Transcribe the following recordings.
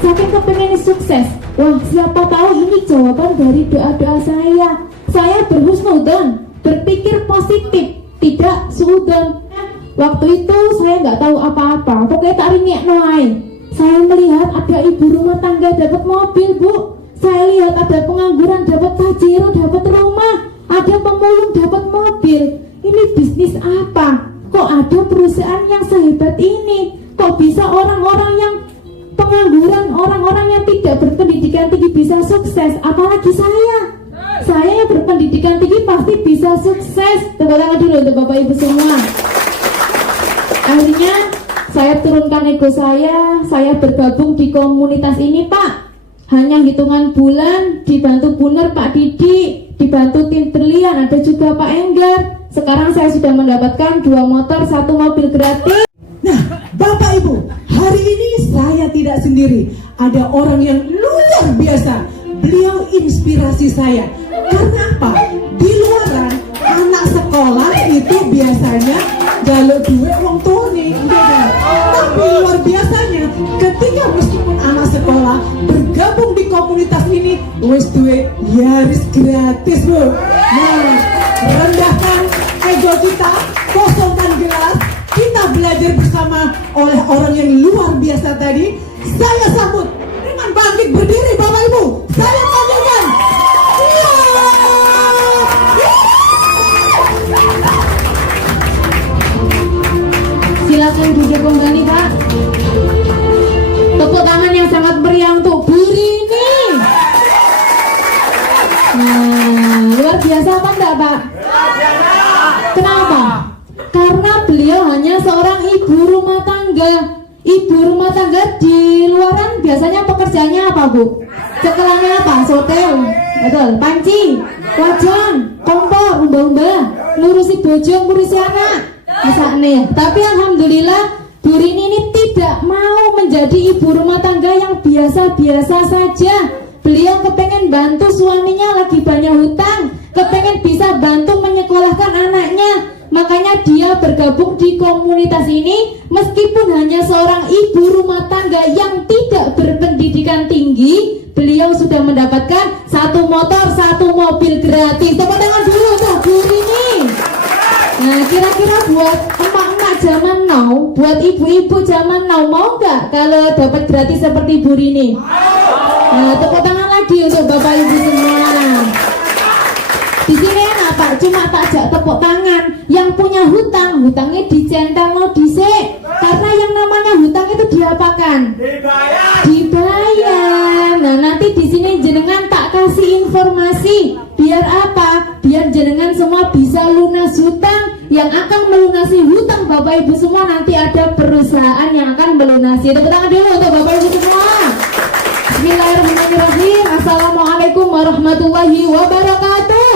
saking kepengen sukses. Wah, siapa tahu ini jawaban dari doa-doa saya. Saya berhusnudon, berpikir positif, tidak suudon. Waktu itu saya nggak tahu apa-apa, pokoknya tak ringek noai. Saya melihat ada ibu rumah tangga dapat mobil, Bu. Saya lihat ada pengangguran dapat pajero, dapat rumah, ada pemulung dapat mobil. Ini bisnis apa? Kok ada perusahaan yang sehebat ini? Kok bisa orang-orang yang pengangguran, orang-orang yang tidak berpendidikan tinggi bisa sukses? Apalagi saya yang berpendidikan tinggi pasti bisa sukses. Tepuk tangan dulu untuk Bapak Ibu semua. Akhirnya saya turunkan ego saya bergabung di komunitas ini, Pak. Hanya hitungan bulan, dibantu Buner, Pak Didi, dibantu tim Berlian, ada juga Pak Enggar. Sekarang saya sudah mendapatkan 2 motor, 1 mobil gratis. Nah, Bapak Ibu, hari ini saya tidak sendiri. Ada orang yang luar biasa. Beliau inspirasi saya. Karena apa? Di luaran, anak sekolah itu biasanya jaluk duit wong tuane, tapi luar biasanya ketika meskipun anak sekolah bergabung di komunitas ini, wis duit nyaris gratis, Bu. Nah, rendahkan ego kita, kosongkan gelas, kita belajar bersama oleh orang yang luar biasa tadi. Saya sambut dengan bangkit berdiri, Bapak Ibu. Saya panggilkan. Silakan duduk kembali, Pak. Tepuk tangan yang sangat meriah untuk Bu Rini. Nah, luar biasa apa enggak, Pak? Kenapa? Karena beliau hanya seorang ibu rumah tangga. Ibu rumah tangga di luaran biasanya pekerjaannya apa, Bu? Cekelannya apa? Sotel, betul. Panci, wajan, kompor, umba-umba, ngurusi bojo, ngurusi anak. Misalnya, tapi alhamdulillah Bu Rini ini tidak mau menjadi ibu rumah tangga yang biasa-biasa saja. Beliau kepengen bantu suaminya lagi banyak hutang, kepengen bisa bantu menyekolahkan anaknya. Makanya dia bergabung di komunitas ini. Meskipun hanya seorang ibu rumah tangga yang tidak berpendidikan tinggi, beliau sudah mendapatkan 1 motor, 1 mobil gratis. Tepuk tangan dulu untuk Bu Rini. Nah, kira-kira buat emak-emak zaman now, buat ibu-ibu zaman now, mau nggak kalau dapat gratis seperti Bu Rini? Nah, tepuk tangan lagi untuk Bapak Ibu semua. Di sini enak, Pak, cuma takjak tepuk tangan. Yang punya hutang, hutangnya dicentang lo dhisik. Karena yang namanya hutang itu diapakan? Dibayar. Nah, nanti di sini jenengan tak kasih informasi. Biar apa? Biar jenengan semua bisa lunas hutang. Yang akan melunasi hutang Bapak Ibu semua nanti ada perusahaan yang akan melunasi. Tepuk tangan dulu untuk Bapak Ibu semua. Bismillahirrahmanirrahim. Assalamualaikum warahmatullahi wabarakatuh.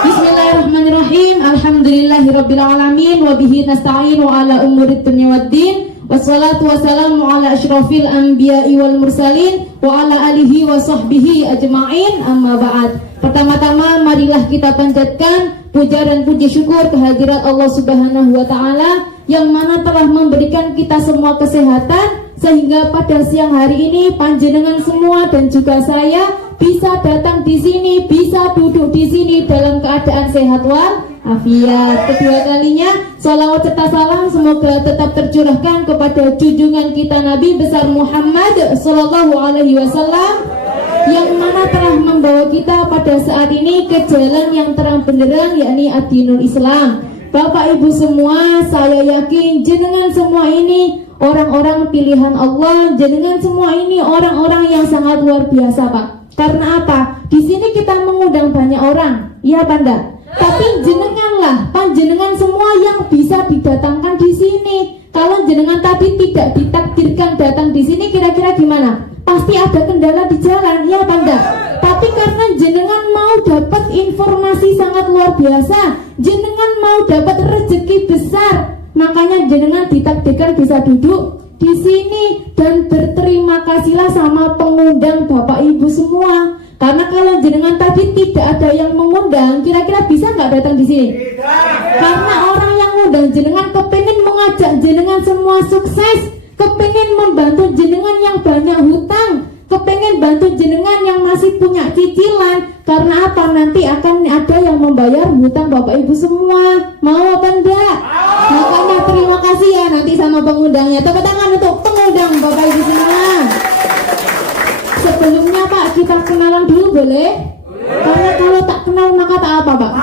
Bismillahirrahmanirrahim. Alhamdulillahirabbil alamin wa bihi nasta'in wa ala umurid dunya waddin. Wassalatu wassalamu ala asyrafil anbiya'i wal mursalin wa ala alihi wa sahbihi ajma'in, amma ba'd. Pertama-tama marilah kita panjatkan puja dan puji syukur kehadirat Allah Subhanahu wa taala yang mana telah memberikan kita semua kesehatan sehingga pada siang hari ini panjenengan semua dan juga saya bisa datang di sini, bisa duduk di sini dalam keadaan sehat wal afiat. Kedua kalinya salawat serta salam semoga tetap tercurahkan kepada junjungan kita Nabi besar Muhammad sallallahu alaihi wasallam yang mana telah membawa kita pada saat ini ke jalan yang terang benderang, yakni ad-dinul Islam. Bapak Ibu semua, saya yakin jenengan semua ini orang-orang pilihan Allah, jenengan semua ini orang-orang yang sangat luar biasa, Pak. Karena apa? Di sini kita mengundang banyak orang, iya apa enggak? Tapi jenenganlah, panjenengan semua yang bisa didatangkan di sini. Kalau jenengan tadi tidak ditakdirkan datang di sini, kira-kira gimana? Pasti ada kendala di jalan, ya apa enggak? Tapi karena jenengan mau dapat informasi sangat luar biasa, jenengan mau dapat rezeki besar, makanya jenengan ditakdirkan bisa duduk di sini. Dan berterima kasihlah sama pengundang Bapak Ibu semua. Karena kalau jenengan tadi tidak ada yang mengundang, kira-kira bisa nggak datang di sini? Karena orang yang mengundang jenengan, kepengen mengajak jenengan semua sukses, kepengen membantu jenengan yang banyak hutang, kepengen bantu jenengan yang masih punya cicilan. Karena apa? Nanti akan ada yang membayar hutang Bapak Ibu semua. Mau apa enggak? Makanya terima kasih ya nanti sama pengundangnya. Tepuk tangan untuk pengundang Bapak Ibu semua. Sebelumnya Pak, kita kenalan dulu boleh? Karena kalau tak kenal maka tak apa Pak?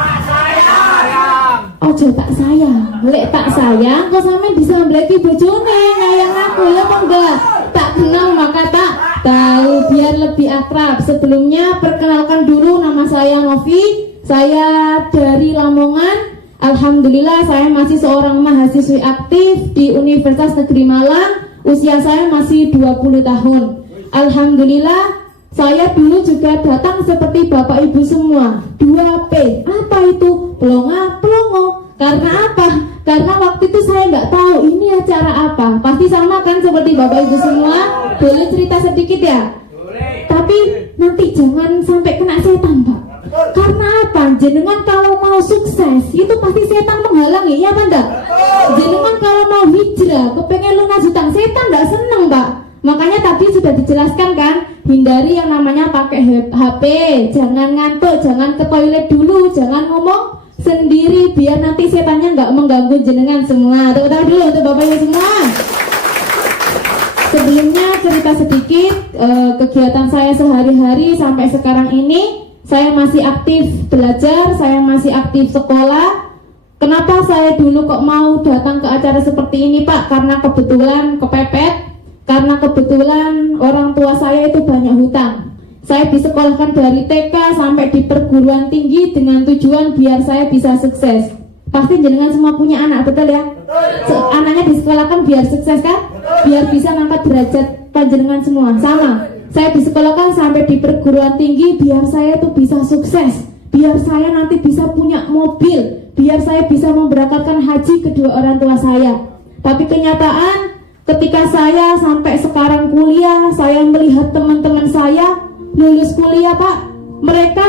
Ojo tak sayang, lek tak sayang kok sampe bisa mbleki bojone ngayang aku ya apa enggak? Tak kenal maka tak tahu, biar lebih akrab. Sebelumnya perkenalkan dulu, nama saya Novi, saya dari Lamongan. Alhamdulillah saya masih seorang mahasiswi aktif di Universitas Negeri Malang. Usia saya masih 20 tahun. Alhamdulillah saya dulu juga datang seperti Bapak Ibu semua, 2P. Apa itu? Pelonga, pelongo. Karena apa? Karena waktu itu saya nggak tahu ini acara apa. Pasti sama kan seperti Bapak Ibu semua? Boleh cerita sedikit ya? Tapi nanti jangan sampai kena setan Pak. Karena apa? Jenengan kalau mau sukses itu pasti setan menghalangi, ya Pak enggak? Jenengan kalau mau hijrah, kepengen lunas hutang, setan nggak seneng Pak. Makanya tadi sudah dijelaskan kan, hindari yang namanya pakai HP, jangan ngantuk, jangan ke toilet dulu, jangan ngomong sendiri biar nanti setannya nggak mengganggu jenengan semua. Tepuk tangan dulu untuk Bapak Ibu semua. Sebelumnya cerita sedikit kegiatan saya sehari-hari sampai sekarang ini. Saya masih aktif belajar, saya masih aktif sekolah. Kenapa saya dulu kok mau datang ke acara seperti ini Pak? Karena kebetulan kepepet. Karena kebetulan orang tua saya itu banyak hutang. Saya disekolahkan dari TK sampai di perguruan tinggi dengan tujuan biar saya bisa sukses. Pasti jenengan semua punya anak, betul ya? Anaknya disekolahkan biar sukses kan? Biar bisa ngangkat derajat panjenengan semua. Sama. Saya disekolahkan sampai di perguruan tinggi biar saya tuh bisa sukses. Biar saya nanti bisa punya mobil. Biar saya bisa memberangkatkan haji kedua orang tua saya. Tapi kenyataan ketika saya sampai sekarang kuliah, saya melihat teman-teman saya lulus kuliah Pak, mereka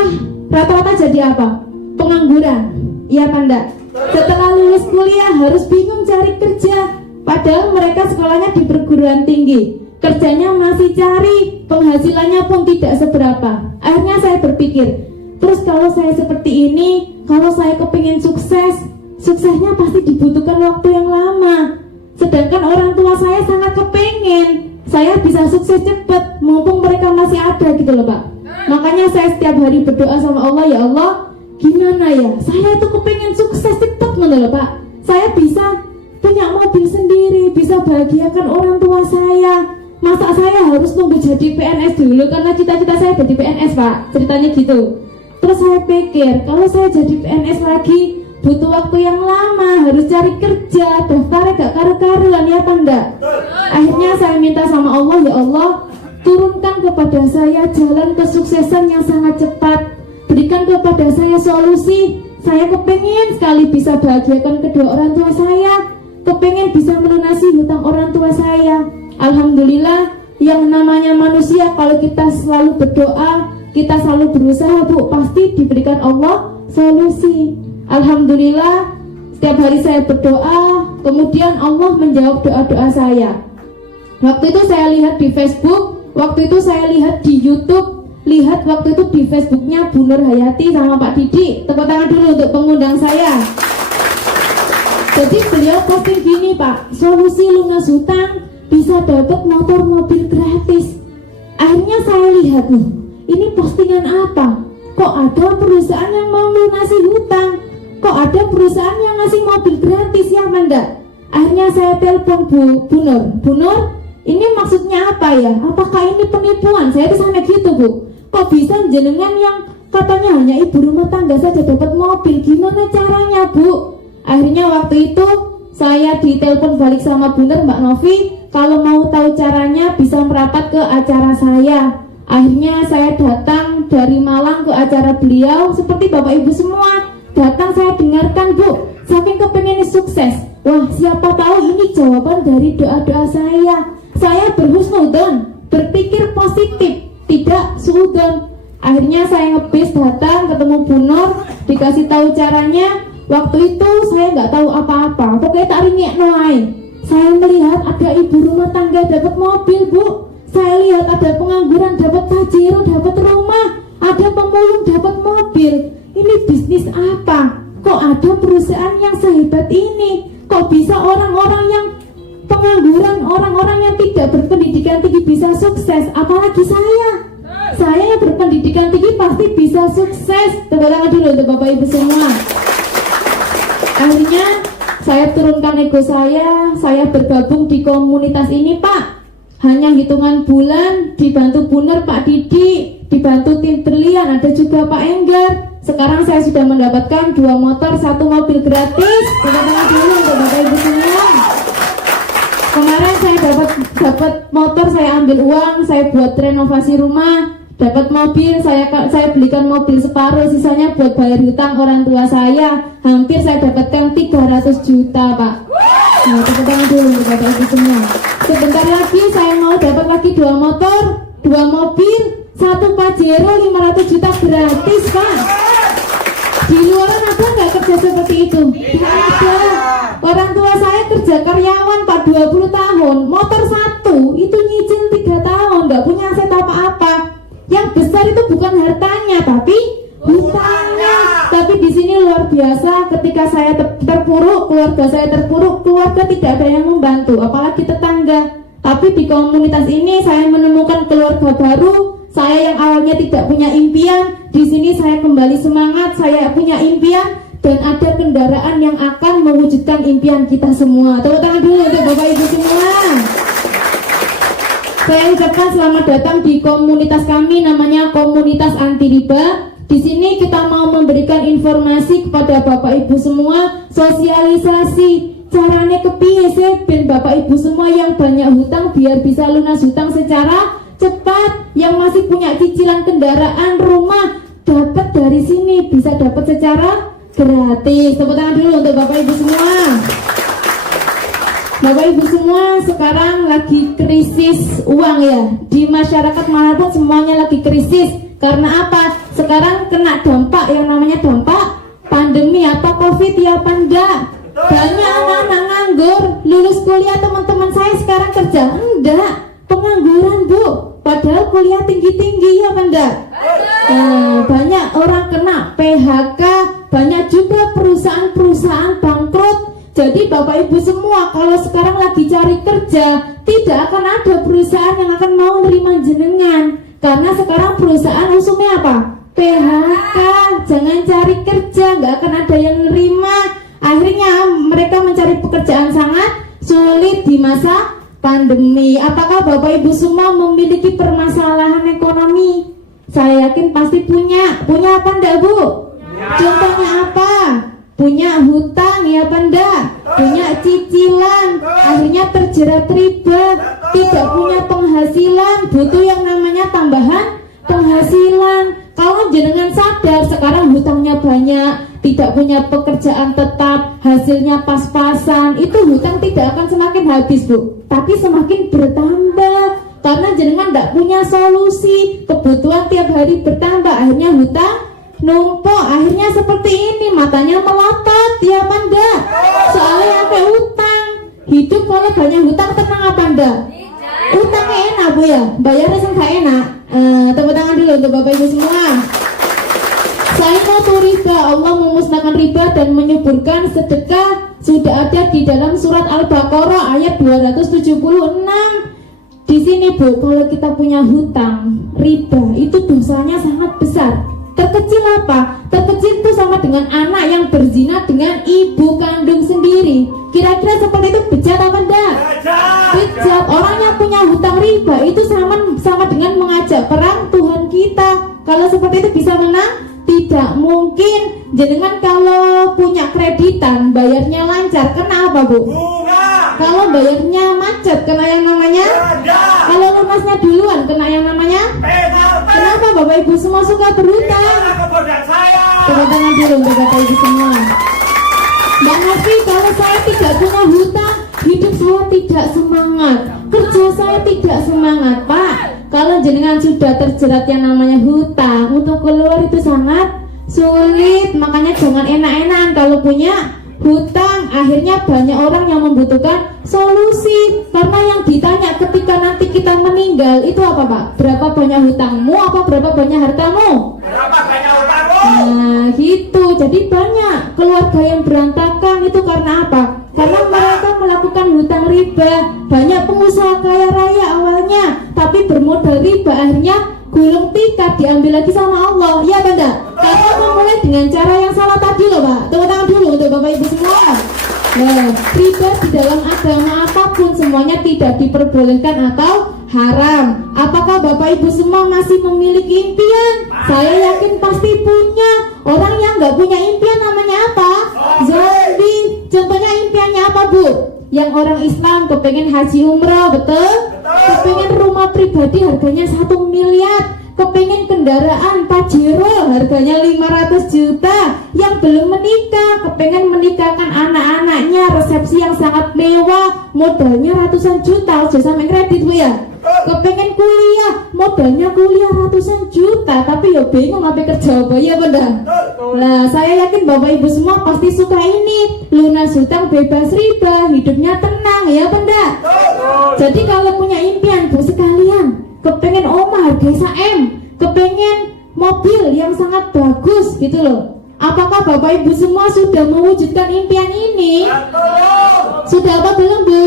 rata-rata jadi apa? Pengangguran, iya Pak enggak? Setelah lulus kuliah harus bingung cari kerja, padahal mereka sekolahnya di perguruan tinggi, kerjanya masih cari, penghasilannya pun tidak seberapa. Akhirnya saya berpikir, terus kalau saya seperti ini, kalau saya kepingin sukses, suksesnya pasti dibutuhkan waktu yang lama. Sedangkan orang tua saya sangat kepengen saya bisa sukses cepat, mumpung mereka masih ada gitu loh Pak. Makanya saya setiap hari berdoa sama Allah, ya Allah, gimana ya? Saya tuh kepengen sukses cepat gitu loh Pak. Saya bisa punya mobil sendiri, bisa bahagiakan orang tua saya. Masa saya harus tunggu jadi PNS dulu? Karena cita-cita saya jadi PNS Pak, ceritanya gitu. Terus saya pikir, kalau saya jadi PNS lagi butuh waktu yang lama, harus cari kerja, daftarnya gak karu-karuan, ya apa enggak? Akhirnya saya minta sama Allah, ya Allah, turunkan kepada saya jalan kesuksesan yang sangat cepat. Berikan kepada saya solusi. Saya kepengen sekali bisa bahagiakan kedua orang tua saya, kepengen bisa melunasi hutang orang tua saya. Alhamdulillah, yang namanya manusia kalau kita selalu berdoa, kita selalu berusaha Bu, pasti diberikan Allah solusi. Alhamdulillah, setiap hari saya berdoa, kemudian Allah menjawab doa-doa saya. Waktu itu saya lihat di Facebook, waktu itu saya lihat di YouTube, lihat waktu itu di Facebooknya Bu Nur Hayati sama Pak Didi. Tepuk tangan dulu untuk pengundang saya. Jadi beliau posting gini Pak, solusi lunas hutang bisa dapat motor mobil gratis. Akhirnya saya lihat nih, ini postingan apa? Kok ada perusahaan yang mau lunasi hutang? Kok ada perusahaan yang ngasih mobil gratis, ya Manda? Akhirnya saya telepon Bu Nur, ini maksudnya apa ya? Apakah ini penipuan? Saya kesana gitu Bu. Kok bisa jenengan yang katanya hanya ibu rumah tangga saja dapat mobil? Gimana caranya Bu? Akhirnya waktu itu saya ditelepon balik sama Bu Nur, Mbak Novi, kalau mau tahu caranya bisa merapat ke acara saya. Akhirnya saya datang dari Malang ke acara beliau seperti Bapak Ibu semua. Datang saya dengarkan Bu, saking kepengen sukses. Wah, siapa tahu ini jawaban dari doa-doa saya. Saya berhusnudon, berpikir positif, tidak suudon. Akhirnya saya ngebis datang ketemu Bu Nur, dikasih tahu caranya. Waktu itu saya nggak tahu apa-apa, pokoknya tak ringek noai. Saya melihat ada ibu rumah tangga dapat mobil, Bu. Saya lihat ada pengangguran dapat pajero, dapat rumah, ada pemulung dapat mobil. Ini bisnis apa? Kok ada perusahaan yang sehebat ini? Kok bisa orang-orang yang pengangguran, orang-orang yang tidak berpendidikan tinggi bisa sukses? Apalagi saya. Saya yang berpendidikan tinggi pasti bisa sukses. Tepuk tangan dulu untuk Bapak Ibu semua. Akhirnya saya turunkan ego saya bergabung di komunitas ini, Pak. Hanya hitungan bulan, dibantu Buner, Pak Didi, dibantu tim Berlian, ada juga Pak Enggar. Sekarang saya sudah mendapatkan 2 motor, 1 mobil gratis. Tepuk tangan dulu untuk Bapak Ibu semua. Kemarin saya dapat motor, saya ambil uang, saya buat renovasi rumah. Dapat mobil, saya belikan mobil separuh, sisanya buat bayar hutang orang tua saya. Hampir saya dapatkan 300 juta, Pak. Nah, tepuk tangan dulu untuk Bapak Ibu semua. Sebentar lagi saya mau dapat lagi 2 motor, 2 mobil, 1 Pajero, 500 juta gratis, Pak. Di luaran ada nggak kerja seperti itu? Tidak ada. Orang tua saya kerja karyawan, Pak, 20 tahun, motor 1, itu nyicil 3 tahun, nggak punya aset apa-apa. Yang besar itu bukan hartanya, tapi hutangnya. Tapi di sini luar biasa, ketika saya terpuruk, keluarga saya terpuruk, keluarga tidak ada yang membantu, apalagi tetangga. Tapi di komunitas ini saya menemukan keluarga baru. Saya yang awalnya tidak punya impian, di sini saya kembali semangat, saya punya impian, dan ada kendaraan yang akan mewujudkan impian kita semua. Tepuk tangan dulu untuk Bapak Ibu semua. Saya ucapkan selamat datang di komunitas kami, namanya Komunitas Anti Riba. Di sini kita mau memberikan informasi kepada Bapak Ibu semua, sosialisasi caranya kepiye sih ben Bapak Ibu semua yang banyak hutang biar bisa lunas hutang secara cepat, yang masih punya cicilan kendaraan, rumah, dapat dari sini, bisa dapat secara gratis. Tepuk tangan dulu untuk Bapak Ibu semua. Bapak Ibu semua, sekarang lagi krisis uang ya. Di masyarakat manapun semuanya lagi krisis. Karena apa? Sekarang kena dampak yang namanya dampak pandemi atau Covid ya, Panda. Banyak anak-anak nganggur, lulus kuliah, teman-teman saya sekarang kerja. Enggak, pengangguran, Bu. Padahal kuliah tinggi-tinggi ya, Panda. Banyak orang kena PHK, banyak juga perusahaan-perusahaan bangkrut. Jadi Bapak Ibu semua, kalau sekarang lagi cari kerja, tidak akan ada perusahaan yang akan mau nerima jenengan. Karena sekarang perusahaan usumnya apa? PHK, jangan cari kerja, nggak akan ada yang nerima. Akhirnya mereka mencari pekerjaan sangat sulit di masa pandemi. Apakah Bapak Ibu semua memiliki permasalahan ekonomi? Saya yakin pasti punya. Punya apa enggak, Bu? Contohnya apa? Punya hutang ya, Panda, punya cicilan, akhirnya terjerat riba, tidak punya penghasilan, butuh yang namanya tambahan penghasilan. Kalau jenengan sadar sekarang hutangnya banyak, tidak punya pekerjaan tetap, hasilnya pas-pasan, itu hutang tidak akan semakin habis, Bu, tapi semakin bertambah. Karena jenengan tidak punya solusi, kebutuhan tiap hari bertambah, akhirnya hutang numpuk, akhirnya seperti ini, matanya melotot ya, Panda. Soalnya yang kayak hutang. Hidup kalau banyak hutang tenang apa Panda? Utangnya enak, Bu ya, bayarnya gak enak. Tepuk tangan dulu untuk Bapak Ibu semua. Saya mau riba, Allah memusnahkan riba dan menyuburkan sedekah. Sudah ada di dalam surat Al-Baqarah ayat 276. Di sini, Bu, kalau kita punya hutang riba, itu dosanya sangat besar. Terkecil apa? Terkecil itu sama dengan anak yang berzina dengan ibu kandung sendiri. Kira-kira seperti itu bejat apa enggak? Bejat. Orang yang punya hutang riba itu sama dengan mengajak perang Tuhan kita. Kalau seperti itu bisa menang? Tidak mungkin. Jenengan kalau punya kreditan bayarnya lancar, kena apa, Bu? Bunga. Kalau bayarnya macet, kena yang namanya? Kalau lunasnya duluan, kena yang namanya? Kenapa Bapak Ibu semua suka berhutang? Tepuk tangan dulu untuk Bapak Ibu semua. Mbak Nafi, kalau saya tidak punya hutang, hidup saya tidak semangat, kerja saya tidak semangat, Pak. Kalau jenengan sudah terjerat yang namanya hutang, untuk keluar itu sangat sulit. Makanya jangan enak-enakan kalau punya hutang. Akhirnya banyak orang yang membutuhkan solusi. Karena yang ditanya ketika nanti kita meninggal itu apa Pak? Berapa banyak hutangmu? Apa berapa banyak hartamu? Berapa banyak hutangmu? Nah gitu. Jadi banyak keluarga yang berantakan itu karena apa? Karena mereka melakukan hutang riba. Banyak pengusaha kaya raya awalnya, tapi bermodal riba, akhirnya gulung tikar diambil lagi sama Allah. Ya Banda? Karena memulai dengan cara yang salah tadi loh Pak. Tepuk tangan dulu untuk Bapak Ibu semua. Nah, riba di dalam agama apapun semuanya tidak diperbolehkan atau haram. Apakah Bapak Ibu semua masih memiliki impian? Saya yakin pasti punya. Orang yang nggak punya impian namanya apa? Zombie. Contohnya impiannya apa Bu? Yang orang Islam kepengen haji umrah, betul? Kepengen rumah pribadi harganya 1 miliar. Kepengen kendaraan Pajero harganya 500 juta. Yang belum menikah kepengen menikahkan anak-anaknya, resepsi yang sangat mewah, modalnya ratusan juta, sudah sampai kredit Bu ya. Kepengen kuliah, modalnya kuliah ratusan juta, tapi ya bingung apa kerja apa ya Bunda. Nah saya yakin Bapak Ibu semua pasti suka ini, lunas hutang bebas riba, hidupnya tenang ya Bunda. Jadi kalau punya impian Bu sekalian, kepengen rumah harga 1 M, kepengen mobil yang sangat bagus gitu loh. Apakah Bapak Ibu semua sudah mewujudkan impian ini? Sudah apa belum Bu?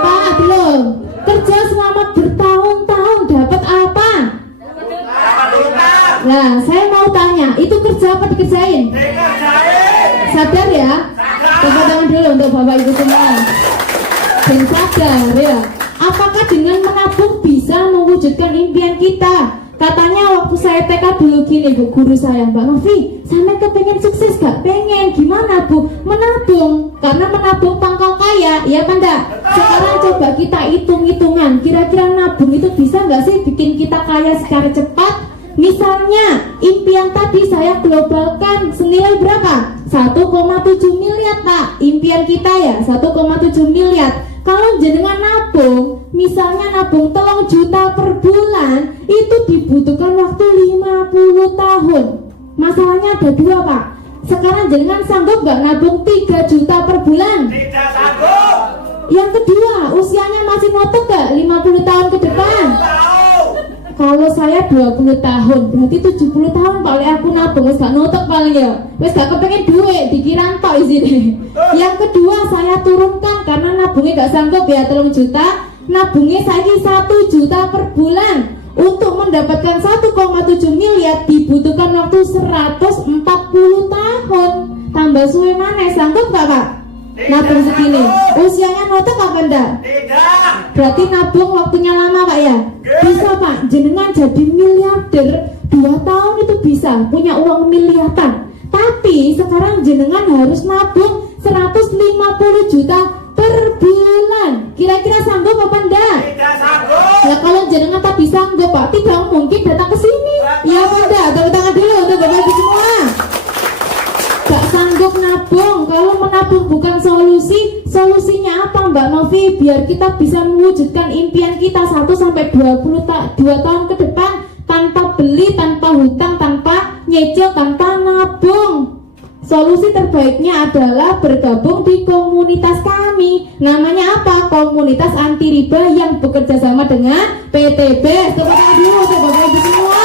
Pak belum. Kerja selama bertahun-tahun dapat apa? Nah saya mau tanya, itu kerja apa dikerjain? Sadar ya? Tepuk tangan dulu untuk Bapak Ibu semua. Dan sadar ya. Apakah dengan menabung bisa mewujudkan impian kita? Katanya waktu saya TK dulu gini Bu, guru saya, Mbak Novi, saya kepengen sukses gak? Pengen. Gimana Bu? Menabung. Karena menabung pangkal kaya, ya kan enggak? Sekarang coba kita hitung-hitungan, kira-kira nabung itu bisa gak sih bikin kita kaya secara cepat? Misalnya impian tadi saya globalkan senilai berapa? 1,7 miliar Pak. Impian kita ya 1,7 miliar. Kalau jenengan nabung, misalnya nabung 3 juta per bulan, itu dibutuhkan waktu 50 tahun. Masalahnya ada 2 Pak. Sekarang jenengan sanggup gak nabung 3 juta per bulan? Tidak sanggup. Yang kedua, usianya masih ngotot gak 50 tahun ke depan? Kalau saya 20 tahun, berarti 70 tahun paling aku nabung, wis gak nutup paling ya. Wis gak kepengen duit, dikira tok isine. Yang kedua saya turunkan karena nabungnya gak sanggup ya 3 juta, nabungnya saiki 1 juta per bulan. Untuk mendapatkan 1,7 miliar dibutuhkan waktu 140 tahun. Tambah suwe mana, sanggup gak Pak? Nabung segini, usianya nutup apa enggak? Tidak. Berarti nabung waktunya lama Pak ya? Bisa Pak, jenengan jadi miliarder 2 tahun itu bisa, punya uang miliaran. Tapi sekarang jenengan harus nabung 150 juta per bulan. Kira-kira sanggup apa enggak? Tidak sanggup. Ya kalau jenengan tadi sanggup Pak, tidak mungkin datang ke sini. Ya apa enggak? Tepuk tangan dulu untuk Bapak Ibu semua. Gak sanggup nabung. Kalau menabung bukan solusi, solusinya apa Mbak Novi? Biar kita bisa mewujudkan impian kita 1-22 tahun ke depan, tanpa beli, tanpa hutang, tanpa nyicil, tanpa nabung. Solusi terbaiknya adalah bergabung di komunitas kami. Namanya apa? Komunitas anti riba yang bekerja sama dengan PTB. Tepuk tangan dulu untuk Bapak Ibu semua.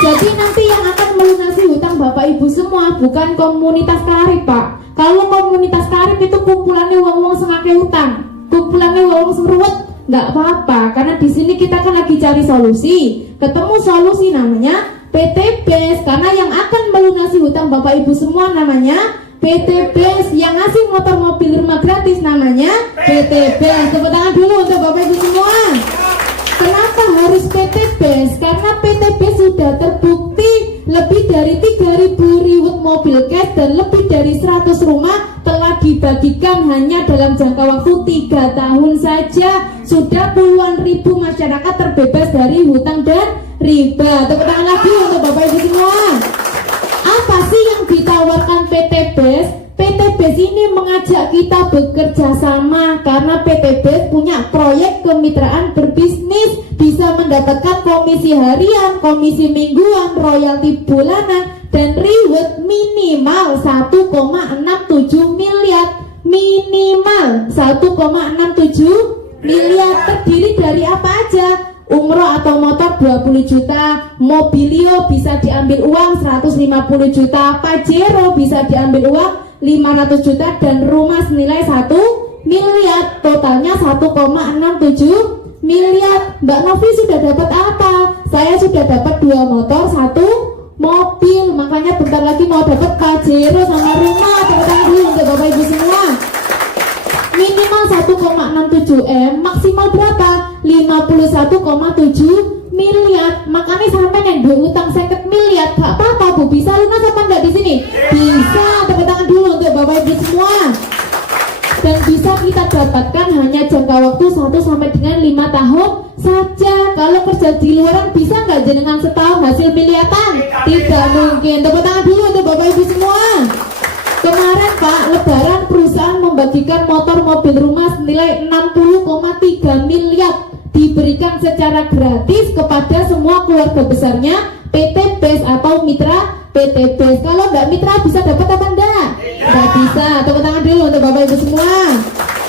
Jadi nanti yang akan melunasi hutang Bapak Ibu semua bukan komunitas karib Pak. Kalau komunitas karib itu kumpulannya wong-wong sengake hutang, kumpulannya wong-wong seruwet, nggak apa-apa. Karena di sini kita kan lagi cari solusi. Ketemu solusi namanya PTB. Karena yang akan melunasi hutang Bapak Ibu semua namanya PTB. Yang ngasih motor mobil rumah gratis namanya PTB. Tepuk tangan dulu untuk Bapak Ibu semua. Kenapa harus PTB? Karena PTB sudah terbukti lebih dari 3.000 riwet mobil cash dan lebih dari 100 rumah telah dibagikan hanya dalam jangka waktu 3 tahun saja. Sudah puluhan ribu masyarakat terbebas dari hutang dan riba. Tepuk tangan lagi untuk Bapak Ibu semua. Apa sih yang ditawarkan PTB? PTB ini mengajak kita bekerja sama karena PTB punya proyek kemitraan berbisnis, bisa mendapatkan komisi harian, komisi komisi mingguan, royalti bulanan, dan reward minimal 1,67 miliar. Minimal 1,67 miliar. Terdiri dari apa aja? Umroh atau motor 20 juta, mobilio bisa diambil uang 150 juta, Pajero bisa diambil uang 500 juta, dan rumah senilai 1 miliar. Totalnya 1,67 miliar. Mbak Novi sudah dapat apa? Saya sudah dapat 2 motor, 1 mobil. Makanya bentar lagi mau dapat Pajero sama rumah. Tepuk dulu untuk Bapak Ibu semua. Minimal 1,67 M, maksimal berapa? 51,7 miliar. Makanya sampai yang berutang 50 miliar, gak apa-apa Bu, bisa lunas apa enggak di sini? Bisa. Tepuk tangan dulu untuk Bapak Ibu semua. Dan bisa kita dapatkan hanya jangka waktu 1 sampai dengan 5 tahun saja. Kalau kerja di luaran bisa nggak jenengan setahun hasil miliaran? Tidak mungkin. Tepuk tangan dulu untuk Bapak Ibu semua. Kemarin Pak, Lebaran perusahaan membagikan motor, mobil, rumah senilai 60,3 miliar diberikan secara gratis kepada semua keluarga besarnya PT BES atau mitra PT BES. Kalau nggak mitra bisa dapat apa enggak? Nggak bisa. Tepuk tangan dulu untuk Bapak Ibu semua.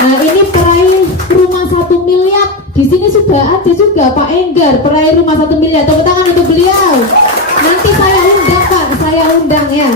Nah, ini peraih rumah 1 miliar. Di sini sudah ada juga Pak Enggar, peraih rumah 1 miliar. Tepuk tangan untuk beliau. Nanti saya undang Pak, saya undang ya.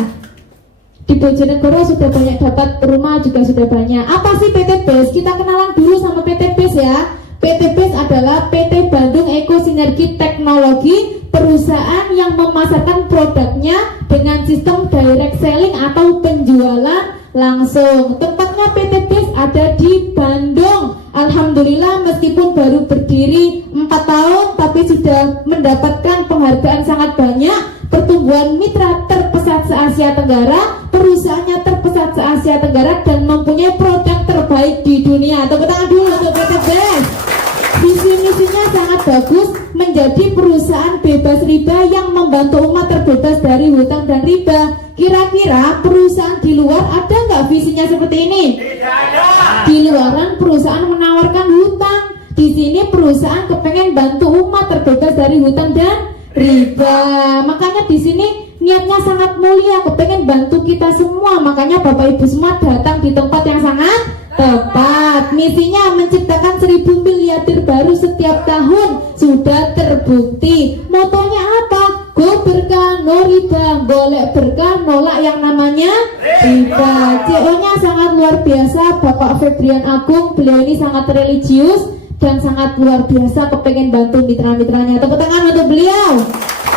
Di Bojonegoro sudah banyak dapat rumah, juga sudah banyak. Apa sih PT BES? Kita kenalan dulu sama PT BES ya. PT BES adalah PT Bandung Eko Sinergi Teknologi, perusahaan yang memasarkan produknya dengan sistem direct selling atau penjualan langsung. Tempatnya PT BES ada di Bandung. Alhamdulillah meskipun baru berdiri 4 tahun tapi sudah mendapatkan penghargaan sangat banyak. Pertumbuhan mitra terpesat se-Asia Tenggara, perusahaannya terpesat se-Asia Tenggara, dan mempunyai produk terbaik di dunia. Tepuk tangan dulu untuk PT BES. Visi misinya sangat bagus, menjadi perusahaan bebas riba yang membantu umat terbebas dari hutang dan riba. Kira-kira perusahaan di luar ada nggak visinya seperti ini? Tidak ada. Di luaran perusahaan menawarkan hutang, di sini perusahaan kepengen bantu umat terbebas dari hutang dan riba. Makanya di sini niatnya sangat mulia, kepengen bantu kita semua. Makanya Bapak Ibu semua datang di tempat yang sangat tepat. Misinya menciptakan 1000 miliarder baru setiap tahun, sudah terbukti. Motonya apa? Go berkah, no riba. Golek berkah, nolak yang namanya riba. CO-nya sangat luar biasa. Bapak Febrian Agung, beliau ini sangat religius dan sangat luar biasa, kepengen bantu mitra-mitranya. Tepuk tangan untuk beliau.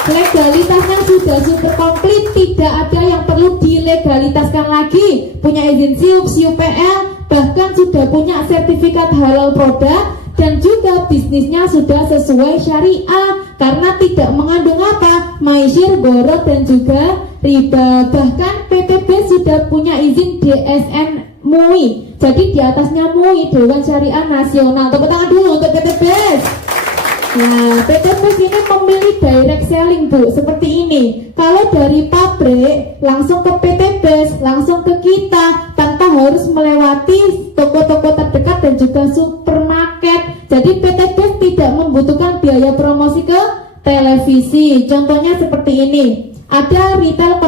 Legalitasnya sudah super komplit, tidak ada yang perlu dilegalitaskan lagi. Punya izin SIUP, SIUPL, bahkan sudah punya sertifikat halal produk, dan juga bisnisnya sudah sesuai syariah karena tidak mengandung apa? Maisir, gorok, dan juga riba. Bahkan PT BES sudah punya izin DSN MUI. Jadi di atasnya MUI, Dewan Syariah Nasional. Tepuk tangan dulu untuk PT BES. Nah, PT BES ini memilih direct selling Bu, seperti ini. Kalau dari pabrik langsung ke PT BES, langsung ke kita, tanpa harus melewati toko-toko terdekat dan juga supermarket. Jadi PT BES tidak membutuhkan biaya promosi ke televisi. Contohnya seperti ini. Ada retail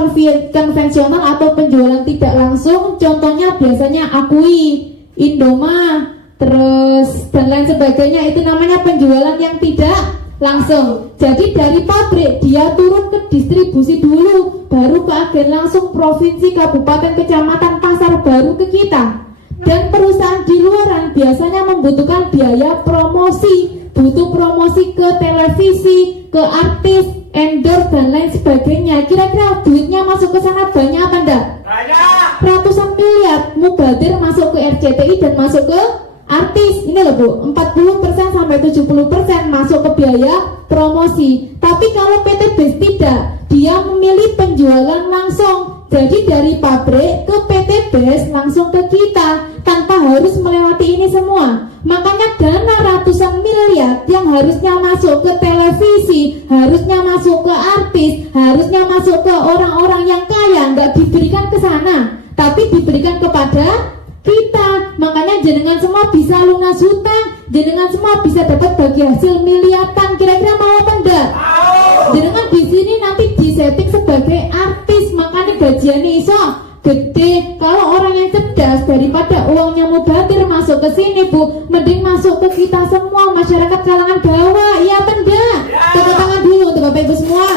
konvensional atau penjualan tidak langsung, contohnya biasanya Akui, Indomart, terus dan lain sebagainya. Itu namanya penjualan yang tidak langsung. Jadi dari pabrik dia turun ke distribusi dulu, baru ke agen langsung provinsi, kabupaten, kecamatan, pasar, baru ke kita. Dan perusahaan di luaran biasanya membutuhkan biaya promosi, butuh promosi ke televisi, ke artis, endorse, dan lain sebagainya. Kira-kira duitnya masuk ke sana banyak apa enggak? Banyak. Ratusan miliar. Mubadir masuk ke RCTI dan masuk ke artis. Ini loh Bu, 40% sampai 70% masuk ke biaya promosi. Tapi kalau PT BES tidak, dia memilih penjualan langsung. Jadi dari pabrik ke PT BES langsung ke kita, tanpa harus melewati ini semua. Makanya dana ratusan miliar yang harusnya masuk ke televisi, harusnya masuk ke artis, harusnya masuk ke orang-orang yang kaya, nggak diberikan ke sana, tapi diberikan kepada kita. Makanya jenengan semua bisa lunas hutang, jenengan semua bisa dapat bagi hasil miliaran. Kira-kira mau apa enggak? Jenengan di sini nanti disetting sebagai artis, makanya gajiannya iso gede. Kalau orang yang cerdas, daripada uangnya mubadir masuk ke sini Bu, mending masuk ke kita semua masyarakat kalangan bawah. Iya apa enggak? Tepuk tangan dulu untuk Bapak Ibu semua.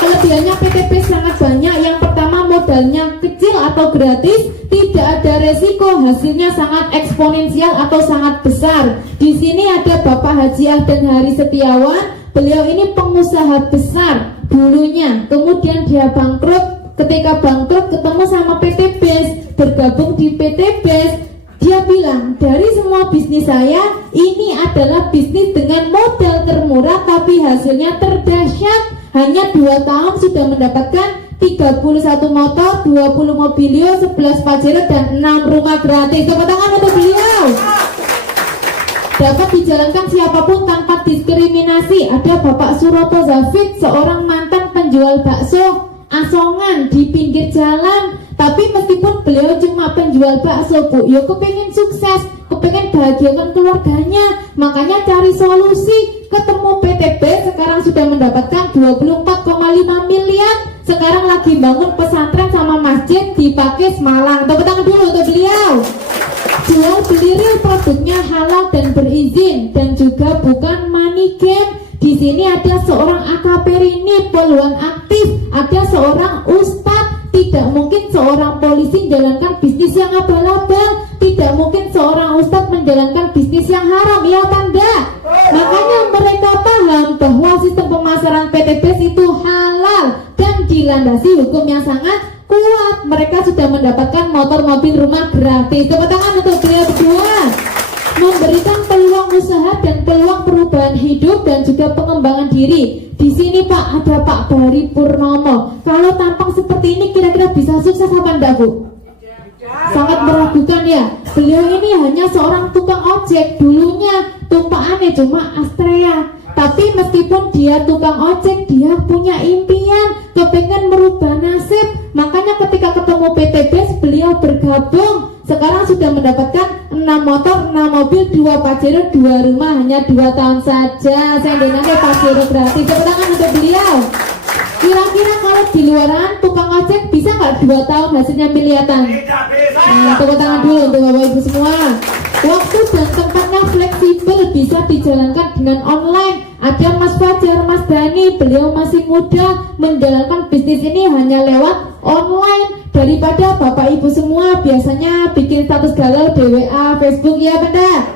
Kelebihannya PTP sangat banyak. Yang pertama, modalnya kecil atau gratis, tidak ada resiko, hasilnya sangat eksponensial atau sangat besar. Di sini ada Bapak Haji Ahdan Hari Setiawan. Beliau ini pengusaha besar dulunya, kemudian dia bangkrut. Ketika bangkrut ketemu sama PT BES, bergabung di PT BES. Dia bilang, dari semua bisnis saya, ini adalah bisnis dengan modal termurah tapi hasilnya terdahsyat. Hanya 2 tahun sudah mendapatkan 31 motor, 20 mobilio, 11 Pajero dan 6 rumah gratis. Tepuk tangan untuk beliau. Dapat dijalankan siapapun tanpa diskriminasi. Ada Bapak Suroto Zafid, seorang mantan penjual bakso asongan di pinggir jalan. Tapi meskipun beliau cuma penjual bakso Bu, ya kepengen sukses, kepengen bahagiakan keluarganya, makanya cari solusi. Ketemu PTB, sekarang sudah mendapatkan 24,5 miliar. Sekarang lagi bangun pesantren sama masjid di Pakis Malang. Tepuk tangan dulu untuk beliau. Jual beli real, produknya halal dan berizin, dan juga bukan money game. Di sini ada seorang AKP Rini, poluan aktif, ada seorang ustadz. Tidak mungkin seorang polisi menjalankan bisnis yang abal-abal, tidak mungkin seorang ustadz menjalankan bisnis yang haram, ya apa enggak? Makanya mereka paham bahwa sistem pemasaran PTBS itu halal dan dilandasi hukum yang sangat kuat. Mereka sudah mendapatkan motor, mobil, rumah gratis. Tepuk tangan untuk beliau berdua. Memberikan peluang usaha dan peluang perubahan hidup dan juga pengembangan diri. Di sini Pak ada Pak Bari Purnomo. Kalau tampang seperti ini kira-kira bisa sukses apa enggak Bu? Sangat meragukan ya. Beliau ini hanya seorang tukang ojek. Dulunya tumpaannya cuma Astrea. Tapi meskipun dia tukang ojek, dia punya impian, kepengen merubah nasib. Makanya ketika ketemu PTBS, beliau bergabung. Sekarang sudah mendapatkan 6 motor, 6 mobil, 2 Pajero, 2 rumah. Hanya 2 tahun saja. Saya dengarnya Pajero gratis. Tepuk tangan untuk beliau. Kira-kira kalau di luaran tukang ojek bisa nggak 2 tahun hasilnya miliaran? Tidak bisa. Nah, tepuk tangan dulu untuk Bapak Ibu semua. Waktu dan tempatnya fleksibel, bisa dijalankan dengan online. Ada Mas Fajar, Mas Dani, beliau masih muda, menjalankan bisnis ini hanya lewat online. Daripada Bapak Ibu semua biasanya bikin status galau di WA, Facebook, ya benda.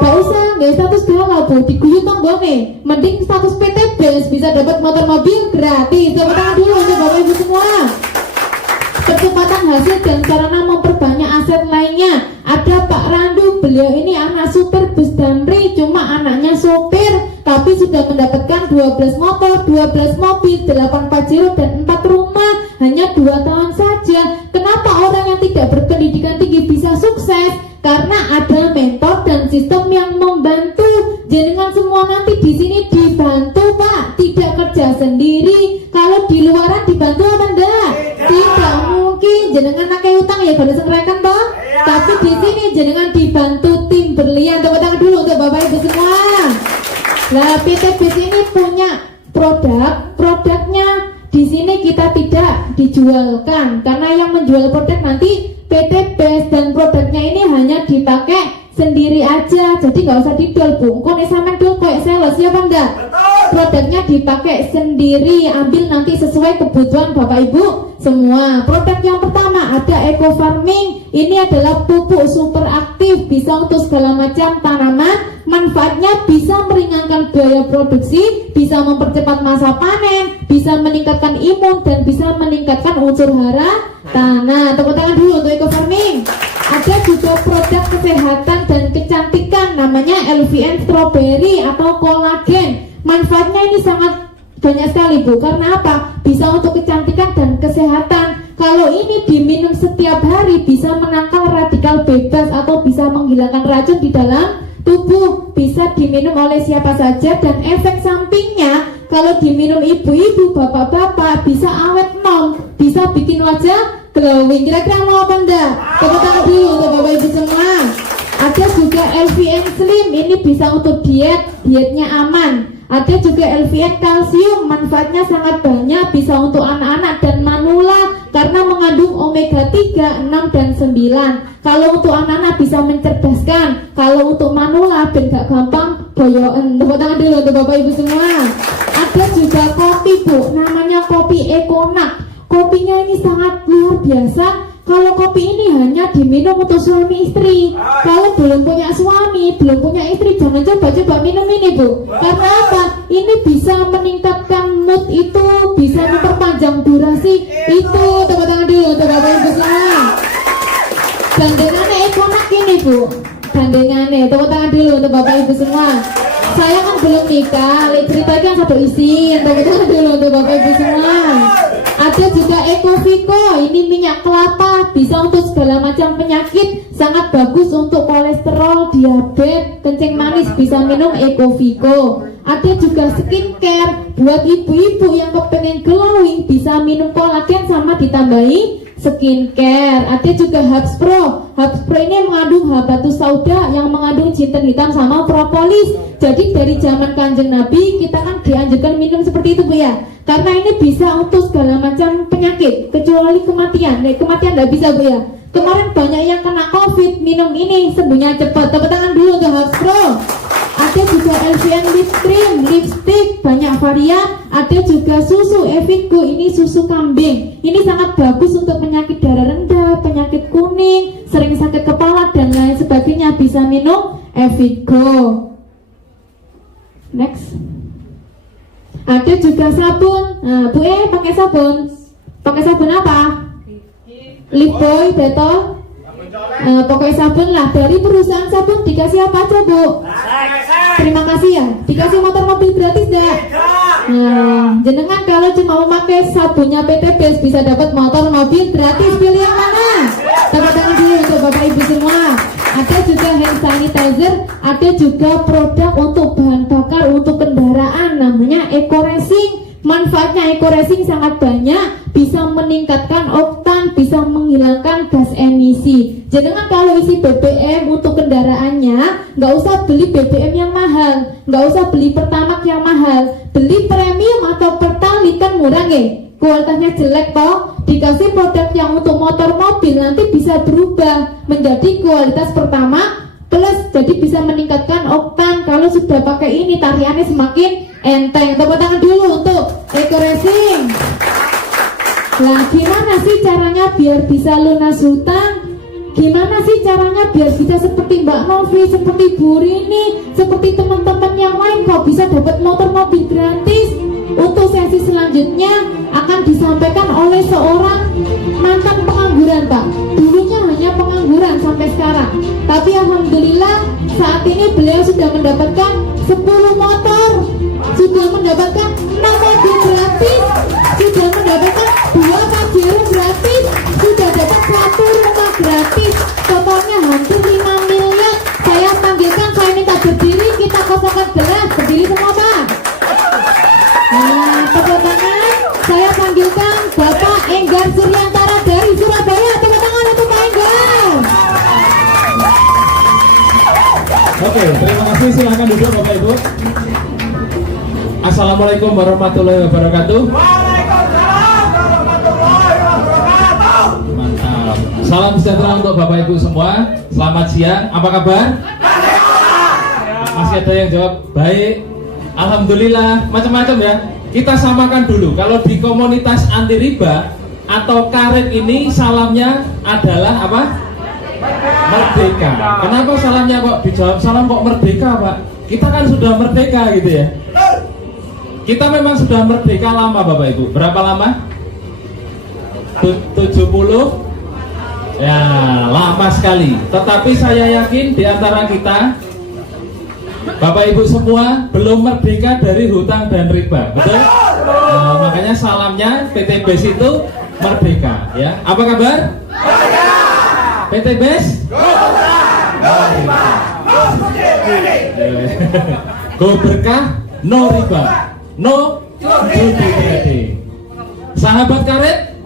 Gak usah, gak status galau Bu, diguyur tonggone. Mending status PTBS, bisa dapat motor mobil gratis. Tepuk tangan dulu untuk Bapak Ibu semua. Percepatan hasil dan sarana memperbanyak aset lainnya. Ada Pak Randu, beliau ini anak supir bus Damri, cuma anaknya sopir, tapi sudah mendapatkan 12 motor, 12 mobil, 8 Pajero dan 4 rumah. Hanya 2 tahun saja. Kenapa orang yang tidak berpendidikan tinggi bisa sukses? Karena ada mentor dan sistem yang membantu. Jenengan semua nanti di sini dibantu Pak, tidak kerja sendiri. Kalau di luaran dibantu apa enggak? Tidak mungkin. Jenengan nakai utang ya pada sengrekan toh. Tapi di sini jenengan dibantu tim berlian. Tepuk tangan dulu untuk Bapak Ibu semua. Nah, PTBS ini punya produknya. Di sini kita tidak dijualkan karena yang menjual produk nanti PTBS, dan produknya ini hanya dipakai sendiri aja. Jadi nggak usah didol Bu. Kok sampean dol kayak sales ya apa enggak? Produknya dipakai sendiri, ambil nanti sesuai kebutuhan Bapak Ibu semua. Produk yang pertama ada eco farming. Ini adalah pupuk super aktif, bisa untuk segala macam tanaman. Manfaatnya bisa meringankan biaya produksi, bisa mempercepat masa panen, bisa meningkatkan imun, dan bisa meningkatkan unsur hara tanah. Tepuk tangan dulu untuk eco farming. Ada juga produk kesehatan dan kecantikan, namanya LVN Strawberry atau kolagen. Manfaatnya ini sangat banyak sekali Bu. Karena apa? Bisa untuk kecantikan dan kesehatan. Kalau ini diminum setiap hari bisa menangkal radikal bebas atau bisa menghilangkan racun di dalam tubuh. Bisa diminum oleh siapa saja, dan efek sampingnya kalau diminum ibu-ibu, bapak-bapak, bisa awet nom, bisa bikin wajah glowing. Kira-kira mau apa enggak? Tepuk tangan dulu untuk Bapak Ibu semua. Ada juga LVN Slim, ini bisa untuk dietnya aman. Ada juga LVN kalsium, manfaatnya sangat banyak, bisa untuk anak-anak dan manula karena mengandung omega 3, 6 dan 9. Kalau untuk anak-anak bisa mencerdaskan, kalau untuk manula ben gak gampang boyoen. Tepuk tangan dulu untuk Bapak Ibu semua. Ada juga kopi Bu, namanya kopi Ekonak. Kopinya ini sangat luar biasa. Kalau kopi ini hanya diminum untuk suami istri. Kalau belum punya suami, belum punya istri, jangan coba-coba minum ini Bu. Karena apa? Ini bisa meningkatkan mood itu, bisa memperpanjang durasi itu. Tepuk tangan dulu untuk Bapak Ibu semua. Gandengannya Ekonak ini Bu. Gandengannya, tepuk tangan dulu untuk Bapak Ibu semua. Saya kan belum nikah, cerita kan satu isi. Tepuk tangan dulu untuk Bapak Ibu semua. Ada juga Ecoviko, ini minyak kelapa, bisa untuk segala macam penyakit, sangat bagus untuk kolesterol, diabetes, kencing manis, bisa minum Ecoviko. Ada juga skincare, buat ibu-ibu yang kepengen glowing, bisa minum kolagen sama ditambahi skincare. Ada juga Hubs Pro. Hubs Pro ini mengandung habatus sauda yang mengandung jinten hitam sama propolis. Jadi dari zaman Kanjeng Nabi kita kan dianjurkan minum seperti itu Bu ya. Karena ini bisa untuk segala macam penyakit kecuali kematian. Kematian tidak bisa Bu ya. Kemarin banyak yang kena COVID, minum ini sembuhnya cepat. Tepuk tangan dulu untuk Hubs Pro. Ada juga LVN lip cream, lipstick, banyak varian. Ada juga susu Evigo, ini susu kambing. Ini sangat bagus untuk penyakit darah rendah, penyakit kuning, sering sakit kepala dan lain sebagainya. Bisa minum Evigo. Next. Ada juga sabun. Nah, Bu pakai sabun. Pakai sabun apa? Lifebuoy, Dettol. Pokoknya sabun lah. Dari perusahaan sabun dikasih apa aja Bu? Terima kasih ya. Dikasih motor mobil gratis enggak? Nah, jenengan kalau cuma memakai sabunnya PT Best bisa dapat motor mobil gratis. Pilih yang mana? Tepuk tangan dulu untuk Bapak Ibu semua. Ada juga hand sanitizer, ada juga produk untuk bahan bakar untuk kendaraan namanya Eco Racing. Manfaatnya Eco Racing sangat banyak, bisa meningkatkan oktan, bisa menghilangkan gas emisi. Jangan kalau isi BBM untuk kendaraannya, nggak usah beli BBM yang mahal, nggak usah beli Pertamax yang mahal, beli premium atau Pertalite kan murah ya. Kualitasnya jelek toh, dikasih produk yang untuk motor mobil nanti bisa berubah menjadi kualitas Pertamax plus, jadi bisa meningkatkan oktan. Kalau sudah pakai ini tariannya semakin enteng. Tepuk tangan dulu untuk Eco Racing. Nah, gimana sih caranya biar bisa lunas hutang? Gimana sih caranya biar bisa seperti Mbak Novi, seperti Bu Rini, seperti teman-teman yang lain kok bisa dapat motor mobil gratis? Untuk sesi selanjutnya akan disampaikan oleh seorang mantan pengangguran Pak. Dulunya hanya pengangguran sampai sekarang, tapi alhamdulillah saat ini beliau sudah mendapatkan 10 motor, sudah mendapatkan 6 mobil gratis, sudah mendapatkan 2 Pajero gratis, sudah dapat 1 rumah gratis. Totalnya hampir 5 miliar. Saya panggilkan, saya minta berdiri, kita kosongkan gelas. Berdiri semua Pak. Nah, tepuk tangan. Saya panggilkan Bapak Enggar Suryantara dari Surabaya. Tepuk tangan untuk Pak Enggar. Oke, terima kasih. Silakan duduk Bapak Ibu. Assalamualaikum warahmatullahi wabarakatuh. Waalaikumsalam warahmatullahi wabarakatuh. Mantap. Salam sejahtera untuk Bapak Ibu semua. Selamat siang. Apa kabar? Masih ada yang jawab baik. Alhamdulillah. Macam-macam ya. Kita samakan dulu. Kalau di komunitas anti riba atau karet ini salamnya adalah apa? Merdeka. Kenapa salamnya kok dijawab salam kok merdeka Pak? Kita kan sudah merdeka gitu ya. Kita memang sudah merdeka lama Bapak Ibu. Berapa lama? 70? Ya, lama sekali. Tetapi saya yakin di antara kita Bapak Ibu semua belum merdeka dari hutang dan riba. Betul? Nah, makanya salamnya PT Best itu merdeka ya. Apa kabar? PT Best? Go berkah, no riba, no judi. Sahabat karet,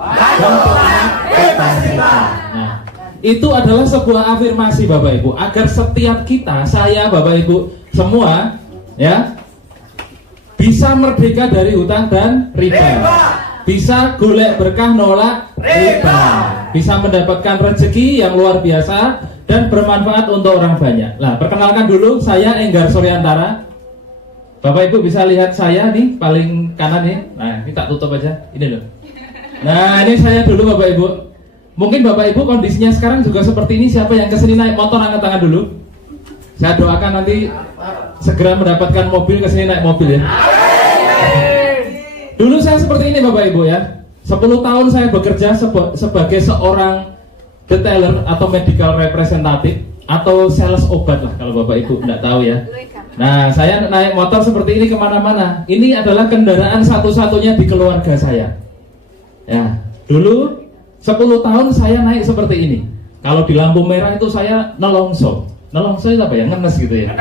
nah, itu adalah sebuah afirmasi Bapak Ibu agar setiap kita, saya Bapak Ibu semua ya, bisa merdeka dari hutang dan riba, bisa golek berkah nolak riba, bisa mendapatkan rezeki yang luar biasa dan bermanfaat untuk orang banyak. Nah, perkenalkan dulu, saya Enggar Suryantara. Bapak Ibu bisa lihat saya nih paling kanan nih. Nah, ini tak tutup aja. Ini loh. Nah, ini saya dulu Bapak Ibu. Mungkin Bapak Ibu kondisinya sekarang juga seperti ini. Siapa yang kesini naik motor angkat tangan dulu. Saya doakan nanti segera mendapatkan mobil, kesini naik mobil ya. Dulu saya seperti ini Bapak Ibu ya. 10 tahun saya bekerja sebagai seorang detailer atau medical representative atau sales obat lah kalau Bapak Ibu tidak tahu ya. Nah, saya naik motor seperti ini kemana-mana. Ini adalah kendaraan satu-satunya di keluarga saya. Ya, dulu 10 tahun saya naik seperti ini. Kalau di lampu merah itu saya nelongso. Nelongso itu apa ya? Ngenes gitu ya.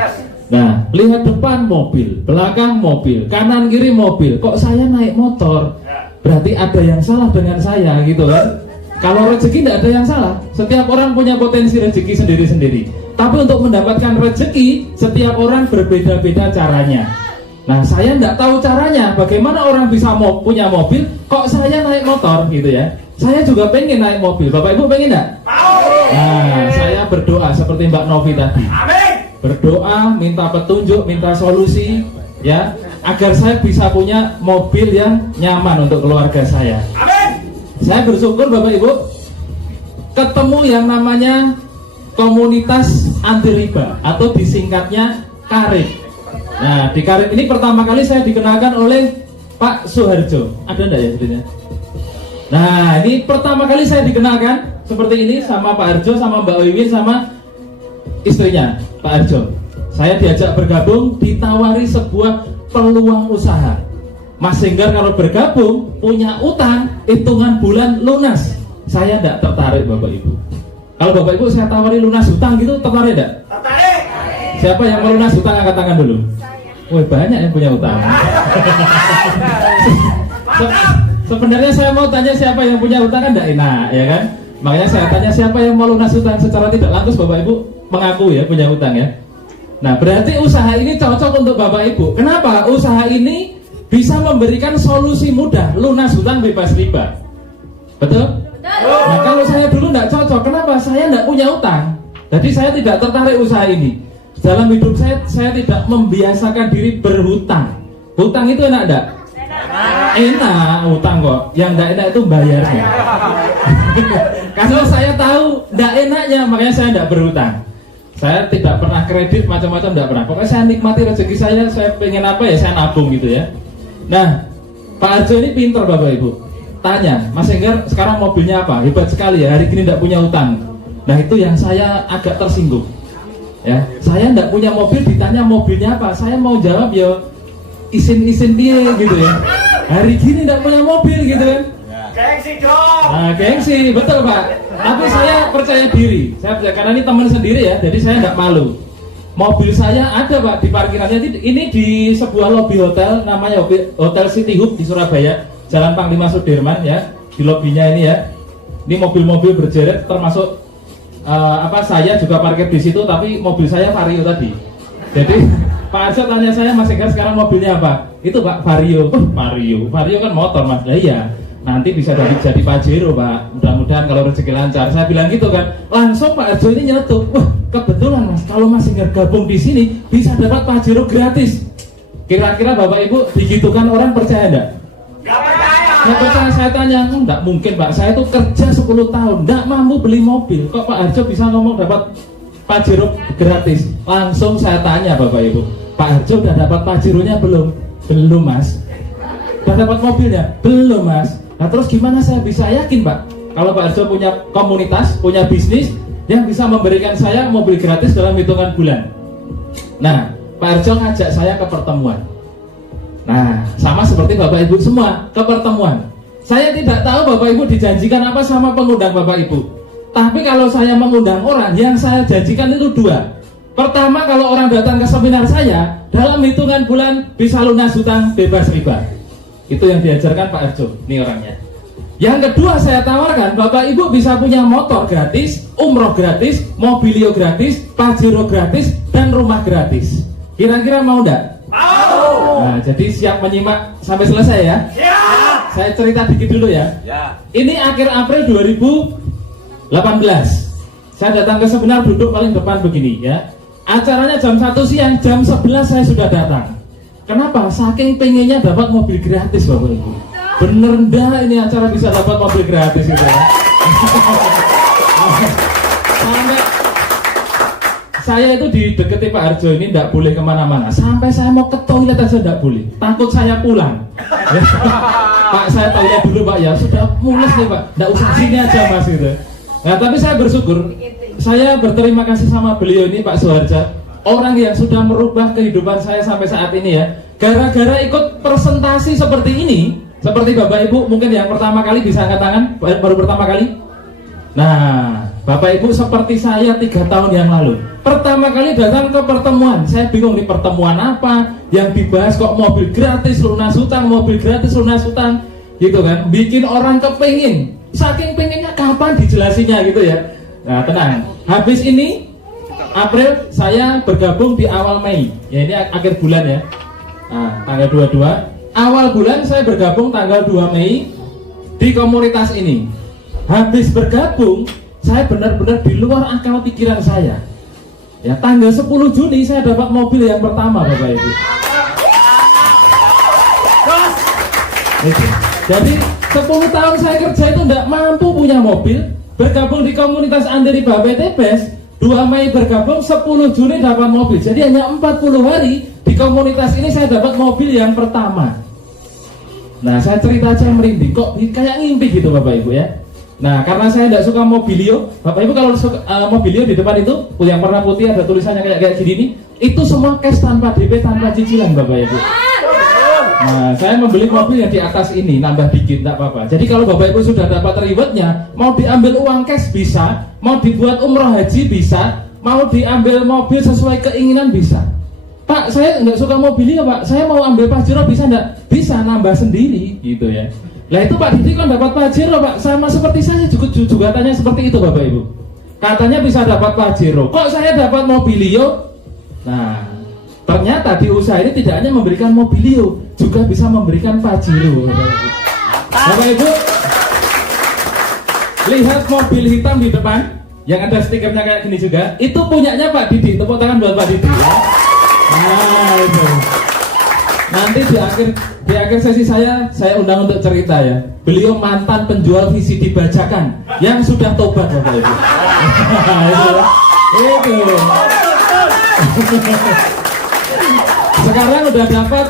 Nah, lihat depan mobil, belakang mobil, kanan kiri mobil. Kok saya naik motor? Berarti ada yang salah dengan saya gitu kan? Kalau rezeki tidak ada yang salah. Setiap orang punya potensi rezeki sendiri-sendiri. Tapi untuk mendapatkan rezeki, setiap orang berbeda-beda caranya. Nah, saya tidak tahu caranya. Bagaimana orang bisa punya mobil, kok saya naik motor gitu ya? Saya juga pengen naik mobil. Bapak Ibu pengen tidak? Nah, saya berdoa seperti Mbak Novi tadi. Berdoa, minta petunjuk, minta solusi, ya, agar saya bisa punya mobil yang nyaman untuk keluarga saya. Saya bersyukur Bapak Ibu ketemu yang namanya komunitas anti riba atau disingkatnya KARIB. Nah, di KARIB ini pertama kali saya dikenalkan oleh Pak Suharjo. Ada enggak ya sebenarnya? Nah, ini pertama kali saya dikenalkan seperti ini sama Pak Arjo, sama Mbak Wiwin, sama istrinya Pak Arjo. Saya diajak bergabung, ditawari sebuah peluang usaha. Mas Enggar kalau bergabung punya utang hitungan bulan lunas. Saya tidak tertarik Bapak Ibu. Kalau Bapak Ibu saya tawari lunas hutang gitu, tertarik tidak? Tertarik. Siapa yang mau lunas hutang angkat tangan dulu. Wah, banyak yang punya utang. Sebenarnya saya mau tanya siapa yang punya utang kan tidak enak, ya kan? Makanya saya tanya siapa yang mau lunas hutang secara tidak langsung. Bapak Ibu mengaku ya punya utang ya. Nah, berarti usaha ini cocok untuk Bapak Ibu. Kenapa? Usaha ini bisa memberikan solusi mudah, lunas hutang bebas riba. Betul? Nah, kalau saya dulu tidak cocok, kenapa? Saya tidak punya utang. Jadi saya tidak tertarik usaha ini. Dalam hidup saya tidak membiasakan diri berhutang. Hutang itu enak tidak? Enak, hutang kok. Yang tidak enak itu bayarnya. Kalau saya tahu tidak enaknya, makanya saya tidak berhutang. Saya tidak pernah kredit macam-macam, tidak pernah. Pokoknya saya nikmati rezeki saya pengen apa ya saya nabung gitu ya. Nah, Pak Arjo ini pinter Bapak Ibu. Tanya, Mas Enggar sekarang mobilnya apa? Hebat sekali ya, hari ini tidak punya utang. Nah, itu yang saya agak tersinggung. Ya, saya tidak punya mobil, ditanya mobilnya apa? Saya mau jawab ya isin-isin dia gitu ya. Hari ini tidak punya mobil gitu kan? Gengsi dong. Nah, gengsi, betul Pak. Tapi saya percaya diri. Saya percaya karena ini teman sendiri ya, jadi saya tidak malu. Mobil saya ada Pak di parkirannya. Ini di sebuah lobi hotel, namanya Hotel City Hub di Surabaya. Jalan Panglima Sudirman ya, di lobinya ini ya. Ini mobil-mobil berjejer termasuk saya juga parkir di situ, tapi mobil saya Vario tadi. Jadi Pak Arjo tanya saya, Mas Enggar sekarang mobilnya apa? Itu Pak Vario. Vario kan motor Mas. Lah iya, nanti bisa jadi Pajero Pak. Mudah-mudahan kalau rezeki lancar. Saya bilang gitu kan. Langsung Pak Arjo ini nyetuk. Wah, kebetulan Mas, kalau Mas Enggar gabung di sini bisa dapat Pajero gratis. Kira-kira Bapak Ibu digitukan orang percaya enggak? Gak percaya. Nggak percaya. Saya tanya, enggak mungkin Pak, saya tuh kerja 10 tahun enggak mampu beli mobil, kok Pak Arjo bisa ngomong dapat Pajero gratis? Langsung saya tanya Bapak Ibu, Pak Arjo udah dapat Pajeronya belum? Belum Mas. Udah dapat mobilnya? Belum Mas. Nah terus gimana saya bisa yakin Pak, kalau Pak Arjo punya komunitas, punya bisnis yang bisa memberikan saya mobil gratis dalam hitungan bulan? Nah, Pak Arjo ngajak saya ke pertemuan. Nah, sama seperti Bapak Ibu semua, ke pertemuan. Saya tidak tahu Bapak Ibu dijanjikan apa sama pengundang Bapak Ibu. Tapi kalau saya mengundang orang, yang saya janjikan itu 2. Pertama, kalau orang datang ke seminar saya, dalam hitungan bulan bisa lunas hutang bebas riba. Itu yang diajarkan Pak Arjo, ini orangnya. Yang kedua saya tawarkan, Bapak Ibu bisa punya motor gratis, umroh gratis, mobilio gratis, Pajero gratis, dan rumah gratis. Kira-kira mau enggak? Mau. Nah, jadi siap menyimak sampai selesai ya. Siap. Saya cerita dikit dulu ya. Ya. Ini akhir April 2018. Saya datang ke seminar, duduk paling depan begini ya. Acaranya jam 1 siang, jam 11 saya sudah datang. Kenapa? Saking pengennya dapat mobil gratis Bapak Ibu. Bener dah ini acara bisa dapat mobil gratis gitu ya. Sampai saya itu dideketi Pak Harjo ini tidak boleh kemana-mana. Sampai saya mau ke toilet aja tidak boleh. Takut saya pulang. Pak saya toilet dulu Pak ya. Sudah mules nih Pak. Tidak usah sini aja Mas gitu. Nah tapi saya bersyukur. Saya berterima kasih sama beliau ini Pak Suharja. Orang yang sudah merubah kehidupan saya sampai saat ini ya. Gara-gara ikut presentasi seperti ini. Seperti Bapak Ibu mungkin yang pertama kali bisa angkat tangan. Baru pertama kali. Nah Bapak Ibu seperti saya 3 tahun yang lalu pertama kali datang ke pertemuan, saya bingung nih pertemuan apa yang dibahas kok mobil gratis lunas hutang, mobil gratis lunas hutang gitu kan, bikin orang kepengin, saking pengennya kapan dijelasinnya gitu ya. Nah tenang, habis ini April saya bergabung di awal Mei ya, ini akhir bulan ya. Nah tanggal 22 awal bulan saya bergabung tanggal 2 Mei di komunitas ini. Habis bergabung saya benar-benar di luar akal pikiran saya. Ya, tanggal 10 Juni saya dapat mobil yang pertama Bapak Ibu. Itu. Jadi 10 tahun saya kerja itu tidak mampu punya mobil. Bergabung di komunitas Andiriba PTBes 2 Mei bergabung, 10 Juni dapat mobil. Jadi hanya 40 hari di komunitas ini saya dapat mobil yang pertama. Nah saya cerita aja merinding, kok kayak ngimpi gitu Bapak Ibu ya. Nah karena saya tidak suka mobilio, Bapak Ibu kalau suka mobilio di depan itu yang warna putih ada tulisannya kayak gini nih, itu semua cash tanpa DP tanpa cicilan Bapak Ibu. Nah saya membeli mobil yang di atas ini, nambah dikit tidak apa-apa. Jadi kalau Bapak Ibu sudah dapat rewardnya, mau diambil uang cash bisa, mau dibuat umroh haji bisa, mau diambil mobil sesuai keinginan bisa. Pak saya nggak suka mobilio Pak, saya mau ambil Pajero bisa nggak? Bisa, nambah sendiri gitu ya. Lah itu Pak Didi kan dapat Pajero Pak, sama seperti saya juga tanya seperti itu Bapak Ibu. Katanya bisa dapat Pajero, kok saya dapat mobilio? Nah ternyata di usaha ini tidak hanya memberikan mobilio, juga bisa memberikan Pajero Bapak Ibu. Bapak Ibu lihat mobil hitam di depan yang ada stikernya kayak gini juga, itu punyanya Pak Didi. Tepuk tangan buat Pak Didi ya. Nah itu. Nanti di akhir sesi saya undang untuk cerita ya. Beliau mantan penjual VCD bajakan yang sudah tobat Bapak Ibu. Itu. Sekarang udah dapat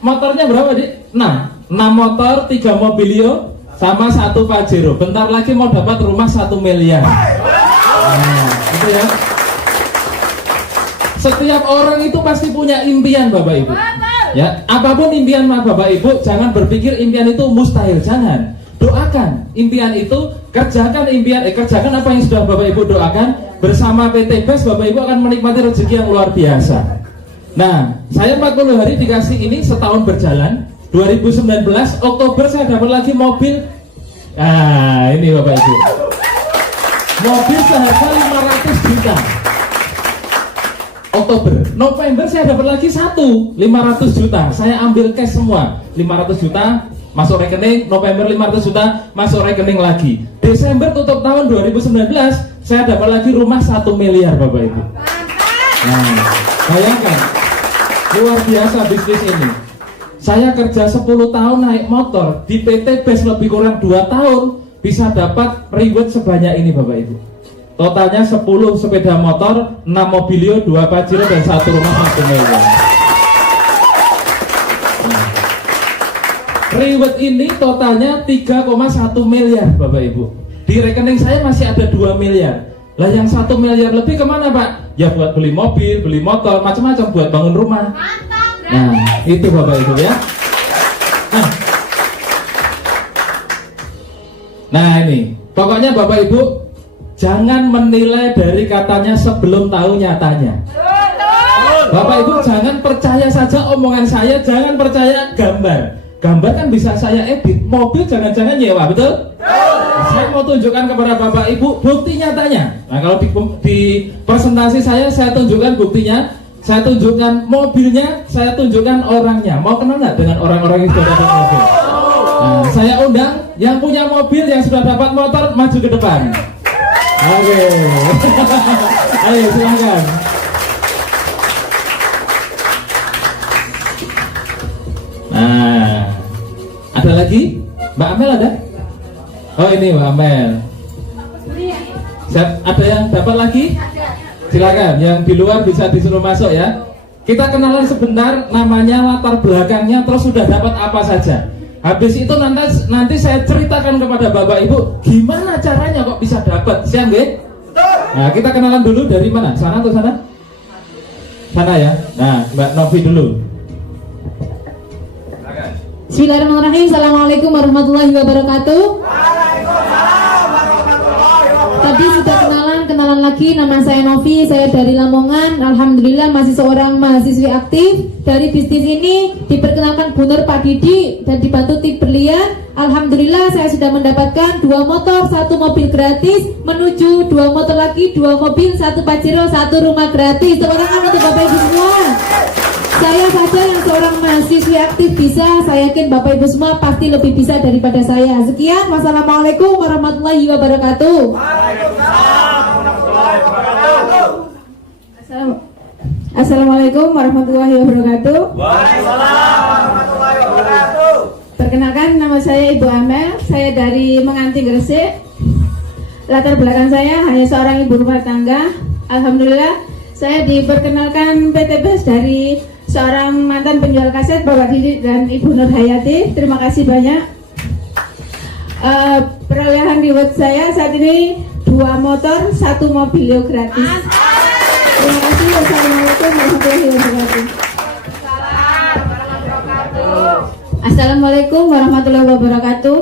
motornya berapa Dik? 6 motor, 3 mobilio sama 1 Pajero. Bentar lagi mau dapat rumah 1 miliar. Nah, itu ya. Setiap orang itu pasti punya impian Bapak Ibu. Ya, apapun impian Bapak Ibu, jangan berpikir impian itu mustahil, jangan. Doakan impian itu, kerjakan kerjakan apa yang sudah Bapak Ibu doakan. Bersama PTBes Bapak Ibu akan menikmati rezeki yang luar biasa. Nah, saya 40 hari dikasih ini, setahun berjalan. 2019 Oktober saya dapat lagi mobil. Nah, ini Bapak Ibu. Mobil seharga 500 juta. Oktober, November saya dapat lagi 500 juta. Saya ambil cash semua, 500 juta masuk rekening. November 500 juta masuk rekening lagi. Desember tutup tahun 2019 saya dapat lagi rumah 1 miliar Bapak Ibu. Nah, bayangkan luar biasa bisnis ini. Saya kerja 10 tahun naik motor di PTBes lebih kurang 2 tahun bisa dapat reward sebanyak ini Bapak Ibu. Totalnya 10 sepeda motor, 6 mobilio, 2 Pajero dan 1 rumah 1 miliar. Nah, reward ini totalnya 3,1 miliar Bapak Ibu. Di rekening saya masih ada 2 miliar. Lah yang 1 miliar lebih kemana Pak? Ya buat beli mobil, beli motor, macam-macam, buat bangun rumah. Nah itu Bapak Ibu ya. Nah ini, pokoknya Bapak Ibu jangan menilai dari katanya sebelum tahu nyatanya. Bapak Ibu jangan percaya saja omongan saya, jangan percaya gambar. Gambar kan bisa saya edit, mobil jangan-jangan nyewa, betul? Saya mau tunjukkan kepada Bapak Ibu bukti nyatanya. Nah kalau di presentasi saya tunjukkan buktinya. Saya tunjukkan mobilnya, saya tunjukkan orangnya. Mau kenal nggak dengan orang-orang yang sudah dapat mobil? Nah, saya undang yang punya mobil, yang sudah dapat motor, maju ke depan. Oke. Ayo silakan. Nah, ada lagi? Mbak Amel ada? Oh ini Mbak Amel. Ada yang dapat lagi? Silakan, yang di luar bisa disuruh masuk ya. Kita kenalan sebentar, namanya, latar belakangnya, terus sudah dapat apa saja. Habis itu nanti saya ceritakan kepada Bapak Ibu gimana caranya kok bisa dapat. Siap nggih? Nah, kita kenalan dulu dari mana? Sana atau sana? Sana ya. Nah, Mbak Novi dulu. Bismillahirrahmanirrahim. Assalamualaikum warahmatullahi wabarakatuh. Tadi sudah kenalan lagi. Nama saya Novi, saya dari Lamongan. Alhamdulillah masih seorang mahasiswi aktif. Dari bisnis ini diperkenalkan Bu Nur Pak Didi dan dibantu tim berlian. Alhamdulillah saya sudah mendapatkan 2 motor, 1 mobil gratis, menuju 2 motor lagi, 2 mobil, 1 Pajero, 1 rumah gratis. Tepuk tangan untuk Bapak Ibu semua. Saya saja yang seorang mahasiswi aktif bisa, saya yakin Bapak Ibu semua pasti lebih bisa daripada saya. Sekian, wassalamualaikum warahmatullahi wabarakatuh. Assalamualaikum warahmatullahi wabarakatuh. Perkenalkan, nama saya Ibu Amel, saya dari Menganti Gresik. Latar belakang saya hanya seorang ibu rumah tangga. Alhamdulillah saya diperkenalkan PT BES dari seorang mantan penjual kaset Bapak Didi dan Ibu Nur Hayati. Terima kasih banyak. Perolehan reward saya saat ini 2 motor, 1 mobil gratis. Terima kasih. Wassalamualaikum warahmatullahi wabarakatuh. Assalamualaikum warahmatullahi wabarakatuh.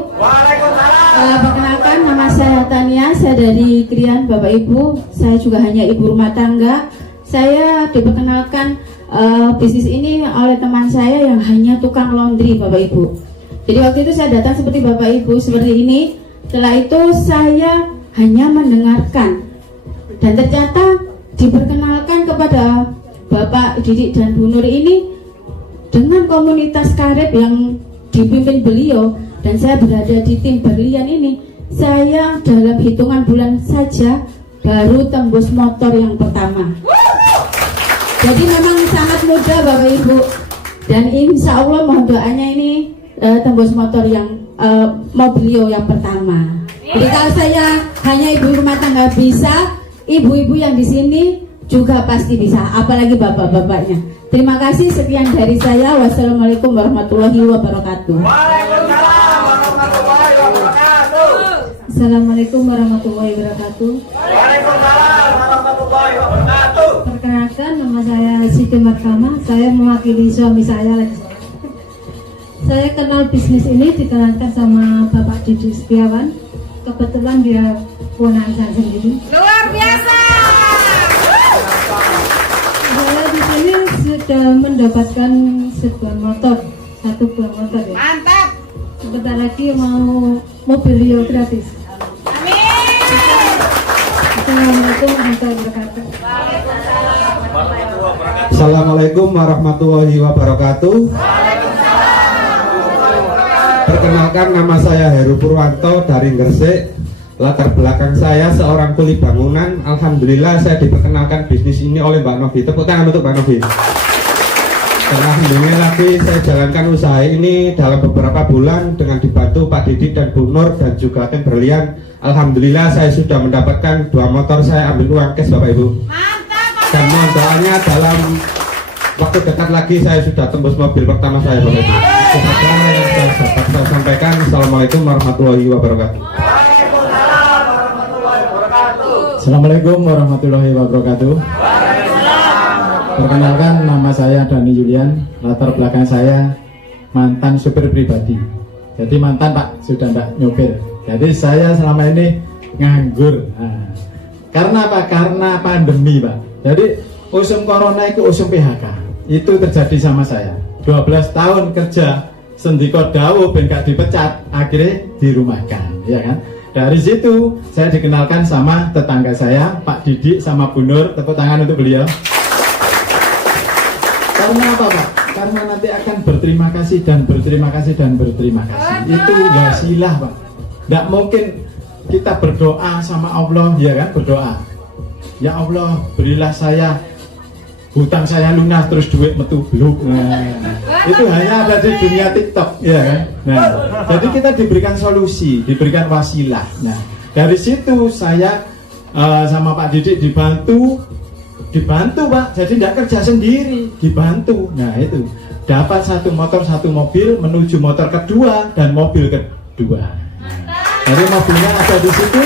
Perkenalkan, nama saya Tania, saya dari Krian Bapak Ibu. Saya juga hanya ibu rumah tangga. Saya diperkenalkan bisnis ini oleh teman saya yang hanya tukang laundry Bapak Ibu. Jadi waktu itu saya datang seperti Bapak Ibu seperti ini. Setelah itu saya hanya mendengarkan dan ternyata diperkenalkan kepada Bapak Didi dan Bu Nur ini dengan komunitas karib yang dipimpin beliau, dan saya berada di tim berlian ini. Saya dalam hitungan bulan saja baru tembus motor yang pertama. Jadi memang sangat mudah Bapak Ibu, dan insya Allah mohon doanya ini tembus motor yang beliau yang pertama. Jadi kalau saya hanya ibu rumah tangga bisa, ibu-ibu yang di sini juga pasti bisa, apalagi bapak-bapaknya. Terima kasih, sekian dari saya. Wassalamualaikum warahmatullahi wabarakatuh. Waalaikumsalam warahmatullahi wabarakatuh. Assalamualaikum warahmatullahi wabarakatuh. Waalaikumsalam warahmatullahi wabarakatuh. Perkenalkan, nama saya Siti Markama. Saya mewakili suami saya lagi. Saya kenal bisnis ini dikenalkan sama Bapak Didi Setiawan. Kebetulan dia ponakan saya sendiri. Luar biasa. Saya di sini sudah mendapatkan sebuah motor, 1 buah motor ya. Mantap. Sebentar lagi mau mobil Rio gratis. Amin. Assalamualaikum warahmatullahi wabarakatuh. Assalamualaikum warahmatullahi wabarakatuh. Perkenalkan, nama saya Heru Purwanto dari Gresik. Latar belakang saya seorang kuli bangunan. Alhamdulillah saya diperkenalkan bisnis ini oleh Mbak Novi. Tepuk tangan untuk Mbak Novi. Dan alhamdulillah lagi saya jalankan usaha ini dalam beberapa bulan dengan dibantu Pak Didi dan Bu Nur dan juga tim berlian. Alhamdulillah saya sudah mendapatkan 2 motor. Saya ambil uang cash Bapak Ibu. Mantap. Dan mohon doanya dalam waktu dekat lagi saya sudah tembus mobil pertama saya Bapak Ibu. Itu saja yang saya sampaikan. Assalamualaikum warahmatullahi wabarakatuh. Assalamualaikum warahmatullahi wabarakatuh. Perkenalkan, nama saya Dani Julian. Latar belakang saya mantan supir pribadi. Jadi mantan Pak, sudah tidak nyopir. Jadi saya selama ini nganggur. Nah, karena apa? Karena pandemi Pak. Jadi usum corona itu usum PHK. Itu terjadi sama saya. 12 tahun kerja sendiko dawuh ben gak dipecat, akhirnya dirumahkan, ya kan? Dari situ saya dikenalkan sama tetangga saya, Pak Didi sama Bu Nur. Tepuk tangan untuk beliau. Karena apa Pak? Karena nanti akan berterima kasih dan berterima kasih dan berterima kasih. Itu wasilah Pak. Nggak mungkin kita berdoa sama Allah, ya kan, berdoa. Ya Allah, berilah saya hutang saya lunas terus duit metu bluk. Nah, itu hanya ada di dunia TikTok, ya kan. Nah, jadi kita diberikan solusi, diberikan wasilah. Nah, dari situ saya sama Pak Didik dibantu Pak. Jadi tidak kerja sendiri, dibantu. Nah itu dapat satu motor satu mobil menuju motor kedua dan mobil kedua. Jadi mobilnya ada di situ.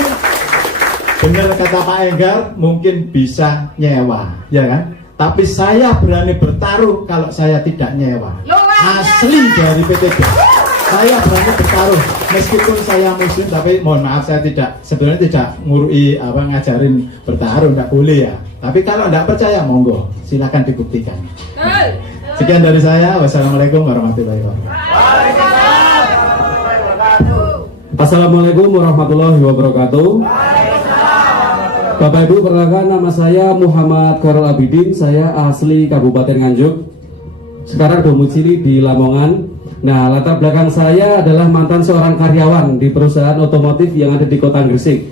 Benar kata Pak Enggar, mungkin bisa nyewa, ya kan? Tapi saya berani bertaruh kalau saya tidak nyewa. Asli dari PTB. Saya berani bertaruh, meskipun saya muslim, tapi mohon maaf saya sebenarnya tidak ngurui ngajarin bertaruh, nggak boleh ya. Tapi kalau nggak percaya, monggo, silakan dibuktikan. Sekian dari saya. Wassalamualaikum warahmatullahi wabarakatuh. Assalamualaikum warahmatullahi wabarakatuh. Bapak Ibu, perkenalkan nama saya Muhammad Khairul Abidin. Saya asli Kabupaten Nganjuk. Sekarang domisili di Lamongan. Nah, latar belakang saya adalah mantan seorang karyawan di perusahaan otomotif yang ada di Kota Gresik.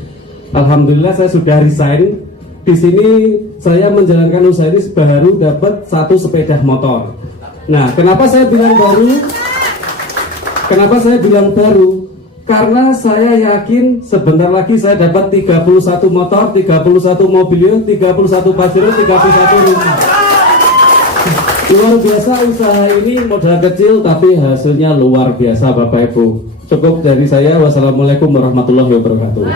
Alhamdulillah saya sudah resign. Di sini saya menjalankan usaha ini baru dapat 1 sepeda motor. Nah, kenapa saya bilang baru? Kenapa saya bilang baru? Karena saya yakin sebentar lagi saya dapat 31 motor, 31 mobil, 31 Pajero, 31 rumah. Luar biasa usaha ini, modal kecil tapi hasilnya luar biasa Bapak Ibu. Cukup dari saya. Wassalamualaikum warahmatullahi wabarakatuh.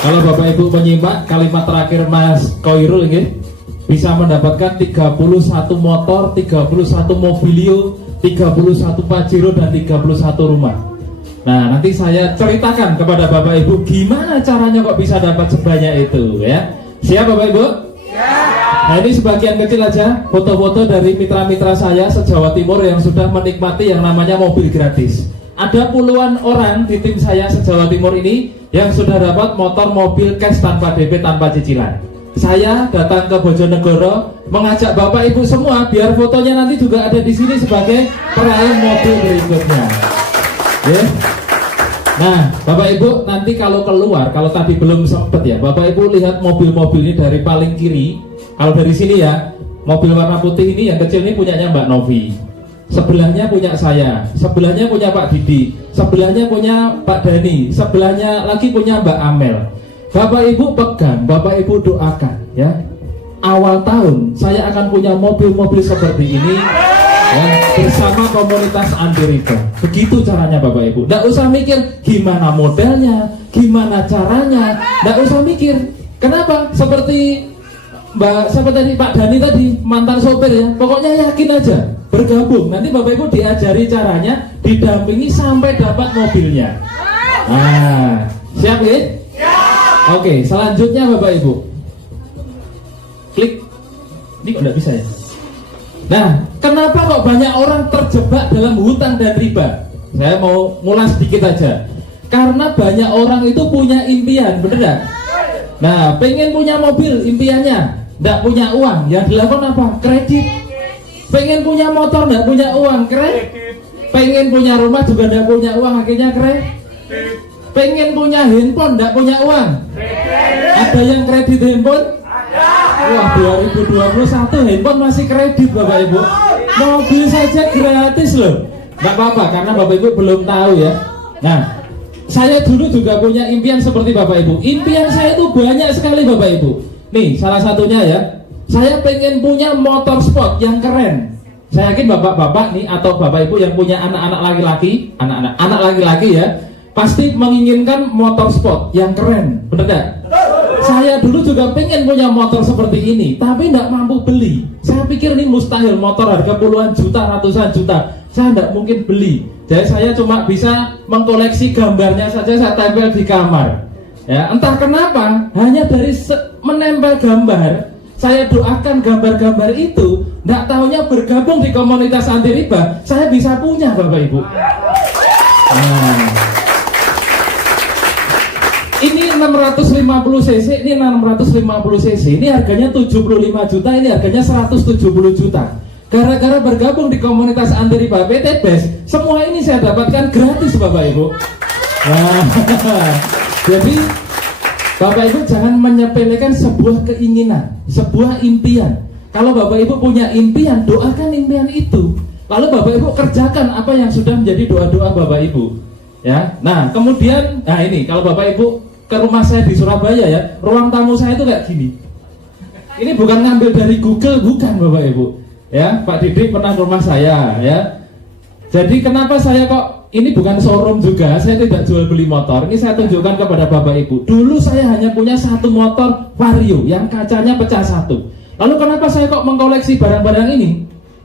Kalau Bapak Ibu menyimak kalimat terakhir Mas Koirul ini, bisa mendapatkan 31 motor, 31 mobilio, 31 Pajero dan 31 rumah. Nah, nanti saya ceritakan kepada Bapak Ibu gimana caranya kok bisa dapat sebanyak itu ya. Siap Bapak Ibu? Nah, ini sebagian kecil aja foto-foto dari mitra-mitra saya se-Jawa Timur yang sudah menikmati yang namanya mobil gratis. Ada puluhan orang di tim saya se-Jawa Timur ini yang sudah dapat motor mobil cash tanpa DP, tanpa cicilan. Saya datang ke Bojonegoro mengajak Bapak Ibu semua biar fotonya nanti juga ada di sini sebagai peraih mobil berikutnya. Ya. Nah, Bapak Ibu nanti kalau keluar, kalau tadi belum sempet ya, Bapak Ibu lihat mobil-mobil ini dari paling kiri. Kalau dari sini ya, mobil warna putih ini yang kecil ini punyanya Mbak Novi. Sebelahnya punya saya, sebelahnya punya Pak Didi, sebelahnya punya Pak Dani, sebelahnya lagi punya Mbak Amel. Bapak Ibu pegang, Bapak Ibu doakan ya. Awal tahun saya akan punya mobil-mobil seperti ini ya, bersama komunitas anti riba. Begitu caranya Bapak Ibu. Nggak usah mikir gimana modelnya, gimana caranya. Nggak usah mikir. Kenapa? Seperti siapa tadi, Pak Dani tadi, mantan sopir ya. Pokoknya yakin aja, bergabung. Nanti Bapak Ibu diajari caranya, didampingi sampai dapat mobilnya. Nah, siap ya? Oke, selanjutnya Bapak Ibu, klik. Ini kok nggak bisa ya? Nah, kenapa kok banyak orang terjebak dalam hutang dan riba? Saya mau ngulas sedikit aja. Karena banyak orang itu punya impian, bener gak? Nah, pengen punya mobil, impiannya nggak punya uang, yang dilakukan apa? Kredit. Pengen punya motor, nggak punya uang, kredit. Pengen punya rumah juga nggak punya uang, akhirnya kredit. Pengen punya handphone, nggak punya uang. Ada yang kredit handphone? Wah, 2021 handphone masih kredit Bapak Ibu. Mobil saja gratis loh. Nggak apa-apa, karena Bapak Ibu belum tahu ya. Nah, saya dulu juga punya impian seperti Bapak Ibu. Impian saya itu banyak sekali Bapak Ibu. Nih, salah satunya ya, saya pengen punya motor sport yang keren. Saya yakin bapak-bapak nih atau Bapak Ibu yang punya anak-anak laki-laki, anak laki-laki ya, pasti menginginkan motor sport yang keren, bener gak? Saya dulu juga pengen punya motor seperti ini, tapi tidak mampu beli. Saya pikir ini mustahil, motor harga puluhan juta, ratusan juta, saya tidak mungkin beli. Jadi saya cuma bisa mengkoleksi gambarnya saja, saya tempel di kamar. Ya, entah kenapa, hanya dari menempel gambar, saya doakan gambar-gambar itu, tidak tahunya bergabung di komunitas anti riba, saya bisa punya Bapak Ibu. Nah, 650 cc, ini 650 cc, ini harganya 75 juta, ini harganya 170 juta. Gara-gara bergabung di komunitas anti riba PT BES, semua ini saya dapatkan gratis Bapak Ibu. Nah, jadi Bapak Ibu jangan menyepelekan sebuah keinginan, sebuah impian. Kalau Bapak Ibu punya impian, doakan impian itu. Lalu Bapak Ibu kerjakan apa yang sudah menjadi doa-doa Bapak Ibu. Ya, nah kemudian, nah ini kalau Bapak Ibu ke rumah saya di Surabaya ya, ruang tamu saya itu kayak gini. Ini bukan ngambil dari Google, bukan Bapak Ibu. Ya, Pak Didik pernah ke rumah saya ya. Jadi kenapa saya kok ini bukan showroom juga, saya tidak jual beli motor. Ini saya tunjukkan kepada Bapak Ibu. Dulu saya hanya punya satu motor Vario yang kacanya pecah satu. Lalu kenapa saya kok mengkoleksi barang-barang ini?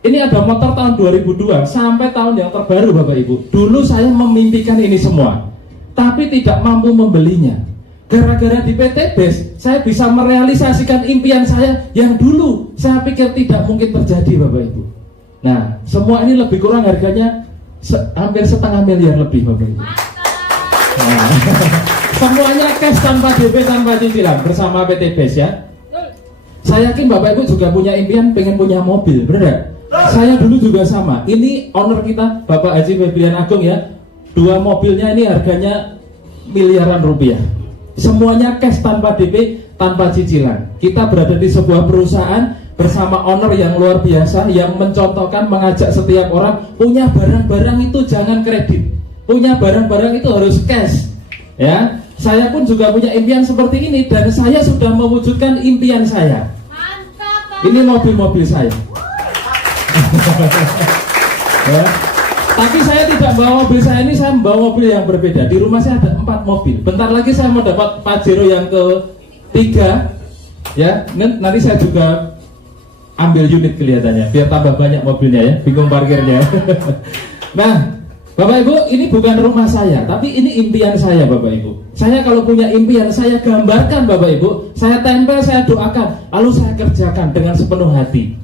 Ini ada motor tahun 2002 sampai tahun yang terbaru Bapak Ibu. Dulu saya memimpikan ini semua, tapi tidak mampu membelinya. Gara-gara di PT BES, saya bisa merealisasikan impian saya yang dulu saya pikir tidak mungkin terjadi Bapak Ibu. Nah, semua ini lebih kurang harganya hampir setengah miliar lebih Bapak Ibu. Nah, semuanya cash tanpa DP, tanpa cicilan bersama PT BES ya. Saya yakin Bapak Ibu juga punya impian pengen punya mobil, benar gak? Saya dulu juga sama. Ini owner kita Bapak Haji Febrian Agung ya. 2 mobilnya ini harganya miliaran rupiah. Semuanya cash tanpa DP, tanpa cicilan. Kita berada di sebuah perusahaan bersama owner yang luar biasa, yang mencontohkan, mengajak setiap orang punya barang-barang itu jangan kredit. Punya barang-barang itu harus cash. Ya, saya pun juga punya impian seperti ini dan saya sudah mewujudkan impian saya. Ini mobil-mobil saya. Ya. Tapi saya tidak bawa mobil saya ini, saya membawa mobil yang berbeda. Di rumah saya ada 4 mobil. Bentar lagi saya mau dapat Pajero yang ke-3. Ya, nanti saya juga ambil unit kelihatannya, biar tambah banyak mobilnya ya, bingung parkirnya. Nah, Bapak Ibu, ini bukan rumah saya, tapi ini impian saya Bapak Ibu. Saya kalau punya impian, saya gambarkan Bapak Ibu, saya tempel, saya doakan, lalu saya kerjakan dengan sepenuh hati.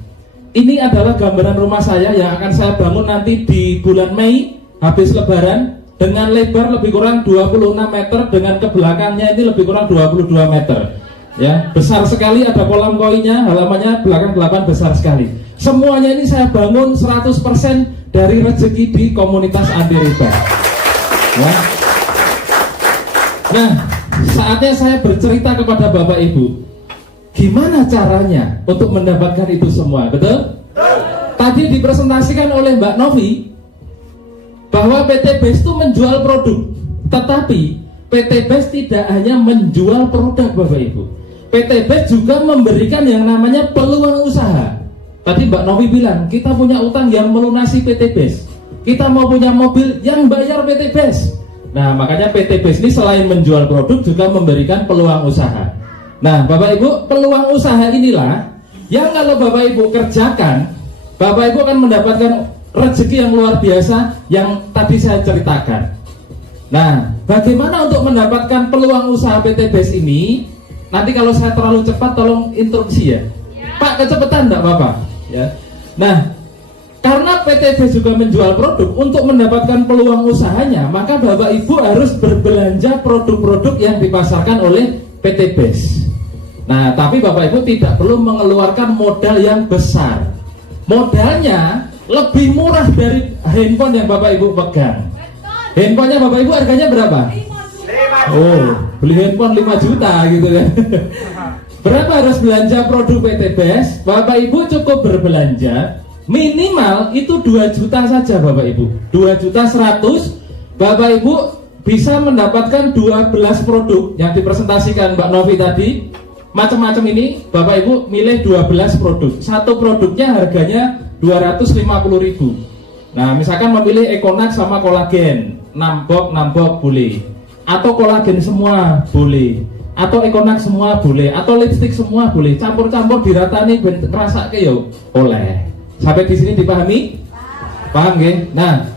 Ini adalah gambaran rumah saya yang akan saya bangun nanti di bulan Mei habis Lebaran, dengan lebar lebih kurang 26 meter, dengan kebelakangnya ini lebih kurang 22 meter. Ya, besar sekali, ada kolam koinnya, halamannya belakang besar sekali. Semuanya ini saya bangun 100% dari rezeki di komunitas anti riba. Ya. Nah, saatnya saya bercerita kepada Bapak Ibu. Gimana caranya untuk mendapatkan itu semua, betul? Tadi dipresentasikan oleh Mbak Novi bahwa PT BES itu menjual produk, tetapi PT BES tidak hanya menjual produk Bapak Ibu. PT BES juga memberikan yang namanya peluang usaha. Tadi Mbak Novi bilang kita punya utang yang melunasi PT BES, kita mau punya mobil yang bayar PT BES. Nah, makanya PT BES ini selain menjual produk juga memberikan peluang usaha. Nah, Bapak Ibu, peluang usaha inilah yang kalau Bapak Ibu kerjakan, Bapak Ibu akan mendapatkan rezeki yang luar biasa yang tadi saya ceritakan. Nah, bagaimana untuk mendapatkan peluang usaha PT BES ini? Nanti kalau saya terlalu cepat tolong instruksi ya. Pak, kecepatan enggak Bapak? Ya. Nah, karena PT BES juga menjual produk, untuk mendapatkan peluang usahanya, maka Bapak Ibu harus berbelanja produk-produk yang dipasarkan oleh PT BES. Nah, tapi Bapak Ibu tidak perlu mengeluarkan modal yang besar. Modalnya lebih murah dari handphone yang Bapak Ibu pegang. Handphonenya Bapak Ibu harganya berapa? 5 Oh, beli handphone 5 juta gitu ya. Berapa harus belanja produk PT BES? Bapak Ibu cukup berbelanja minimal itu 2 juta saja Bapak Ibu. 2.100.000 Bapak Ibu bisa mendapatkan 12 produk yang dipresentasikan Mbak Novi tadi. Macam-macam ini Bapak Ibu milih 12 produk. Satu produknya harganya 250.000. Nah, misalkan memilih Econax sama kolagen, 6 box boleh. Atau kolagen semua boleh. Atau Econax semua boleh. Atau lipstick semua boleh. Campur-campur diratani ngerasa ke yo oleh. Sampai di sini dipahami? Paham nggih? Nah,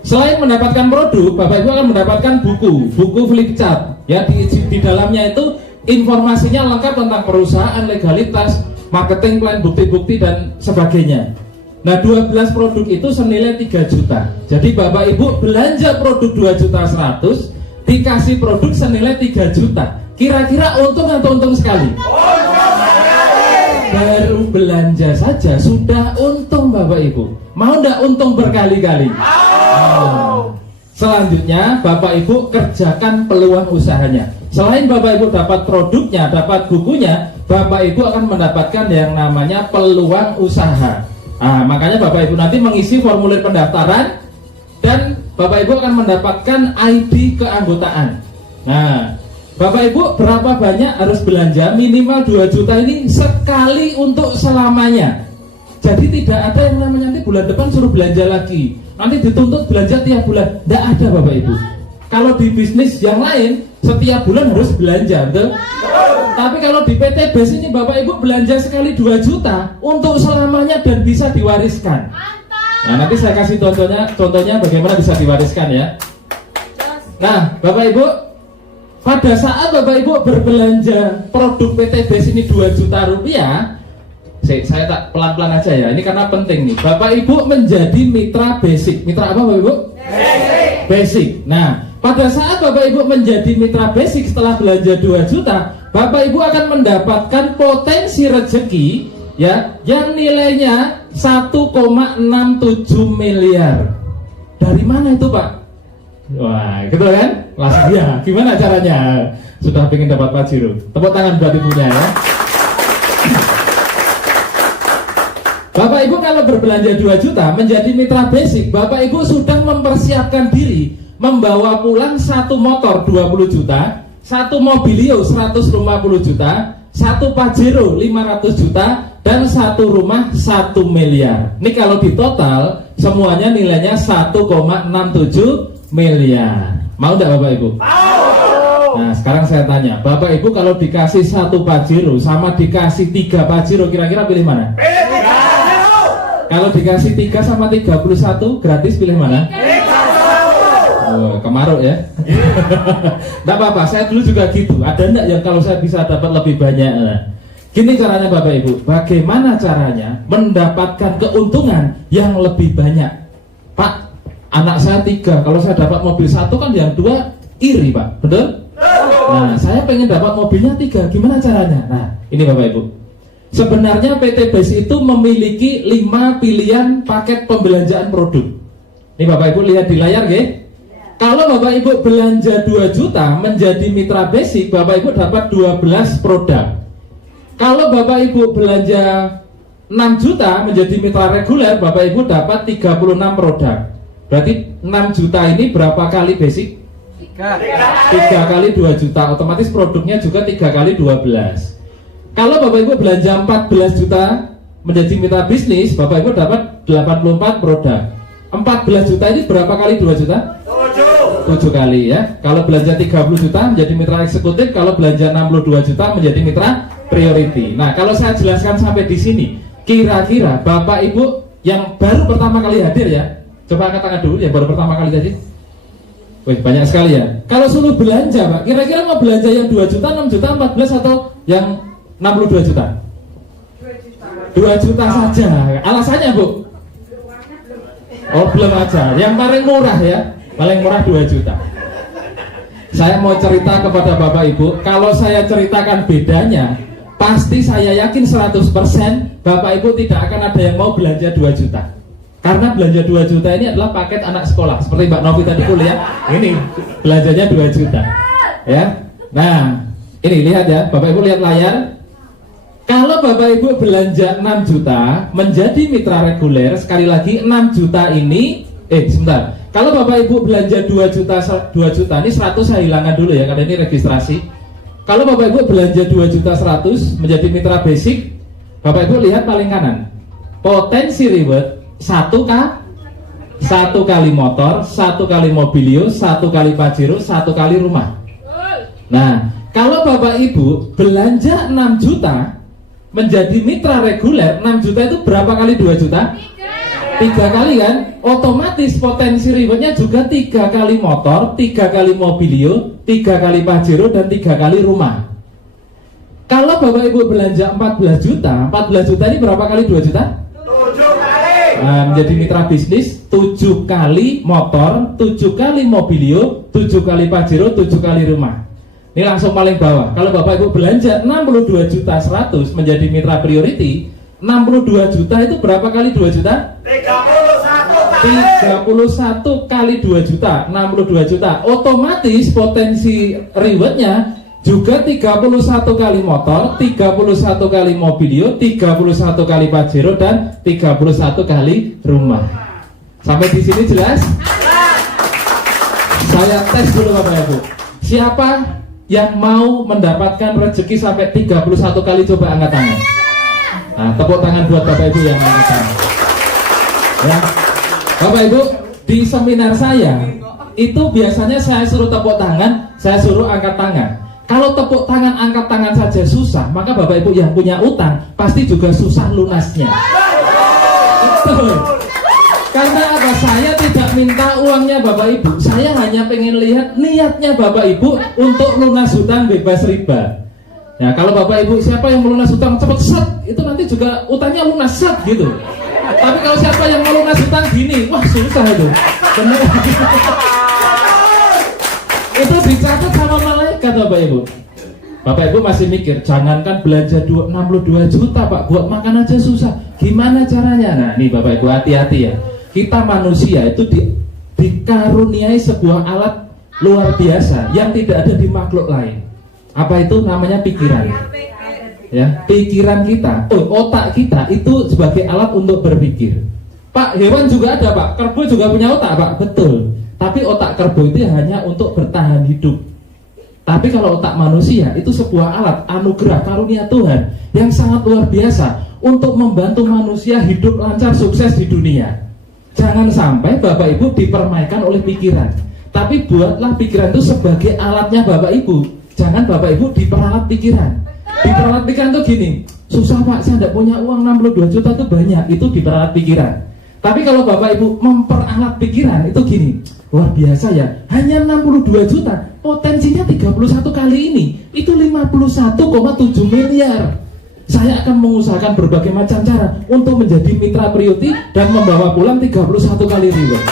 selain mendapatkan produk, Bapak Ibu akan mendapatkan buku flipchart. Ya, di dalamnya itu informasinya lengkap tentang perusahaan, legalitas, marketing plan, bukti-bukti dan sebagainya. Nah, 12 produk itu senilai 3 juta. Jadi Bapak Ibu belanja produk 2.100.000, dikasih produk senilai 3 juta. Kira-kira untung atau untung sekali? Baru belanja saja sudah untung Bapak Ibu. Mau ndak untung berkali-kali? Selanjutnya Bapak Ibu kerjakan peluang usahanya. Selain Bapak Ibu dapat produknya, dapat bukunya, Bapak Ibu akan mendapatkan yang namanya peluang usaha. Makanya Bapak Ibu nanti mengisi formulir pendaftaran dan Bapak Ibu akan mendapatkan ID keanggotaan. Nah, Bapak Ibu berapa banyak harus belanja? Minimal 2 juta ini sekali untuk selamanya. Jadi tidak ada yang namanya nanti bulan depan suruh belanja lagi, nanti dituntut belanja tiap bulan. Tidak ada Bapak Ibu. Kalau di bisnis yang lain setiap bulan harus belanja, betul? Tapi kalau di PT BES ini Bapak Ibu belanja sekali 2 juta untuk selamanya dan bisa diwariskan. Nah, nanti saya kasih contohnya bagaimana bisa diwariskan ya. Nah, Bapak Ibu, pada saat Bapak Ibu berbelanja produk PT BES ini 2 juta rupiah, saya tak pelan-pelan aja ya, ini karena penting nih. Bapak Ibu menjadi mitra basic. Mitra apa Bapak Ibu? Basic. Nah, pada saat Bapak Ibu menjadi mitra basic setelah belanja 2 juta, Bapak Ibu akan mendapatkan potensi rezeki ya yang nilainya 1,67 miliar. Dari mana itu Pak? Wah, gitu kan? Langsung ya. Gimana caranya? Sudah pengen dapat Pajero. Tepuk tangan buat ibunya ya. Bapak Ibu kalau berbelanja 2 juta menjadi mitra basic, Bapak Ibu sudah mempersiapkan diri membawa pulang 1 motor 20 juta, 1 mobilio 150 juta, 1 Pajero 500 juta, dan 1 rumah 1 miliar. Ini kalau di total semuanya nilainya 1,67 miliar. Mau enggak Bapak Ibu? Mau. Nah, sekarang saya tanya, Bapak Ibu kalau dikasih 1 Pajero sama dikasih 3 Pajero, kira-kira pilih mana? Kalau dikasih 3 sama 31 gratis, pilih mana? Oh, kemaruk ya. Nggak apa-apa, saya dulu juga gitu. Ada enggak yang kalau saya bisa dapat lebih banyak? Nah, gini caranya Bapak Ibu. Bagaimana caranya mendapatkan keuntungan yang lebih banyak? Pak, anak saya 3, kalau saya dapat mobil 1 kan yang 2 iri Pak, betul? Nah, saya pengen dapat mobilnya 3, gimana caranya? Nah, ini Bapak Ibu. Sebenarnya PT BES itu memiliki 5 pilihan paket pembelanjaan produk. Ini Bapak Ibu lihat di layar ya. Kalau Bapak Ibu belanja 2 juta menjadi mitra basic, Bapak Ibu dapat 12 produk. Kalau Bapak Ibu belanja 6 juta menjadi mitra reguler, Bapak Ibu dapat 36 produk. Berarti 6 juta ini berapa kali basic? 3 kali 2 juta, otomatis produknya juga 3 kali 12. Kalau Bapak Ibu belanja 14 juta menjadi mitra bisnis, Bapak Ibu dapat 84 produk. 14 juta ini berapa kali 2 juta? 7 kali ya. Kalau belanja 30 juta menjadi mitra eksekutif, kalau belanja 62 juta menjadi mitra priority. Nah, kalau saya jelaskan sampai di sini, kira-kira Bapak Ibu yang baru pertama kali hadir ya, coba angkat tangan dulu yang baru pertama kali hadir. Wih, banyak sekali ya. Kalau suruh belanja Pak, kira-kira mau belanja yang 2 juta, 6 juta, 14 atau yang 62 juta? 2 juta saja. Alasannya Bu? Oh, belum aja. Yang paling murah ya, paling murah 2 juta. Saya mau cerita kepada Bapak Ibu, kalau saya ceritakan bedanya, pasti saya yakin 100% Bapak Ibu tidak akan ada yang mau belanja 2 juta. Karena belanja 2 juta ini adalah paket anak sekolah. Seperti Mbak Novi tadi kuliah, ini belanjanya 2 juta. Ya. Nah, ini lihat ya, Bapak Ibu lihat layar. Kalau Bapak Ibu belanja 6 juta menjadi mitra reguler, sekali lagi 6 juta ini sebentar. Kalau Bapak Ibu belanja 2 juta ini 100 saya hilangkan dulu ya, karena ini registrasi. Kalau Bapak Ibu belanja 2 juta 100 menjadi mitra basic, Bapak Ibu lihat paling kanan. Potensi reward 1 kali motor, 1 kali mobilio, 1 kali Pajero, 1 kali rumah. Nah, kalau Bapak Ibu belanja 6 juta menjadi mitra reguler, 6 juta itu berapa kali 2 juta? 3 kali kan? Otomatis potensi rewardnya juga 3 kali motor, 3 kali mobilio, 3 kali Pajero, dan 3 kali rumah. Kalau Bapak Ibu belanja 14 juta ini berapa kali 2 juta? 7 kali. Menjadi mitra bisnis 7 kali motor, 7 kali mobilio, 7 kali Pajero, 7 kali rumah. Ini langsung paling bawah. Kalau Bapak Ibu belanja 62.100.000 menjadi mitra priority, 62 juta itu berapa kali 2 juta? 31 kali 2 juta, 62 juta. Otomatis potensi rewardnya juga 31 kali motor, 31 kali mobilio, 31 kali Pajero, dan 31 kali rumah. Sampai di sini jelas? Saya tes dulu Bapak Ibu. Siapa yang mau mendapatkan rezeki sampai 31 kali, coba angkat tangan. Nah, tepuk tangan buat Bapak Ibu yang angkat tangan. Ya. Bapak Ibu, di seminar saya itu biasanya saya suruh tepuk tangan, saya suruh angkat tangan. Kalau tepuk tangan, angkat tangan saja susah, maka Bapak Ibu yang punya utang pasti juga susah lunasnya. Betul. Karena apa? Saya tidak minta uangnya Bapak Ibu, saya hanya pengen lihat niatnya Bapak Ibu untuk lunas hutang bebas riba. Ya, kalau Bapak Ibu siapa yang melunas hutang cepet set, itu nanti juga utangnya lunas set gitu. Tapi kalau siapa yang melunas hutang gini, wah susah itu. Bener. Itu dicatat sama malaikat Bapak Ibu. Bapak Ibu masih mikir, jangankan belanja 62 juta Pak, buat makan aja susah. Gimana caranya? Nah, nih Bapak Ibu hati-hati ya. Kita manusia itu dikaruniai sebuah alat luar biasa yang tidak ada di makhluk lain. Apa itu? Namanya pikiran. Ya, pikiran kita, otak kita itu sebagai alat untuk berpikir. Pak, hewan juga ada Pak, kerbau juga punya otak Pak, betul. Tapi otak kerbau itu hanya untuk bertahan hidup. Tapi kalau otak manusia itu sebuah alat anugerah karunia Tuhan yang sangat luar biasa untuk membantu manusia hidup lancar sukses di dunia. Jangan sampai Bapak Ibu dipermainkan oleh pikiran, tapi buatlah pikiran itu sebagai alatnya Bapak Ibu. Jangan Bapak Ibu diperalat pikiran. Diperalat pikiran itu gini, susah Pak, saya tidak punya uang 62 juta itu banyak, itu diperalat pikiran. Tapi kalau Bapak Ibu memperalat pikiran itu gini, luar biasa ya, hanya 62 juta, potensinya 31 kali ini, itu 51,7 miliar. Saya akan mengusahakan berbagai macam cara untuk menjadi mitra priority dan membawa pulang 31 kali reward.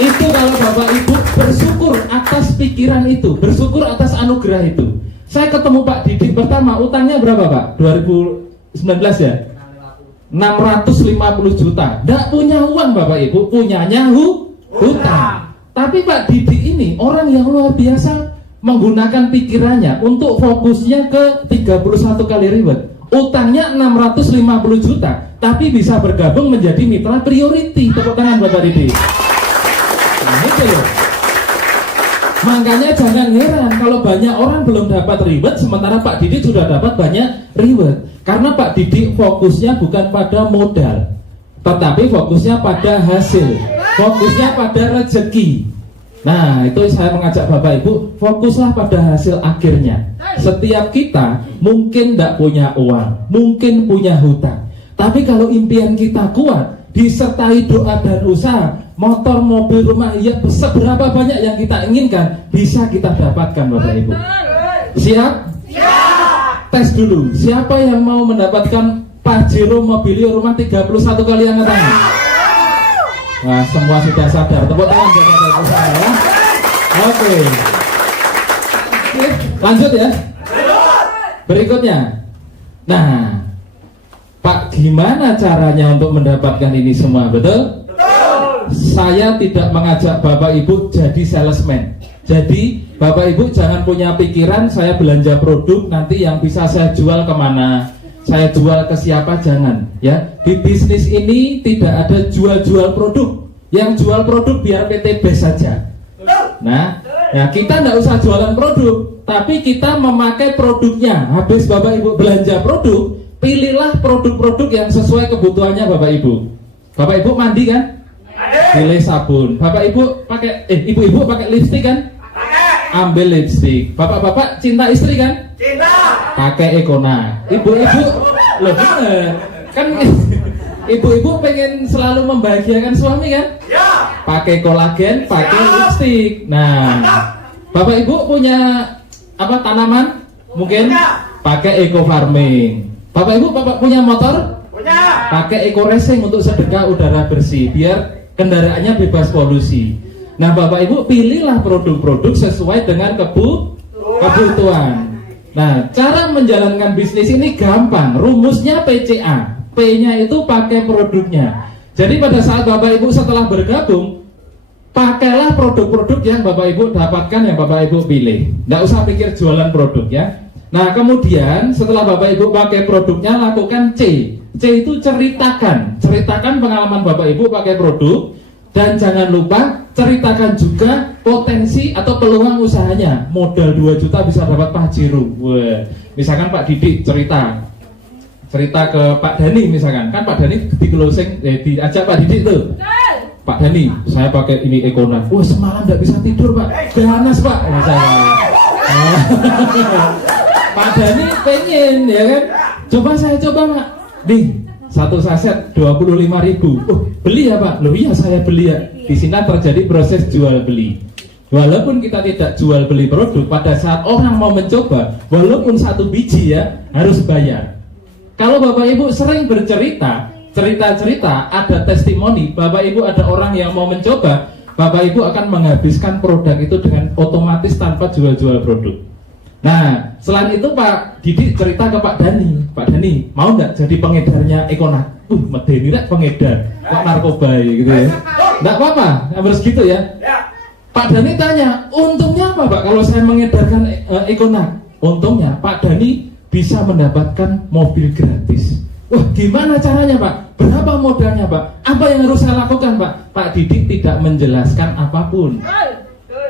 Itu kalau Bapak Ibu bersyukur atas pikiran itu, bersyukur atas anugerah itu. Saya ketemu Pak Didik pertama, utangnya berapa Pak? 2019 ya? 650 juta. Nggak punya uang Bapak Ibu, punyanya hutang. Tapi Pak Didik ini orang yang luar biasa, menggunakan pikirannya untuk fokusnya ke 31 kali reward. Utangnya 650 juta, tapi bisa bergabung menjadi mitra priority. Tepuk tangan buat Pak Didik. Nah, itu loh. Makanya jangan heran kalau banyak orang belum dapat reward, sementara Pak Didik sudah dapat banyak reward. Karena Pak Didik fokusnya bukan pada modal, tetapi fokusnya pada hasil, fokusnya pada rezeki. Nah, itu saya mengajak Bapak Ibu, fokuslah pada hasil akhirnya. Setiap kita mungkin tidak punya uang, mungkin punya hutang, tapi kalau impian kita kuat, disertai doa dan usaha, motor, mobil, rumah, ya seberapa banyak yang kita inginkan, bisa kita dapatkan Bapak Ibu. Siap? Siap! Tes dulu, siapa yang mau mendapatkan Pajero, mobilio, rumah 31 kali angkat tangan? Wah, semua sudah sadar. Tepuk tangan buat Bapak saya ya. Oke, lanjut ya. Berikutnya. Nah, Pak, gimana caranya untuk mendapatkan ini semua? Betul? Saya tidak mengajak Bapak Ibu jadi salesman. Jadi Bapak Ibu jangan punya pikiran saya belanja produk nanti yang bisa saya jual kemana, saya jual ke siapa, jangan ya. Di bisnis ini tidak ada jual-jual produk. Yang jual produk biar PT BES saja. Nah, ya kita tidak usah jualan produk, tapi kita memakai produknya. Habis Bapak Ibu belanja produk, pilihlah produk-produk yang sesuai kebutuhannya Bapak Ibu. Bapak Ibu mandi kan? Pilih sabun. Bapak Ibu pakai ibu-ibu pakai lipstik kan? Ambil lipstik. Bapak-bapak cinta istri kan? Cinta. Pakai Econa. Ibu-ibu loh bener kan. Ibu-ibu pengen selalu membahagiakan suami kan? Ya. Pakai kolagen, pakai lipstik. Nah, Bapak Ibu punya apa tanaman? Mungkin pakai eco farming. Bapak Ibu punya motor? Punya. Pakai eco racing untuk sedekah udara bersih, biar kendaraannya bebas polusi. Nah, Bapak Ibu pilihlah produk-produk sesuai dengan kebutuhan. Nah, cara menjalankan bisnis ini gampang. Rumusnya PCA. P-nya itu pakai produknya. Jadi pada saat Bapak Ibu setelah bergabung, pakailah produk-produk yang Bapak Ibu dapatkan, yang Bapak Ibu pilih. Nggak usah pikir jualan produk ya. Nah, kemudian setelah Bapak Ibu pakai produknya, lakukan C. C itu ceritakan pengalaman Bapak Ibu pakai produk. Dan jangan lupa ceritakan juga potensi atau peluang usahanya. Modal 2 juta bisa dapat Pajero. Wah, misalkan Pak Didik cerita ke Pak Dani misalkan. Kan Pak Dani di closing diajak Pak Didik tuh. Pak Dani, saya pakai ini Ekonan. Wah, semalam nggak bisa tidur Pak. Ganas Pak. Oh, Pak Dani pengen ya kan. Saya coba Pak. Nih, 1 saset 25.000. Oh, beli ya Pak? Loh iya saya beli ya. Di sini terjadi proses jual beli. Walaupun kita tidak jual beli produk, pada saat orang mau mencoba, walaupun 1 biji ya harus bayar. Kalau Bapak Ibu sering bercerita, ada testimoni, Bapak Ibu ada orang yang mau mencoba, Bapak Ibu akan menghabiskan produk itu dengan otomatis tanpa jual-jual produk. Nah, selain itu Pak Didik cerita ke Pak Dani, Pak Dani mau nggak jadi pengedarnya Ekonan? Medeni lah pengedar, kok narkoba gitu ya? Nggak apa-apa, harus gitu ya. Pak Dani tanya, untungnya apa Pak kalau saya mengedarkan Ekonan? Untungnya Pak Dani bisa mendapatkan mobil gratis. Wah, gimana caranya Pak? Berapa modalnya Pak? Apa yang harus saya lakukan Pak? Pak Didik tidak menjelaskan apapun.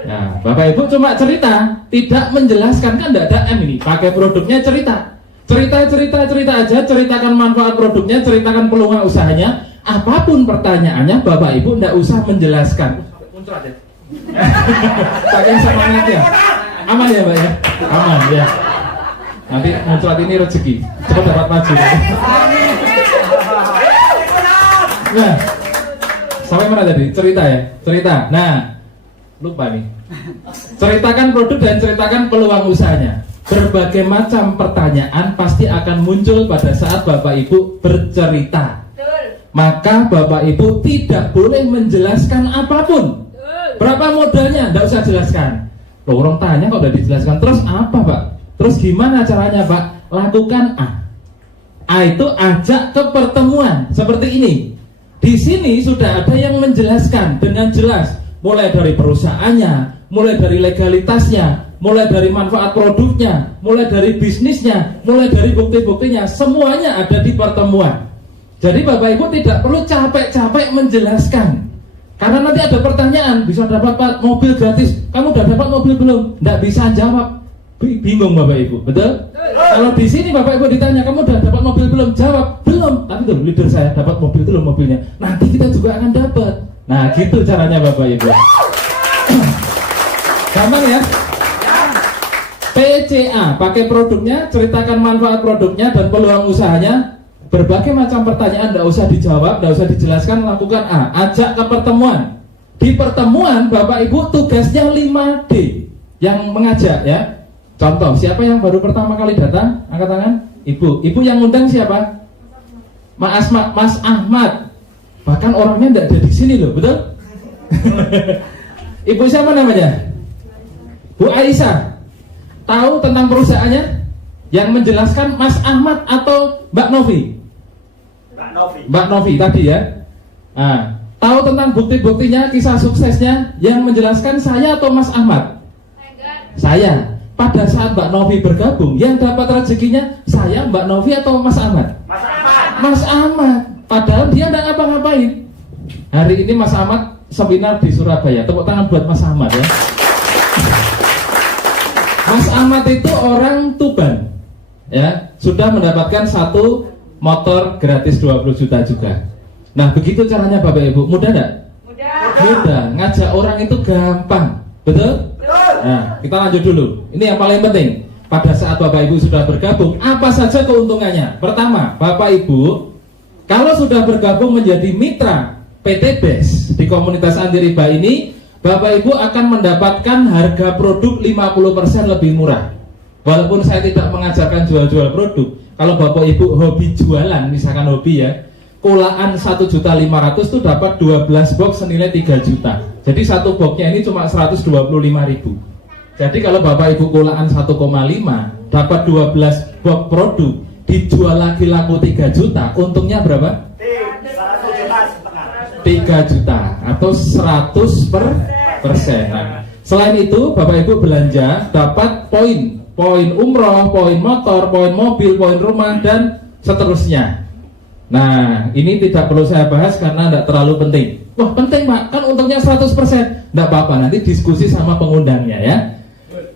Nah, Bapak Ibu cuma cerita, tidak menjelaskan, kan tidak ada M ini. Pakai produknya cerita aja, ceritakan manfaat produknya, ceritakan peluang usahanya. Apapun pertanyaannya, Bapak Ibu tidak usah menjelaskan. Muncrat ya. Pakai semangat ya. Aman ya Pak ya? Aman ya. Nanti muncrat ini rezeki, cepat dapat maju. Nah, sampai mana tadi? Cerita ya? Cerita. Nah, lupa nih. Ceritakan produk dan ceritakan peluang usahanya. Berbagai macam pertanyaan pasti akan muncul pada saat Bapak Ibu bercerita. Maka Bapak Ibu tidak boleh menjelaskan apapun. Berapa modalnya? Tidak usah jelaskan. Loh, orang tanya kok udah dijelaskan. Terus apa Pak? Terus gimana caranya Pak? Lakukan A. A itu ajak ke pertemuan seperti ini. Di sini sudah ada yang menjelaskan dengan jelas. Mulai dari perusahaannya, mulai dari legalitasnya, mulai dari manfaat produknya, mulai dari bisnisnya, mulai dari bukti-buktinya, semuanya ada di pertemuan. Jadi Bapak Ibu tidak perlu capek-capek menjelaskan. Karena nanti ada pertanyaan, bisa dapat mobil gratis, kamu udah dapat mobil belum? Tidak bisa jawab, bingung Bapak Ibu, betul? Kalau di sini Bapak Ibu ditanya, kamu udah dapat mobil belum? Jawab, belum. Tapi tuh leader saya dapat mobil belum mobilnya. Nanti kita juga akan dapat. Nah, gitu caranya Bapak Ibu. Gampang ya? PCA, pakai produknya, ceritakan manfaat produknya dan peluang usahanya. Berbagai macam pertanyaan tidak usah dijawab, tidak usah dijelaskan, lakukan A. Ajak ke pertemuan. Di pertemuan Bapak Ibu tugasnya 5D yang mengajak ya. Contoh, siapa yang baru pertama kali datang? Angkat tangan. Ibu. Ibu yang undang siapa? Mas Ahmad. Bahkan orangnya tidak ada di sini loh, betul? Ibu siapa namanya? Bu Aisyah. Tahu tentang perusahaannya? Yang menjelaskan Mas Ahmad atau Mbak Novi? Mbak Novi tadi ya. Nah, tahu tentang bukti-buktinya, kisah suksesnya? Yang menjelaskan saya atau Mas Ahmad? Saya. Pada saat Mbak Novi bergabung, yang dapat rezekinya saya, Mbak Novi atau Mas Ahmad? Mas Ahmad. Padahal dia tidak ngapa-ngapain. Hari ini Mas Ahmad seminar di Surabaya. Tepuk tangan buat Mas Ahmad ya. Mas Ahmad itu orang Tuban, ya, sudah mendapatkan 1 motor gratis 20 juta juga. Nah, begitu caranya Bapak Ibu. Mudah enggak? Mudah. Ngajak orang itu gampang, betul? Nah, kita lanjut dulu. Ini yang paling penting. Pada saat Bapak Ibu sudah bergabung, apa saja keuntungannya? Pertama, Bapak Ibu kalau sudah bergabung menjadi mitra PT BES di komunitas anti riba ini, Bapak Ibu akan mendapatkan harga produk 50% lebih murah. Walaupun saya tidak mengajarkan jual-jual produk, kalau Bapak Ibu hobi jualan, misalkan hobi ya, kulaan 1.500.000 itu dapat 12 box senilai 3 juta. Jadi satu boxnya ini cuma 125.000. Jadi kalau Bapak Ibu kulaan 1,5 dapat 12 box produk, dijual lagi laku 3 juta, untungnya berapa? 3 juta atau 100%. Nah, selain itu Bapak Ibu belanja dapat poin umroh, poin motor, poin mobil, poin rumah, dan seterusnya. Nah, ini tidak perlu saya bahas karena tidak terlalu penting. Wah, penting Pak, kan untungnya 100%. Tidak apa-apa, nanti diskusi sama pengundangnya ya.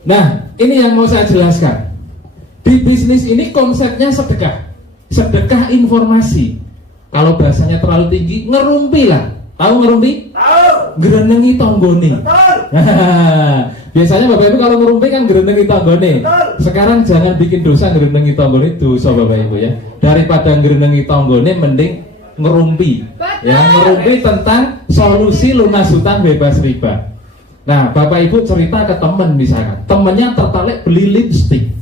Nah, ini yang mau saya jelaskan. Di bisnis ini konsepnya sedekah informasi. Kalau bahasanya terlalu tinggi, ngerumpi lah. Tahu ngerumpi? Tahu. Gerenengi tonggone. Biasanya Bapak Ibu kalau ngerumpi kan gerenengi tonggone. Sekarang jangan bikin dosa gerenengi tonggone, dosa Bapak Ibu ya. Daripada gerenengi tonggone, mending ngerumpi. Ya, ngerumpi tentang solusi lunas hutang bebas riba. Nah, Bapak Ibu cerita ke teman misalkan, temennya tertarik beli lipstik,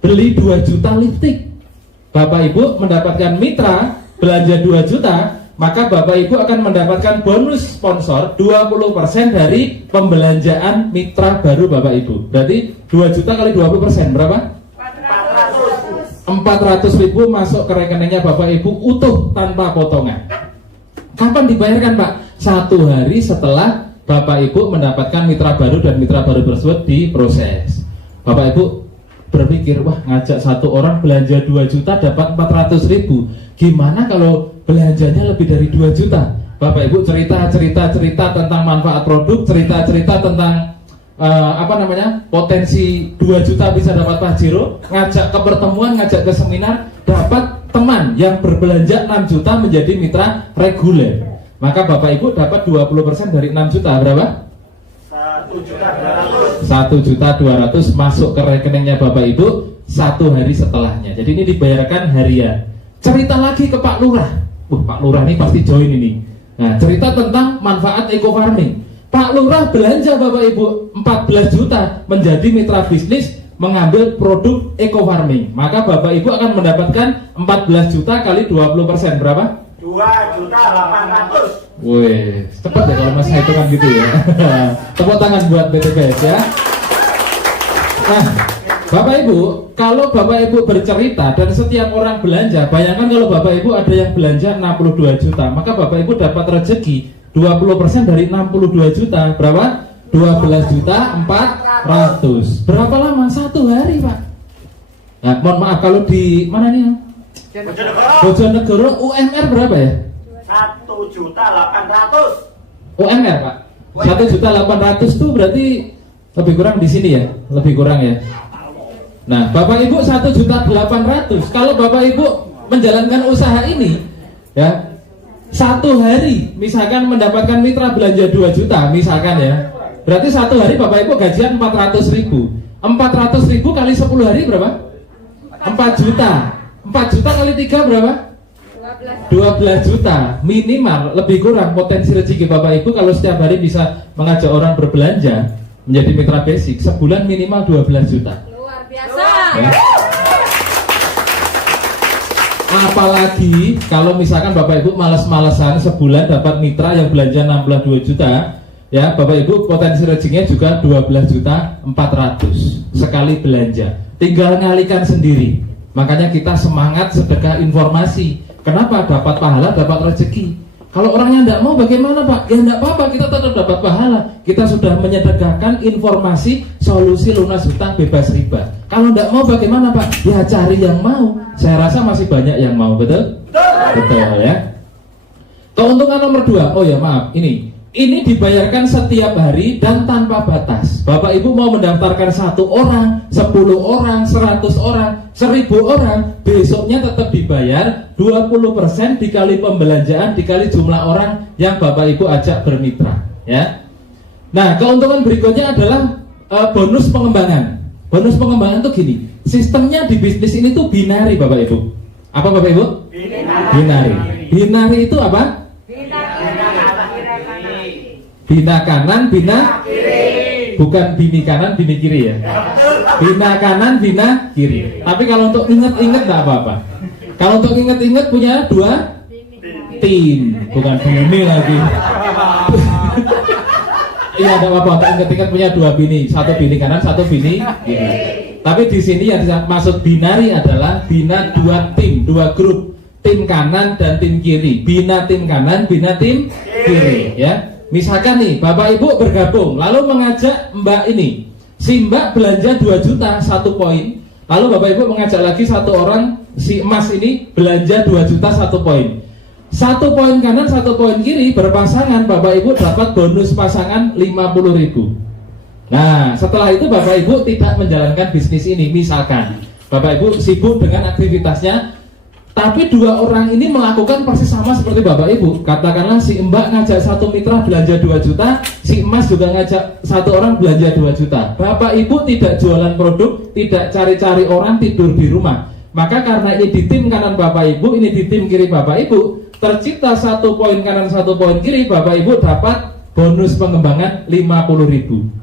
beli 2 juta lipstik. Bapak Ibu mendapatkan mitra belanja 2 juta, maka Bapak Ibu akan mendapatkan bonus sponsor 20% dari pembelanjaan mitra baru Bapak Ibu. Berarti 2 juta kali 20% berapa? 400.000 masuk ke rekeningnya Bapak Ibu utuh tanpa potongan. Kapan dibayarkan Pak? 1 hari setelah Bapak Ibu mendapatkan mitra baru dan mitra baru tersebut diproses. Bapak Ibu berpikir, wah ngajak satu orang belanja 2 juta dapat 400.000. Gimana kalau belanjanya lebih dari 2 juta? Bapak Ibu cerita tentang manfaat produk, cerita tentang potensi 2 juta bisa dapat Pajero, ngajak ke pertemuan, ngajak ke seminar, dapat teman yang berbelanja 6 juta menjadi mitra reguler. Maka Bapak Ibu dapat 20% dari 6 juta berapa? 1.200.000 masuk ke rekeningnya Bapak Ibu 1 hari setelahnya. Jadi ini dibayarkan harian. Cerita lagi ke Pak Lurah. Pak Lurah ini pasti join ini. Nah, cerita tentang manfaat eco farming. Pak Lurah belanja Bapak Ibu 14 juta menjadi mitra bisnis mengambil produk eco farming. Maka Bapak Ibu akan mendapatkan 14 juta kali 20% berapa? 2.800.000. Wih, cepat ya kalau mas hitungan gitu ya. Tepuk tangan buat BTPS ya. Nah, Bapak Ibu, kalau Bapak Ibu bercerita dan setiap orang belanja, bayangkan kalau Bapak Ibu ada yang belanja 62 juta, maka Bapak Ibu dapat rezeki 20% dari 62 juta berapa? 12.400.000. Berapa lama? 1 hari Pak. Nah, mohon maaf kalau di mana nih? Bojonegoro UMR berapa ya? 1.800.000. UMR Pak. 1.800.000 itu berarti lebih kurang di sini ya, lebih kurang ya. Nah, Bapak Ibu 1.800.000. Kalau Bapak Ibu menjalankan usaha ini, ya, 1 hari misalkan mendapatkan mitra belanja 2 juta misalkan ya, berarti 1 hari Bapak Ibu gajian 400.000. 400.000 kali 10 hari berapa? 4 juta. 4 juta kali 3 berapa? 12 juta minimal, lebih kurang potensi rezeki Bapak Ibu kalau setiap hari bisa mengajak orang berbelanja menjadi mitra basic, sebulan minimal 12 juta. Luar biasa. Ya. Apalagi kalau misalkan Bapak Ibu malas-malasan sebulan dapat mitra yang belanja 62 juta, ya Bapak Ibu potensi rezekinya juga 12.400.000 sekali belanja. Tinggal ngalikan sendiri. Makanya kita semangat sedekah informasi. Kenapa? Dapat pahala, dapat rezeki. Kalau orangnya tidak mau bagaimana Pak? Ya tidak apa-apa, kita tetap dapat pahala. Kita sudah menyedekahkan informasi solusi lunas hutang bebas riba. Kalau tidak mau bagaimana Pak? Ya cari yang mau. Saya rasa masih banyak yang mau, betul? Betul ya. Keuntungan nomor 2, oh ya maaf, ini dibayarkan setiap hari dan tanpa batas. Bapak Ibu mau mendaftarkan 1 orang, 10 orang, 100 orang, 1000 orang, besoknya tetap dibayar 20% dikali pembelanjaan dikali jumlah orang yang Bapak Ibu ajak bermitra, ya. Nah, keuntungan berikutnya adalah bonus pengembangan. Bonus pengembangan itu gini, sistemnya di bisnis ini tuh binari Bapak Ibu. Apa Bapak Ibu? Binari. Binari itu apa? Bina kanan, bina kiri. Bukan bini kanan, bini kiri ya. Bina kanan, bina kiri. Tapi kalau untuk inget-inget enggak apa-apa. Kalau untuk inget-inget punya 2 tim, bukan bini lagi. Iya, ada apa-apa. Ingat-ingat punya 2 bini, 1 bini kanan, 1 bini kiri. Tapi di sini yang maksud binari adalah bina 2 tim, 2 grup, tim kanan dan tim kiri. Bina tim kanan, bina tim kiri. Ya, misalkan nih, Bapak Ibu bergabung, lalu mengajak Mbak ini, si Mbak belanja 2 juta 1 poin. Lalu Bapak Ibu mengajak lagi 1 orang, si emas ini belanja 2 juta 1 poin. 1 poin kanan, 1 poin kiri berpasangan, Bapak Ibu dapat bonus pasangan 50.000. Nah, setelah itu Bapak Ibu tidak menjalankan bisnis ini. Misalkan Bapak Ibu sibuk dengan aktivitasnya, tapi 2 orang ini melakukan persis sama seperti Bapak Ibu. Katakanlah si Mbak ngajak 1 mitra belanja 2 juta, si emas juga ngajak 1 orang belanja 2 juta. Bapak Ibu tidak jualan produk, tidak cari-cari orang, tidur di rumah. Maka karena ini di tim kanan Bapak Ibu, ini di tim kiri Bapak Ibu, tercipta 1 poin kanan 1 poin kiri, Bapak Ibu dapat bonus pengembangan 50.000.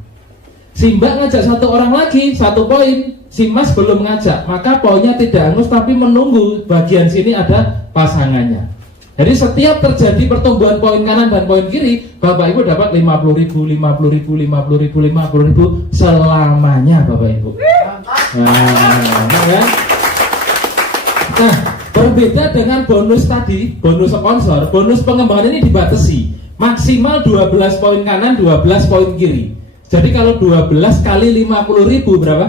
Si Mbak ngajak 1 orang lagi 1 poin, si Mas belum ngajak, maka poinnya tidak hangus tapi menunggu bagian sini ada pasangannya. Jadi setiap terjadi pertumbuhan poin kanan dan poin kiri, Bapak Ibu dapat 50.000, 50.000, 50.000, 50.000 selamanya Bapak Ibu. Nah, berbeda dengan bonus tadi, bonus sponsor, bonus pengembangan ini dibatasi maksimal 12 poin kanan, 12 poin kiri. Jadi kalau 12 kali 50.000 berapa?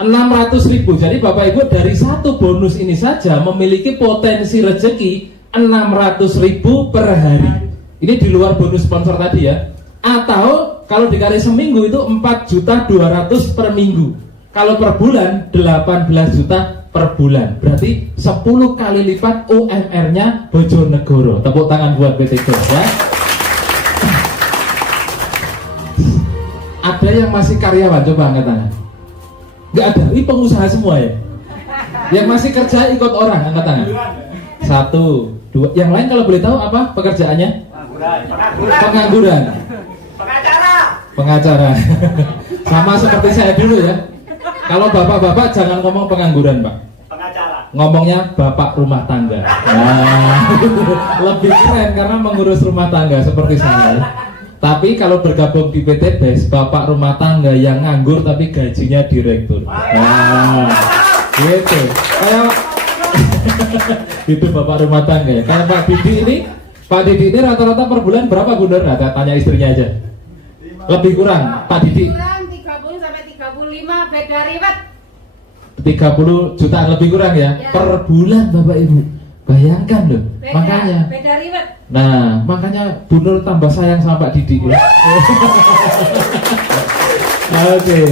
600.000. Jadi Bapak Ibu dari 1 bonus ini saja memiliki potensi rezeki 600.000 per hari. Ini di luar bonus sponsor tadi ya. Atau kalau dikali seminggu itu 4.200.000 per minggu. Kalau per bulan 18 juta per bulan. Berarti 10 kali lipat UMR-nya Bojonegoro. Tepuk tangan buat PT Gor ya. Ada yang masih karyawan, coba angkat tangan. Nggak ada, ini pengusaha semua ya. Yang masih kerja ikut orang, angkat tangan. 1, 2, yang lain kalau boleh tahu apa pekerjaannya? Pengangguran. Pengacara. Sama seperti saya dulu ya. Kalau bapak-bapak jangan ngomong pengangguran Pak, ngomongnya bapak rumah tangga. Nah, lebih keren karena mengurus rumah tangga seperti saya. Tapi kalau bergabung di PT BES, bapak rumah tangga yang nganggur tapi gajinya direktur. Nah, gitu. Kayak itu bapak rumah tangga ya. Kayak Pak Didi ini rata-rata per bulan berapa Bundar? Nah, tanya istrinya aja. Lebih kurang, Pak Didi. Kurang 30 sampai 35, beda riwet. 30 juta lebih kurang ya, per bulan Bapak Ibu. Bayangkan loh. Makanya. Beda riwet. Nah, makanya Bu Nur tambah sayang sama Pak Didi ya. Oke.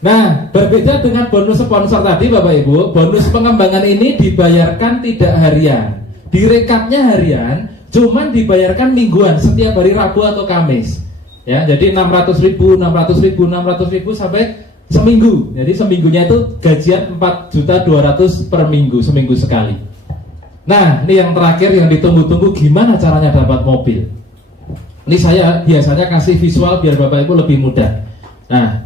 Nah, berbeda dengan bonus sponsor tadi Bapak Ibu, bonus pengembangan ini dibayarkan tidak harian. Direkapnya harian, cuman dibayarkan mingguan setiap hari Rabu atau Kamis. Ya, jadi 600.000, 600.000, 600.000 sampai seminggu. Jadi seminggunya itu gajian 4.200.000 per minggu, seminggu sekali. Nah, ini yang terakhir yang ditunggu-tunggu, gimana caranya dapat mobil. Ini saya biasanya kasih visual biar Bapak Ibu lebih mudah. Nah,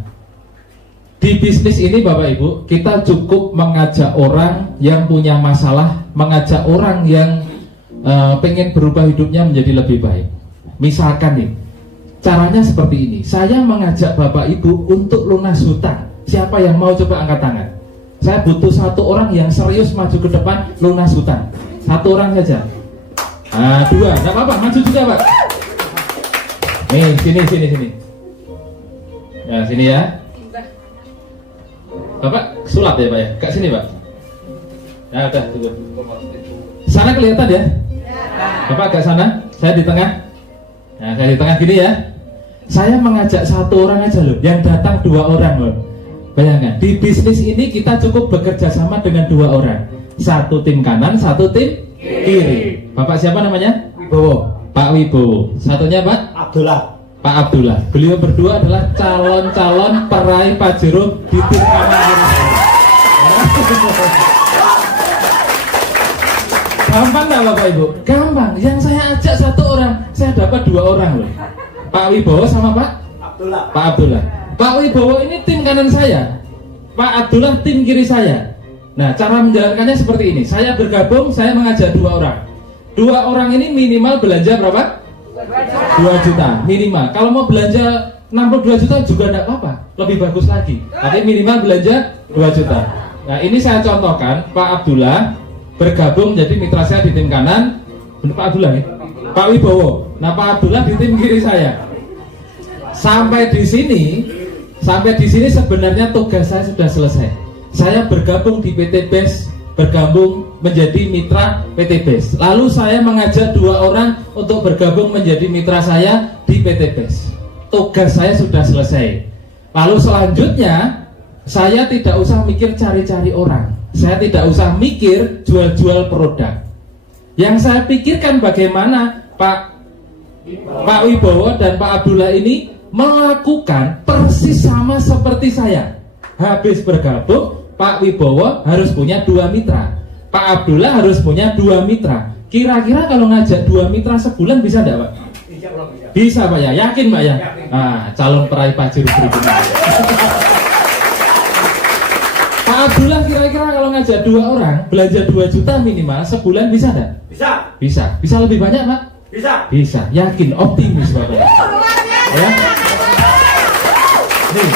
di bisnis ini Bapak Ibu, kita cukup mengajak orang yang punya masalah, mengajak orang yang pengen berubah hidupnya menjadi lebih baik. Misalkan nih, caranya seperti ini. Saya mengajak Bapak Ibu untuk lunas hutang. Siapa yang mau coba angkat tangan? Saya butuh 1 orang yang serius maju ke depan lunas hutang. 1 orang saja. Nah, 2, nggak apa-apa, maju juga Pak. Nih, sini. Ya, sini ya. Bapak sulap ya Pak ya? Kak sini Pak. Nah, udah, tunggu. Sana kelihatan ya? Bapak agak sana, saya di tengah. Nah, saya di tengah gini ya. Saya mengajak 1 orang aja loh, yang datang 2 orang loh. Bayangkan, di bisnis ini kita cukup bekerja sama dengan 2 orang. 1 tim kanan, 1 tim kiri. Bapak siapa namanya? Wibowo. Pak Wibowo. Satunya Pak? Abdullah. Pak Abdullah. Beliau berdua adalah calon-calon peraih Pajero di tim kanan kiri. Gampang nggak Bapak Ibu? Gampang. Yang saya ajak 1 orang, saya dapat 2 orang loh. Pak Wibowo sama Pak Abdullah. Pak Abdullah. Pak Wibowo ini tim kanan saya, Pak Abdullah tim kiri saya. Nah, cara menjalankannya seperti ini. Saya bergabung, saya mengajak 2 orang. Dua orang ini minimal belanja berapa? 2 juta minimal. Kalau mau belanja 62 juta juga tidak apa-apa, lebih bagus lagi. Tapi minimal belanja 2 juta. Nah ini saya contohkan, Pak Abdullah bergabung jadi mitra saya di tim kanan. Benar Pak Abdullah ya? Pak Wibowo. Nah Pak Abdullah di tim kiri saya. Sampai di sini sebenarnya tugas saya sudah selesai. Saya bergabung di PT BES, bergabung menjadi mitra PT BES. Lalu saya mengajak 2 orang untuk bergabung menjadi mitra saya di PT BES. Tugas saya sudah selesai. Lalu selanjutnya saya tidak usah mikir cari-cari orang. Saya tidak usah mikir jual-jual produk. Yang saya pikirkan bagaimana Pak Wibowo dan Pak Abdullah ini melakukan persis sama seperti saya. Habis bergabung, Pak Wibowo harus punya 2 mitra, Pak Abdullah harus punya 2 mitra. Kira-kira kalau ngajak 2 mitra sebulan bisa enggak Pak? Bisa Pak ya, yakin Pak ya? Nah, calon peraih Pajero berikutnya. Pak Abdullah kira-kira kalau ngajak 2 orang belanja 2 juta minimal sebulan bisa enggak? Bisa. Bisa lebih banyak Pak? Bisa. Yakin, optimis Bapak. Ya. Nih.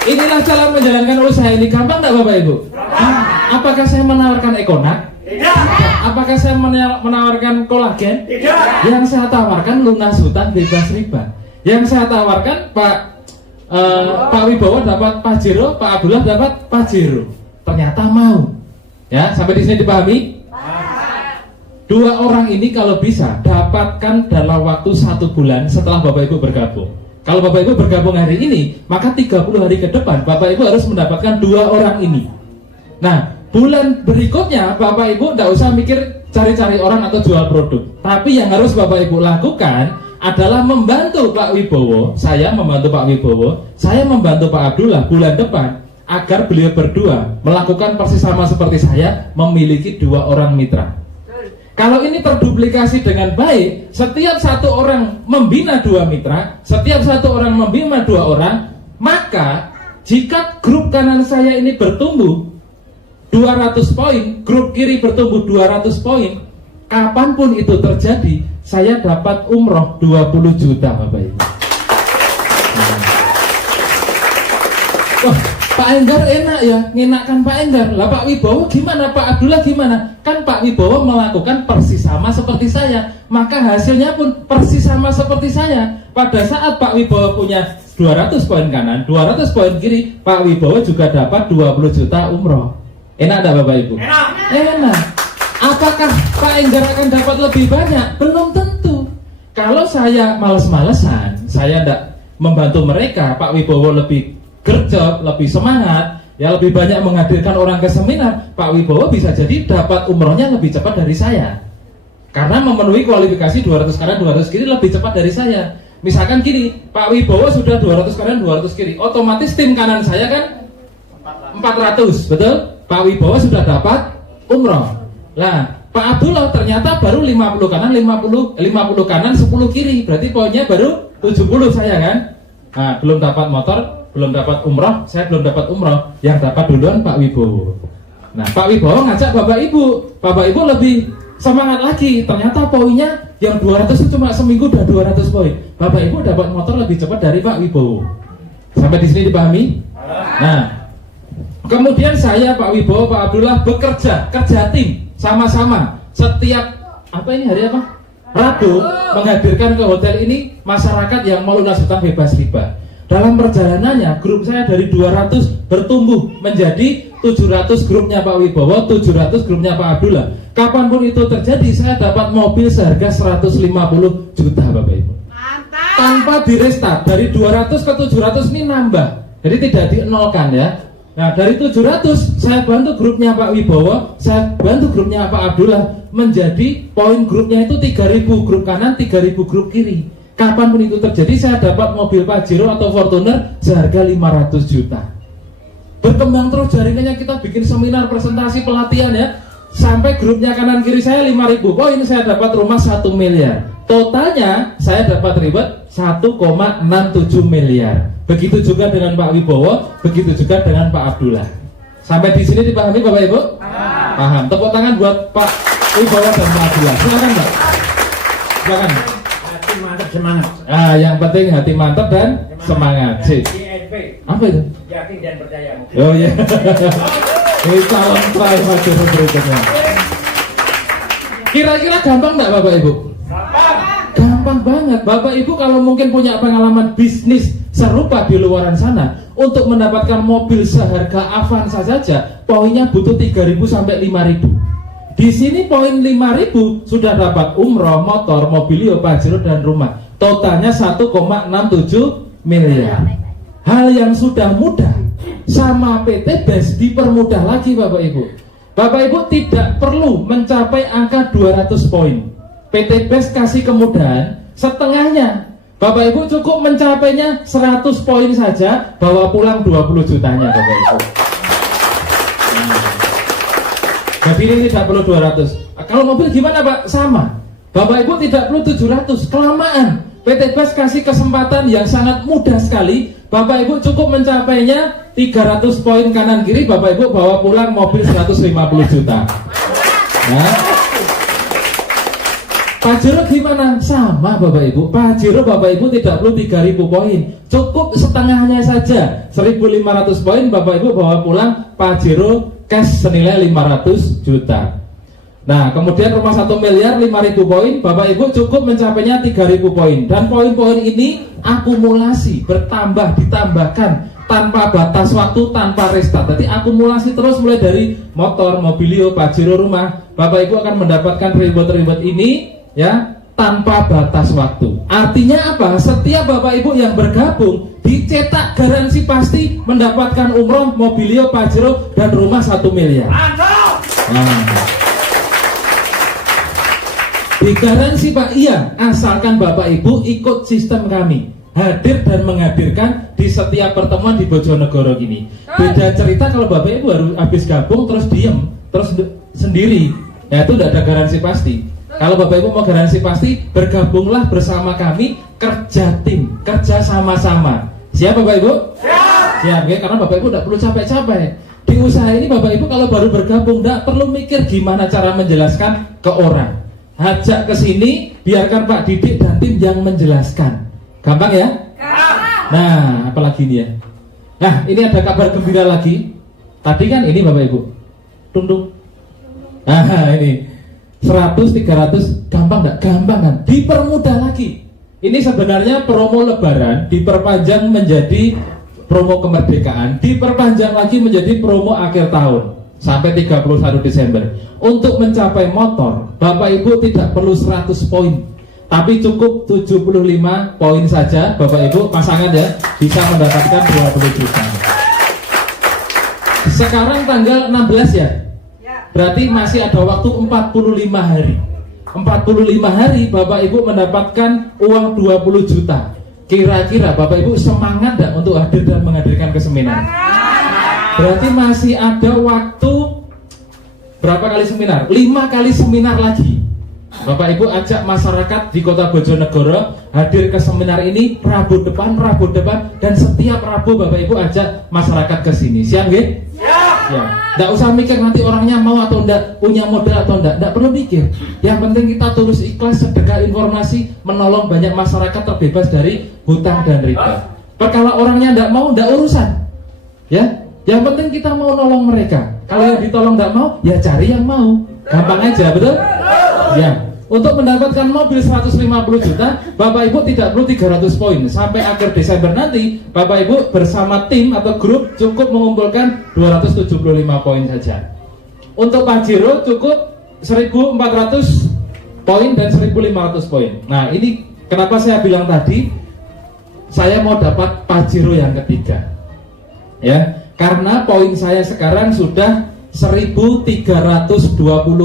Inilah cara menjalankan usaha ini. Gampang enggak Bapak Ibu? Apakah saya menawarkan ekonak? Tidak. Apakah saya menawarkan kolagen? Tidak. Yang saya tawarkan lunas hutang bebas riba. Yang saya tawarkan Pak Wibowo dapat Pajero, Pak Abdullah dapat Pajero. Ternyata mau. Ya, sampai di sini dipahami? 2 orang ini kalau bisa dapatkan dalam waktu 1 bulan setelah Bapak Ibu bergabung. Kalau Bapak Ibu bergabung hari ini, maka 30 hari ke depan Bapak Ibu harus mendapatkan 2 orang ini. Nah, bulan berikutnya Bapak Ibu tidak usah mikir cari-cari orang atau jual produk. Tapi yang harus Bapak Ibu lakukan adalah membantu Pak Wibowo. Saya membantu Pak Wibowo, saya membantu Pak Abdullah bulan depan agar beliau berdua melakukan persis sama seperti saya, memiliki 2 orang mitra. Kalau ini terduplikasi dengan baik, setiap 1 orang membina 2 mitra, setiap 1 orang membina 2 orang, maka jika grup kanan saya ini bertumbuh 200 poin, grup kiri bertumbuh 200 poin, kapanpun itu terjadi, saya dapat umroh 20 juta Bapak Ibu. Wah, Pak Enggar enak ya, ngenakkan Pak Enggar. Lah Pak Wibowo gimana, Pak Abdullah gimana? Kan Pak Wibowo melakukan persis sama seperti saya, maka hasilnya pun persis sama seperti saya. Pada saat Pak Wibowo punya 200 poin kanan, 200 poin kiri, Pak Wibowo juga dapat 20 juta umroh. Enak enggak Bapak Ibu? Enak. Apakah Pak Enggar akan dapat lebih banyak? Belum tentu. Kalau saya males-malesan, saya tidak membantu mereka, Pak Wibowo lebih gercep, lebih semangat, ya lebih banyak menghadirkan orang ke seminar, Pak Wibowo bisa jadi dapat umrohnya lebih cepat dari saya. Karena memenuhi kualifikasi 200 kanan 200 kiri lebih cepat dari saya. Misalkan gini, Pak Wibowo sudah 200 kanan 200 kiri, otomatis tim kanan saya kan 400, betul? Pak Wibowo sudah dapat umroh. Lah, Pak Abdullah ternyata baru 50 kanan 50 kanan 10 kiri, berarti poinnya baru 70 saya kan. Nah, belum dapat motor, belum dapat umroh, saya belum dapat umroh. Yang dapat duluan Pak Wibowo. Nah, Pak Wibowo ngajak Bapak Ibu lebih semangat lagi. Ternyata poinnya yang 200 itu cuma seminggu udah 200 poin. Bapak Ibu dapat motor lebih cepat dari Pak Wibowo. Sampai di sini dipahami? Nah, kemudian saya, Pak Wibowo, Pak Abdullah bekerja, kerja tim sama-sama. Setiap hari apa? Rabu menghadirkan ke hotel ini masyarakat yang mau lunas hutang bebas riba. Dalam perjalanannya grup saya dari 200 bertumbuh menjadi 700 grupnya Pak Wibowo, 700 grupnya Pak Abdullah. Kapanpun itu terjadi, saya dapat mobil seharga 150 juta Bapak Ibu. Mantap. Tanpa di restart, dari 200 ke 700 ini nambah. Jadi tidak dienolkan ya. Nah, dari 700 saya bantu grupnya Pak Wibowo, saya bantu grupnya Pak Abdullah menjadi poin grupnya itu 3000 grup kanan, 3000 grup kiri. Kapanpun itu terjadi, saya dapat mobil Pajero atau Fortuner seharga 500 juta. Berkembang terus jaringannya, kita bikin seminar, presentasi, pelatihan ya. Sampai grupnya kanan kiri saya 5.000 poin, saya dapat rumah 1 miliar. Totalnya saya dapat ribet 1,67 miliar. Begitu juga dengan Pak Wibowo, begitu juga dengan Pak Abdullah. Sampai di sini dipahami Bapak Ibu? Paham. Tepuk tangan buat Pak Wibawa dan keadilan. Silakan Mbak. Silakan. Hati mantap semangat. Ah, yang penting hati mantap dan semangat. Sip. INP. Apa itu? Yakin dan percaya. Oh iya. Ini calon private berikutnya. Kira-kira gampang nggak Bapak Ibu? Gampang banget. Bapak Ibu kalau mungkin punya pengalaman bisnis serupa di luaran sana, untuk mendapatkan mobil seharga Avanza saja, poinnya butuh 3.000 sampai 5.000. Di sini poin 5.000 sudah dapat umroh, motor, mobilio, pajero dan rumah. Totalnya 1,67 miliar. Hal yang sudah mudah sama PT BES dipermudah lagi Bapak Ibu. Bapak Ibu tidak perlu mencapai angka 200 poin. PT BES kasih kemudahan setengahnya. Bapak Ibu cukup mencapainya 100 poin saja, bawa pulang 20 jutanya Bapak Ibu. Jadi ini tidak perlu 200. Kalau mobil gimana Pak? Sama. Bapak Ibu tidak perlu 700, kelamaan. PT BES kasih kesempatan yang sangat mudah sekali. Bapak Ibu cukup mencapainya 300 poin kanan kiri, Bapak Ibu bawa pulang mobil 150 juta. Nah, Pajero gimana? Sama Bapak Ibu. Pajero Bapak Ibu tidak perlu 3.000 poin, cukup setengahnya saja, 1.500 poin Bapak Ibu bawa pulang Pajero cash senilai 500 juta. Nah, kemudian rumah 1 miliar 5.000 poin, Bapak Ibu cukup mencapainya 3.000 poin. Dan poin-poin ini akumulasi, bertambah, ditambahkan tanpa batas waktu, tanpa restart. Jadi akumulasi terus mulai dari motor, mobilio, pajero, rumah. Bapak Ibu akan mendapatkan reward-reward ini ya tanpa batas waktu. Artinya apa? Setiap Bapak Ibu yang bergabung dicetak garansi pasti mendapatkan umroh, mobilio, pajero dan rumah 1 miliar. Nah, digaransi Pak, iya, asalkan Bapak Ibu ikut sistem kami, hadir dan menghadirkan di setiap pertemuan di Bojonegoro gini. Beda cerita kalau Bapak Ibu harus habis gabung terus diem, terus sendiri, ya itu tidak ada garansi pasti. Kalau Bapak Ibu mau garansi pasti, bergabunglah bersama kami, kerja tim, kerja sama-sama. Siap Bapak Ibu? Siap ya, karena Bapak Ibu tidak perlu capek-capek. Di usaha ini Bapak Ibu kalau baru bergabung tidak perlu mikir gimana cara menjelaskan ke orang. Ajak ke sini, biarkan Pak Didik dan tim yang menjelaskan. Gampang ya? Nah, apalagi ini ya. Nah, ini ada kabar gembira lagi. Tadi kan ini Bapak Ibu. Tung. Nah, ini 100, 300, gampang nggak? Gampang kan? Dipermudah lagi. Ini sebenarnya promo Lebaran diperpanjang menjadi promo kemerdekaan, diperpanjang lagi menjadi promo akhir tahun sampai 31 Desember. Untuk mencapai motor, Bapak Ibu tidak perlu 100 poin, tapi cukup 75 poin saja. Bapak Ibu pasangan ya bisa mendapatkan 20 juta. Sekarang tanggal 16 ya, berarti masih ada waktu 45 hari. 45 hari Bapak Ibu mendapatkan uang 20 juta. Kira-kira Bapak Ibu semangat enggak untuk hadir dan menghadirkan ke seminar? Berarti masih ada waktu berapa kali seminar? 5 kali seminar lagi. Bapak Ibu ajak masyarakat di Kota Bojonegoro hadir ke seminar ini Rabu depan, dan setiap Rabu Bapak Ibu ajak masyarakat ke sini. Siap nggih? Ya, nggak usah mikir nanti orangnya mau atau enggak, punya modal atau enggak perlu mikir. Yang penting kita tulus ikhlas, sedekah informasi, menolong banyak masyarakat terbebas dari hutang dan riba. Perkara orangnya enggak mau, enggak urusan. Ya, yang penting kita mau nolong mereka. Kalau yang ditolong enggak mau, ya cari yang mau. Gampang aja, betul? Ya. Untuk mendapatkan mobil 150 juta, Bapak Ibu tidak perlu 300 poin. Sampai akhir Desember nanti, Bapak Ibu bersama tim atau grup cukup mengumpulkan 275 poin saja. Untuk Pajero cukup 1.400 poin dan 1.500 poin. Nah, ini kenapa saya bilang tadi saya mau dapat Pajero yang ketiga. Ya, karena poin saya sekarang sudah 1.320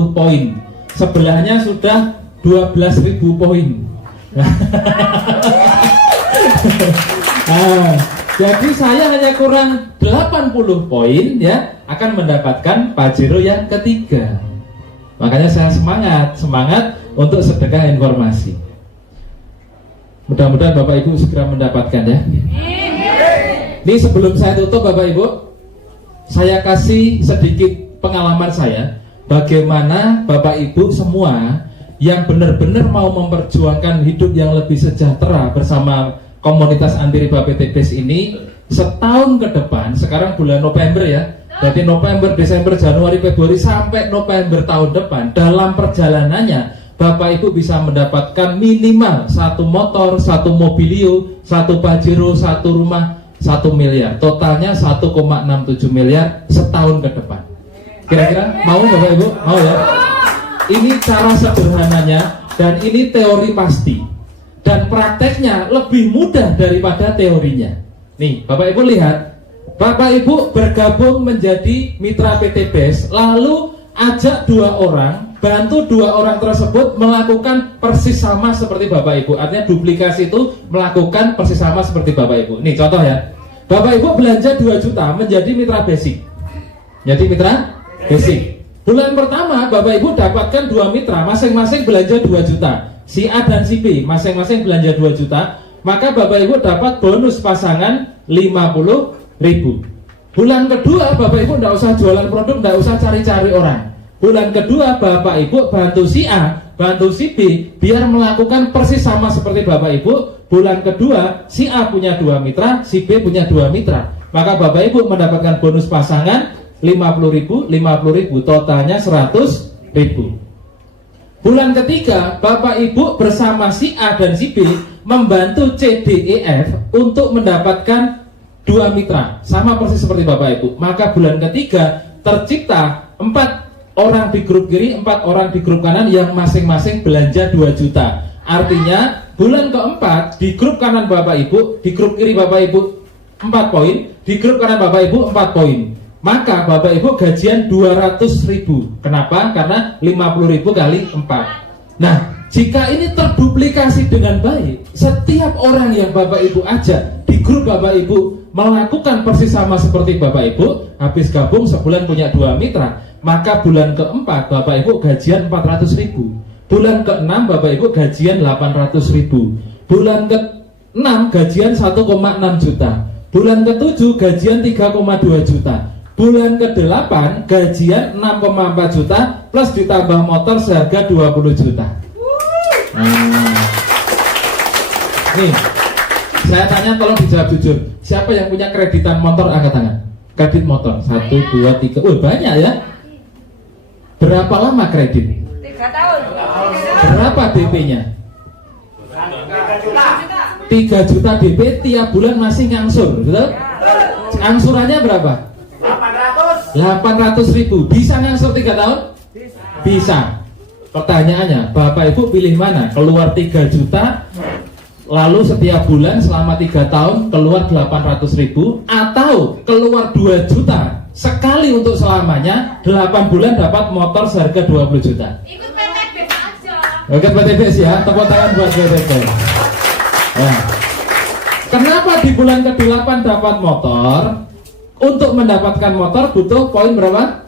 poin. Sebelahnya sudah 12.000 poin. Nah, jadi saya hanya kurang 80 poin ya, akan mendapatkan Pajero yang ketiga. Makanya saya semangat untuk sedekah informasi. Mudah-mudahan Bapak Ibu segera mendapatkan ya. Ini sebelum saya tutup Bapak Ibu, saya kasih sedikit pengalaman saya. bagaimana Bapak Ibu semua yang benar-benar mau memperjuangkan hidup yang lebih sejahtera bersama komunitas anti riba PTBS ini setahun ke depan, sekarang bulan November ya, jadi November, Desember, Januari, Februari sampai November tahun depan, dalam perjalanannya Bapak Ibu bisa mendapatkan minimal 1 motor, 1 mobilio, 1 pajero, 1 rumah, 1 miliar, totalnya 1,67 miliar setahun ke depan. Kira-kira mau Bapak Ibu? Mau ya? Ini cara sederhananya dan ini teori pasti. Dan prakteknya lebih mudah daripada teorinya. Nih, Bapak Ibu lihat, Bapak Ibu bergabung menjadi mitra PTBS, lalu ajak 2 orang, bantu 2 orang tersebut melakukan persis sama seperti Bapak Ibu. Artinya duplikasi itu melakukan persis sama seperti Bapak Ibu. Nih contoh ya, Bapak Ibu belanja 2 juta menjadi mitra basic. Jadi mitra basic. Bulan pertama Bapak Ibu dapatkan 2 mitra, masing-masing belanja 2 juta. Si A dan si B masing-masing belanja 2 juta, maka Bapak Ibu dapat bonus pasangan 50.000. Bulan kedua Bapak Ibu tidak usah jualan produk, tidak usah cari-cari orang. Bulan kedua Bapak Ibu bantu si A, bantu si B biar melakukan persis sama seperti Bapak Ibu. Bulan kedua si A punya 2 mitra, si B punya 2 mitra, maka Bapak Ibu mendapatkan bonus pasangan 50.000, totalnya 100.000. Bulan ketiga Bapak Ibu bersama si A dan si B membantu C, D, E, F untuk mendapatkan 2 mitra, sama persis seperti Bapak Ibu. Maka bulan ketiga tercipta 4 orang di grup kiri, 4 orang di grup kanan yang masing-masing belanja 2 juta. Artinya bulan keempat di grup kanan Bapak Ibu, di grup kiri Bapak Ibu 4 poin, di grup kanan Bapak Ibu 4 poin. Maka Bapak Ibu gajian 200.000. Kenapa? Karena 50.000 kali 4. Nah, jika ini terduplikasi dengan baik, setiap orang yang Bapak Ibu ajak di grup Bapak Ibu melakukan persis sama seperti Bapak Ibu, habis gabung sebulan punya 2 mitra, maka bulan keempat Bapak Ibu gajian 400.000. Bulan ke-6 Bapak Ibu gajian 800.000. Bulan ke-6 gajian 1,6 juta. Bulan ke-7 gajian 3,2 juta. Bulan ke-8 gajian 6,4 juta plus ditambah motor seharga 20 juta. Nih, saya tanya tolong dijawab jujur. Siapa yang punya kreditan motor angkat tangan? Kredit motor 1, 2, 3. Banyak ya. Berapa lama kredit? 3 tahun. Berapa DP-nya? 3 juta DP, tiap bulan masih ngangsur, betul? Angsurannya berapa? 800.000. Bisa ngangsur 3 tahun? Bisa. Pertanyaannya, Bapak Ibu pilih mana? Keluar 3 juta, lalu setiap bulan selama 3 tahun keluar 800.000, atau keluar 2 juta sekali untuk selamanya, 8 bulan dapat motor seharga 20 juta. Ikut PTBS aja. Ikut PTBS ya, tepuk tangan buat PTBS. Nah, kenapa di bulan ke-8 dapat motor? Untuk mendapatkan motor butuh poin berapa?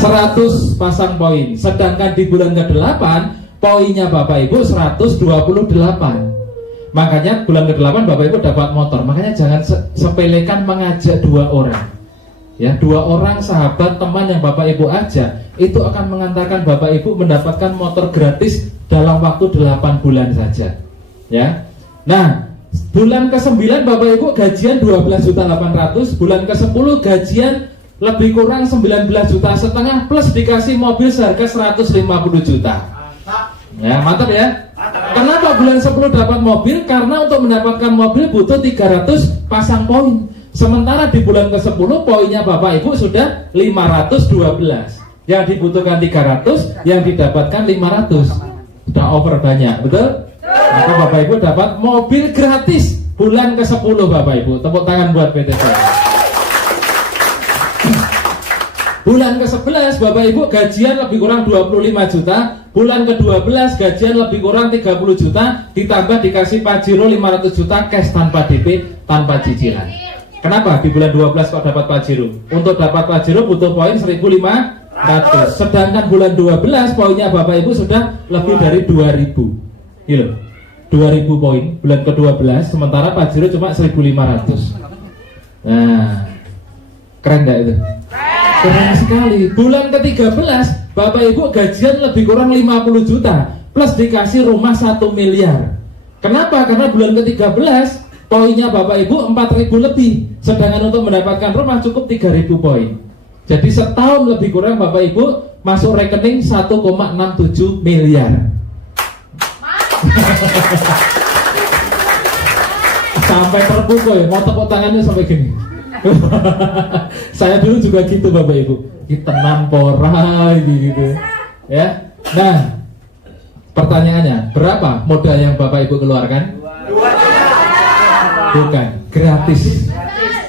100 pasang poin. Sedangkan di bulan ke-8 poinnya Bapak Ibu 128. Makanya bulan ke-8 Bapak Ibu dapat motor. Makanya jangan sepelekan mengajak 2 orang. Ya, 2 orang sahabat teman yang Bapak Ibu ajak itu akan mengantarkan Bapak Ibu mendapatkan motor gratis dalam waktu 8 bulan saja. Ya. Nah, bulan ke-9 Bapak Ibu gajian 12.800.000, bulan ke-10 gajian lebih kurang 19,5 juta plus dikasih mobil seharga 150 juta. Ya, mantap ya. Kenapa bulan 10 dapat mobil? Karena untuk mendapatkan mobil butuh 300 pasang poin. Sementara di bulan ke-10 poinnya Bapak Ibu sudah 512. Yang dibutuhkan 300, yang didapatkan 500. Sudah over banyak, betul? Maka Bapak Ibu dapat mobil gratis bulan ke-10 Bapak Ibu. Tepuk tangan buat PT saya. Bulan ke-11 Bapak Ibu gajian lebih kurang 25 juta. Bulan ke-12 gajian lebih kurang 30 juta. Ditambah dikasih pajero 500 juta cash tanpa DP, tanpa cicilan. Kenapa di bulan 12 kok dapat pajero? Untuk dapat pajero butuh poin 1.500. Sedangkan bulan 12 poinnya Bapak Ibu sudah lebih dari 2.000. Gitu. 2.000 poin bulan ke-12, sementara pajero cuma 1.500. Nah, keren gak itu? Keren sekali. Bulan ke-13 Bapak Ibu gajian lebih kurang 50 juta plus dikasih rumah 1 miliar. Kenapa? Karena bulan ke-13 poinnya Bapak Ibu 4.000 lebih, sedangkan untuk mendapatkan rumah cukup 3.000 poin. Jadi setahun lebih kurang Bapak Ibu masuk rekening 1,67 miliar. Sampai terpukul, mau tepuk tangannya sampai gini. Saya dulu juga gitu Bapak Ibu, kita nampora gitu ya. Nah, pertanyaannya, berapa modal yang Bapak Ibu keluarkan? 2 juta. Bukan, gratis.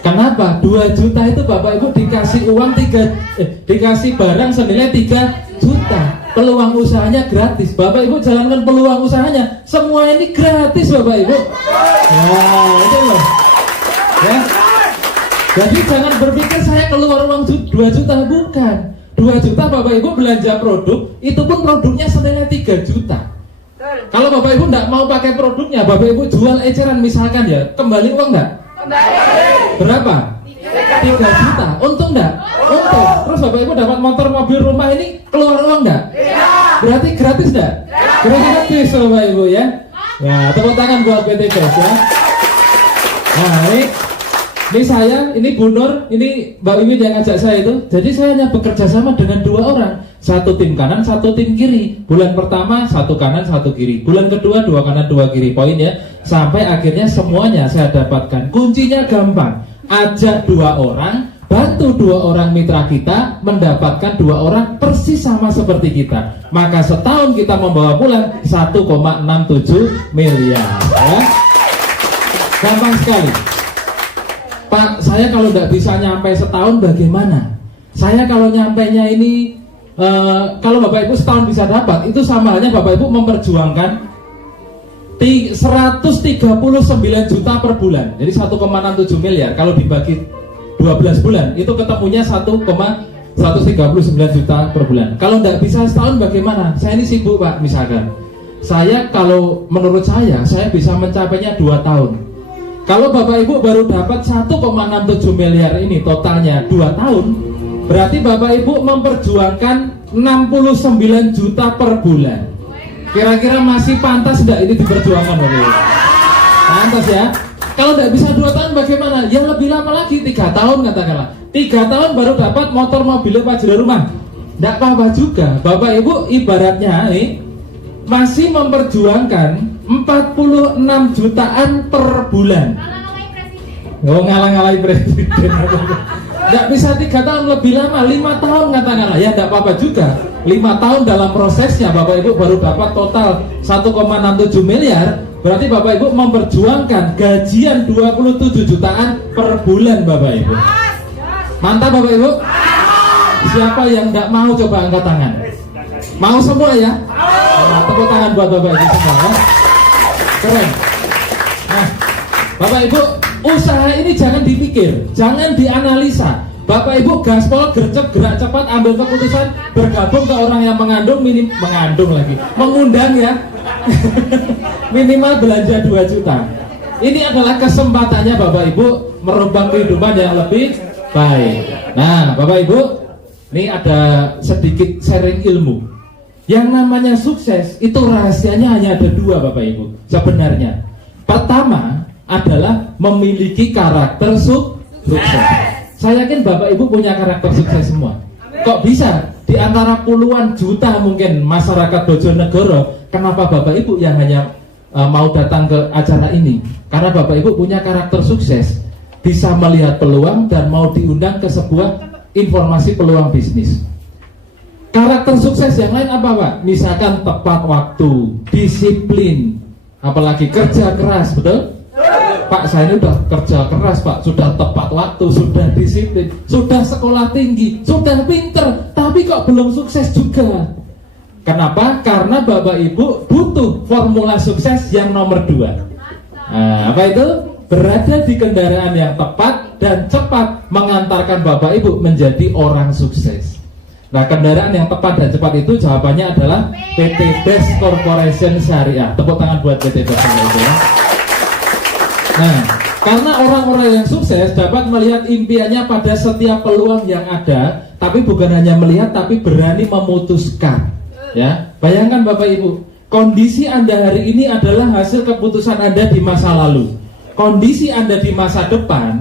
Kenapa? 2 juta itu Bapak Ibu dikasih uang dikasih barang senilai 3 juta. Peluang usahanya gratis. Bapak Ibu jalankan peluang usahanya, semua ini gratis Bapak Ibu. Nah, itu loh. Ya. Jadi jangan berpikir saya keluar uang 2 juta, bukan. 2 juta Bapak Ibu belanja produk, itu pun produknya senilai 3 juta. Kalau Bapak Ibu enggak mau pakai produknya, Bapak Ibu jual eceran misalkan ya, kembali uang enggak? Berapa? 3 juta. Untung enggak? Untung. Terus Bapak Ibu dapat motor, mobil, rumah, ini keluar uang enggak? Berarti gratis enggak? Gratis Bapak Ibu ya. Nah, tepuk tangan buat PT Best ya. Nah, ini saya, ini Bu Nur, ini Mbak Wiwit yang ngajak saya itu. Jadi saya hanya bekerja sama dengan 2 orang, 1 tim kanan, 1 tim kiri. Bulan pertama 1 kanan, 1 kiri. Bulan kedua 2 kanan, 2 kiri. Poin ya. Sampai akhirnya semuanya saya dapatkan. Kuncinya gampang. Ajak 2 orang, bantu 2 orang mitra kita mendapatkan 2 orang persis sama seperti kita. Maka setahun kita membawa pulang 1,67 miliar. Ya. Gampang sekali. Pak, saya kalau tidak bisa nyampe setahun bagaimana? Saya kalau nyampainya ini kalau Bapak Ibu setahun bisa dapat, itu sama halnya Bapak Ibu memperjuangkan 139 juta per bulan. Jadi 1,67 miliar kalau dibagi 12 bulan itu ketemunya 1,139 juta per bulan. Kalau tidak bisa setahun bagaimana? Saya ini sibuk Pak, misalkan. Saya kalau menurut saya bisa mencapainya 2 tahun. Kalau Bapak Ibu baru dapat 1,67 miliar ini totalnya 2 tahun, berarti Bapak Ibu memperjuangkan 69 juta per bulan. Kira-kira masih pantas tidak ini diperjuangkan Bapak Ibu? Pantas ya. Kalau tidak bisa 2 tahun bagaimana? Yang lebih lama lagi 3 tahun katakanlah. 3 tahun baru dapat motor, mobil, pajero, rumah. Tidak apa-apa juga. Bapak Ibu ibaratnya masih memperjuangkan 46 jutaan per bulan. Oh, ngalang-ngalahin presiden. Tidak bisa 3 tahun, lebih lama 5 tahun katakanlah. Ya tidak apa-apa juga. 5 tahun dalam prosesnya Bapak Ibu baru dapat total 1,67 miliar. Berarti Bapak Ibu memperjuangkan gajian 27 jutaan per bulan Bapak Ibu. Mantap Bapak Ibu. Siapa yang tidak mau coba angkat tangan? Mau semua ya? Nah, tepuk tangan buat Bapak Ibu semua ya. Keren. Nah, Bapak Ibu, usaha ini jangan dipikir, jangan dianalisa. Bapak Ibu gaspol, gercep, gerak cepat, ambil keputusan, bergabung ke orang yang mengandung, mengundang ya. Minimal belanja 2 juta. Ini adalah kesempatannya Bapak Ibu merubah kehidupan yang lebih baik. Nah, Bapak Ibu, ini ada sedikit sharing ilmu. Yang namanya sukses itu rahasianya hanya ada 2 Bapak Ibu sebenarnya. Pertama adalah memiliki karakter sukses. Saya yakin Bapak Ibu punya karakter sukses semua. Kok bisa? Di antara puluhan juta mungkin masyarakat Bojonegoro, kenapa Bapak Ibu yang hanya mau datang ke acara ini? Karena Bapak Ibu punya karakter sukses, bisa melihat peluang dan mau diundang ke sebuah informasi peluang bisnis. Karakter sukses yang lain apa Pak? Misalkan tepat waktu, disiplin, apalagi kerja keras, betul? Pak, saya ini udah kerja keras Pak, sudah tepat waktu, sudah disiplin, sudah sekolah tinggi, sudah pinter, tapi kok belum sukses juga. Kenapa? Karena Bapak Ibu butuh formula sukses yang nomor 2. Nah, apa itu? Berada di kendaraan yang tepat dan cepat mengantarkan Bapak Ibu menjadi orang sukses. Nah, kendaraan yang tepat dan cepat itu jawabannya adalah PT Best Corporation Syariah. Tepuk tangan buat PT Best ya. Nah, Karena orang-orang yang sukses dapat melihat impiannya pada setiap peluang yang ada, tapi bukan hanya melihat, tapi berani memutuskan. Ya, bayangkan Bapak Ibu, kondisi Anda hari ini adalah hasil keputusan Anda di masa lalu. Kondisi Anda di masa depan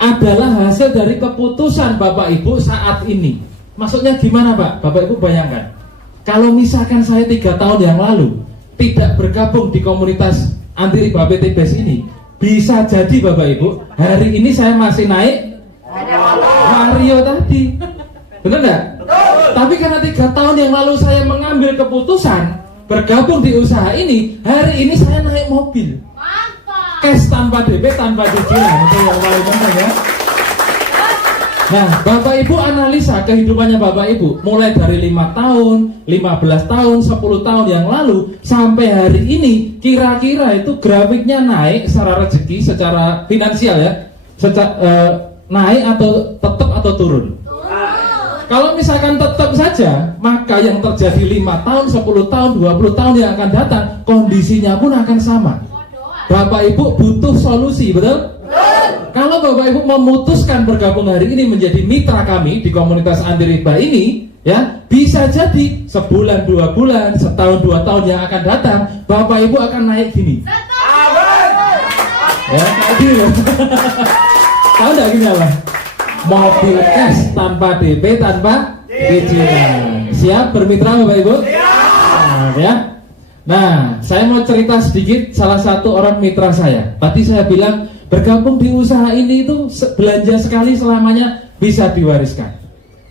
adalah hasil dari keputusan Bapak Ibu saat ini. Maksudnya gimana Pak? Bapak Ibu bayangkan, kalau misalkan saya 3 tahun yang lalu tidak bergabung di komunitas anti riba PTBS ini, bisa jadi Bapak Ibu, hari ini saya masih naik Mario tadi. Benar enggak? Tapi karena 3 tahun yang lalu saya mengambil keputusan bergabung di usaha ini, hari ini saya naik mobil. Cash tanpa DP, tanpa cicilan. Itu yang paling penting ya. Nah, Bapak Ibu analisa kehidupannya Bapak Ibu mulai dari 5 tahun, 15 tahun, 10 tahun yang lalu sampai hari ini, kira-kira itu grafiknya naik secara rezeki, secara finansial ya, naik atau tetap atau turun? Kalau misalkan tetap saja, maka yang terjadi 5 tahun, 10 tahun, 20 tahun yang akan datang, kondisinya pun akan sama. Bapak Ibu butuh solusi, betul? Kalau Bapak Ibu memutuskan bergabung hari ini menjadi mitra kami di komunitas anti riba ini, ya bisa jadi sebulan, 2 bulan, setahun, 2 tahun yang akan datang, Bapak Ibu akan naik gini. Ya, kayak gini loh. Tahu nggak gini apa? Mobil cash tanpa DP, tanpa cicilan. Siap bermitra Bapak Ibu? Nah, ya. Nah, saya mau cerita sedikit salah satu orang mitra saya. Tadi saya bilang bergabung di usaha ini itu belanja sekali selamanya bisa diwariskan.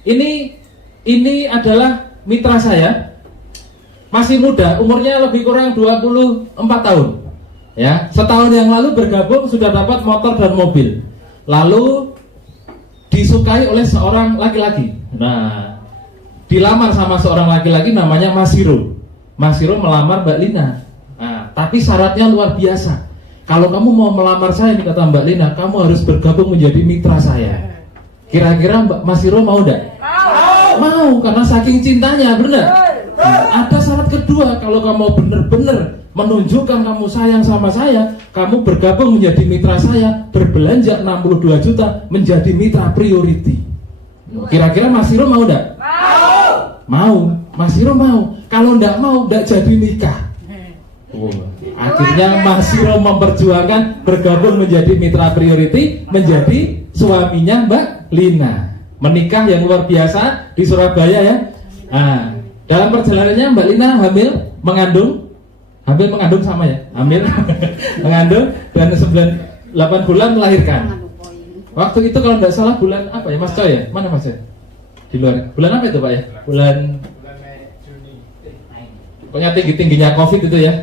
Ini adalah mitra saya, masih muda, umurnya lebih kurang 24 tahun. Ya, setahun yang lalu bergabung sudah dapat motor dan mobil. Lalu disukai oleh seorang laki-laki. Nah, dilamar sama seorang laki-laki namanya Mas Hiro. Mas Hiro melamar Mbak Lina. Nah, tapi syaratnya luar biasa. Kalau kamu mau melamar saya, nih kata Mbak Lina, kamu harus bergabung menjadi mitra saya. Kira-kira Mas Hiro mau enggak? Mau, karena saking cintanya, benar? Nah, ada syarat kedua, kalau kamu benar-benar menunjukkan kamu sayang sama saya, kamu bergabung menjadi mitra saya, berbelanja 62 juta menjadi mitra priority. Kira-kira Mas Hiro mau enggak? Mau. Mas Hiro mau. Kalau enggak mau, enggak jadi nikah. Akhirnya Mas Hiro memperjuangkan bergabung menjadi mitra priority, menjadi suaminya Mbak Lina. Menikah yang luar biasa di Surabaya ya. Nah, dalam perjalanannya Mbak Lina mengandung sama ya, mengandung dan 8 bulan melahirkan. Waktu itu kalau tidak salah bulan apa ya Mas Coy ya? Mana Mas Coy? Di luar. Bulan apa itu Pak ya? Bulan Juni. Pokoknya tinggi-tingginya COVID itu ya.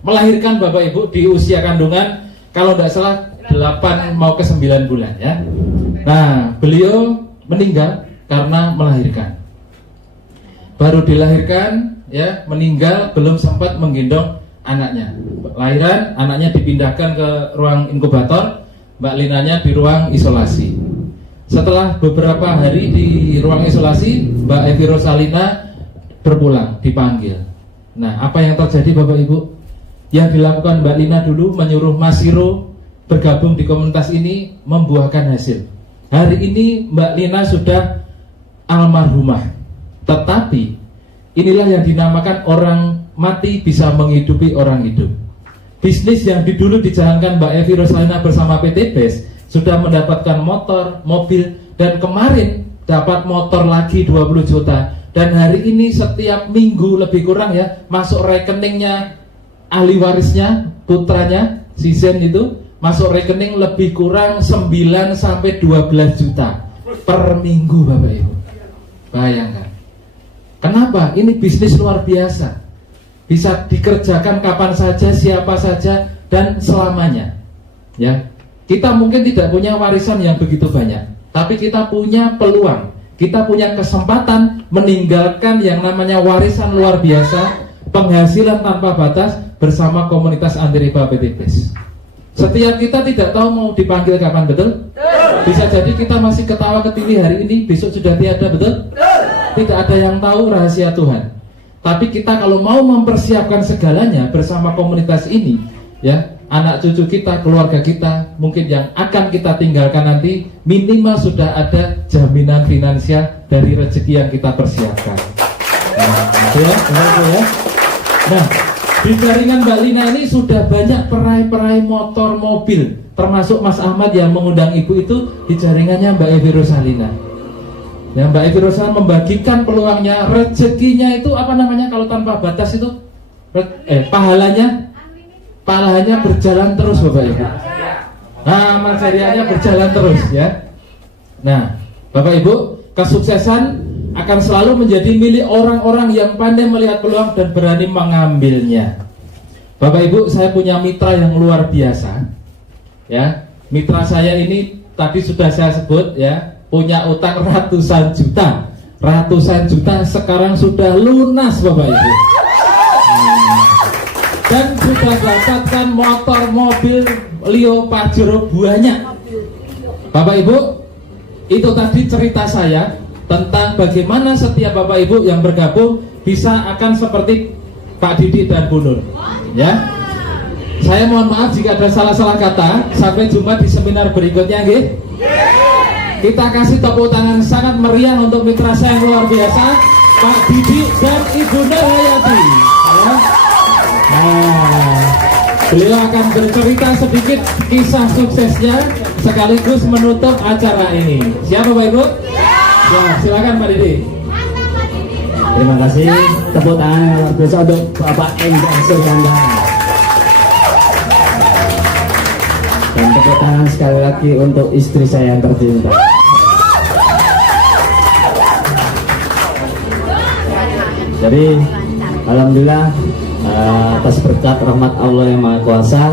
Melahirkan Bapak Ibu di usia kandungan kalau tidak salah 8 mau ke 9 bulan ya. Nah, beliau meninggal karena melahirkan. Baru dilahirkan ya, meninggal belum sempat menggendong anaknya. Lahiran, anaknya dipindahkan ke ruang inkubator, Mbak Linanya di ruang isolasi. Setelah beberapa hari di ruang isolasi, Mbak Evi Rosalina berpulang, dipanggil. Nah, apa yang terjadi Bapak Ibu? Yang dilakukan Mbak Lina dulu menyuruh Mas Hiro bergabung di komunitas ini membuahkan hasil. Hari ini Mbak Lina sudah almarhumah. Tetapi inilah yang dinamakan orang mati bisa menghidupi orang hidup. Bisnis yang dulu dijalankan Mbak Evi Rosalina bersama PT BES sudah mendapatkan motor, mobil, dan kemarin dapat motor lagi 20 juta. Dan hari ini setiap minggu lebih kurang ya masuk rekeningnya ahli warisnya, putranya, si Zen itu masuk rekening lebih kurang 9 sampai 12 juta per minggu Bapak Ibu. Bayangkan. Kenapa? Ini bisnis luar biasa. Bisa dikerjakan kapan saja, siapa saja, dan selamanya. Ya, kita mungkin tidak punya warisan yang begitu banyak, tapi kita punya peluang, kita punya kesempatan meninggalkan yang namanya warisan luar biasa, penghasilan tanpa batas bersama komunitas anti riba PT BES. Setiap kita tidak tahu mau dipanggil kapan, betul? Bisa jadi kita masih ketawa ketiwi hari ini, besok sudah tiada, betul? Tidak ada yang tahu rahasia Tuhan. Tapi kita kalau mau mempersiapkan segalanya bersama komunitas ini, ya, anak cucu kita, keluarga kita, mungkin yang akan kita tinggalkan nanti, minimal sudah ada jaminan finansial dari rezeki yang kita persiapkan. Ya. Nah, di jaringan Mbak Lina ini sudah banyak peraih-peraih motor, mobil, termasuk Mas Ahmad yang mengundang ibu itu di jaringannya Mbak Evi Rosalina. Ya, Mbak Evi Rosalina membagikan peluangnya, rezekinya itu apa namanya kalau tanpa batas itu pahalanya berjalan terus Bapak Ibu. Nah, materialnya berjalan terus ya. Nah, Bapak Ibu, kesuksesan akan selalu menjadi milik orang-orang yang pandai melihat peluang dan berani mengambilnya. Bapak Ibu, saya punya mitra yang luar biasa. Ya, mitra saya ini tadi sudah saya sebut ya, punya utang ratusan juta. Ratusan juta sekarang sudah lunas Bapak Ibu. Dan sudah dapatkan motor, mobil Leo Pajero banyak. Bapak Ibu, itu tadi cerita saya tentang bagaimana setiap Bapak Ibu yang bergabung bisa akan seperti Pak Didi dan Bu Nur. Ya, saya mohon maaf jika ada salah-salah kata. Sampai jumpa di seminar berikutnya, nggih. Kita kasih tepuk tangan sangat meriah untuk mitra saya yang luar biasa, Pak Didi dan Ibu Nur Hayati. Ya. Nah, beliau akan bercerita sedikit kisah suksesnya sekaligus menutup acara ini. Siap Bapak Ibu? Ya, silakan Pak Didi. Terima kasih, tepuk tangan yang luar biasa untuk Bapak Enggar Suryanda. Dan tepuk tangan sekali lagi untuk istri saya yang tercinta. Jadi, alhamdulillah atas berkat rahmat Allah yang Maha Kuasa,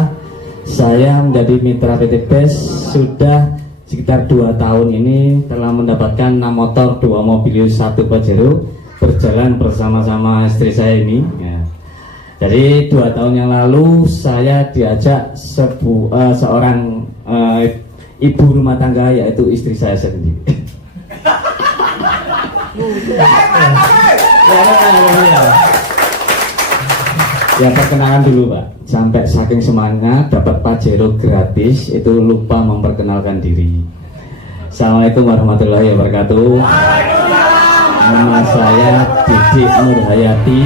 saya menjadi mitra PT BES sudah sekitar 2 tahun ini, telah mendapatkan 6 motor, 2 mobil, 1 Pajero, berjalan bersama-sama istri saya ini ya. Jadi 2 tahun yang lalu saya diajak seorang ibu rumah tangga, yaitu istri saya sendiri. Ya, perkenalan dulu Pak. Sampai saking semangat dapat Pajero gratis, itu lupa memperkenalkan diri. Assalamualaikum warahmatullahi wabarakatuh. Nama saya Didi Nur Hayati,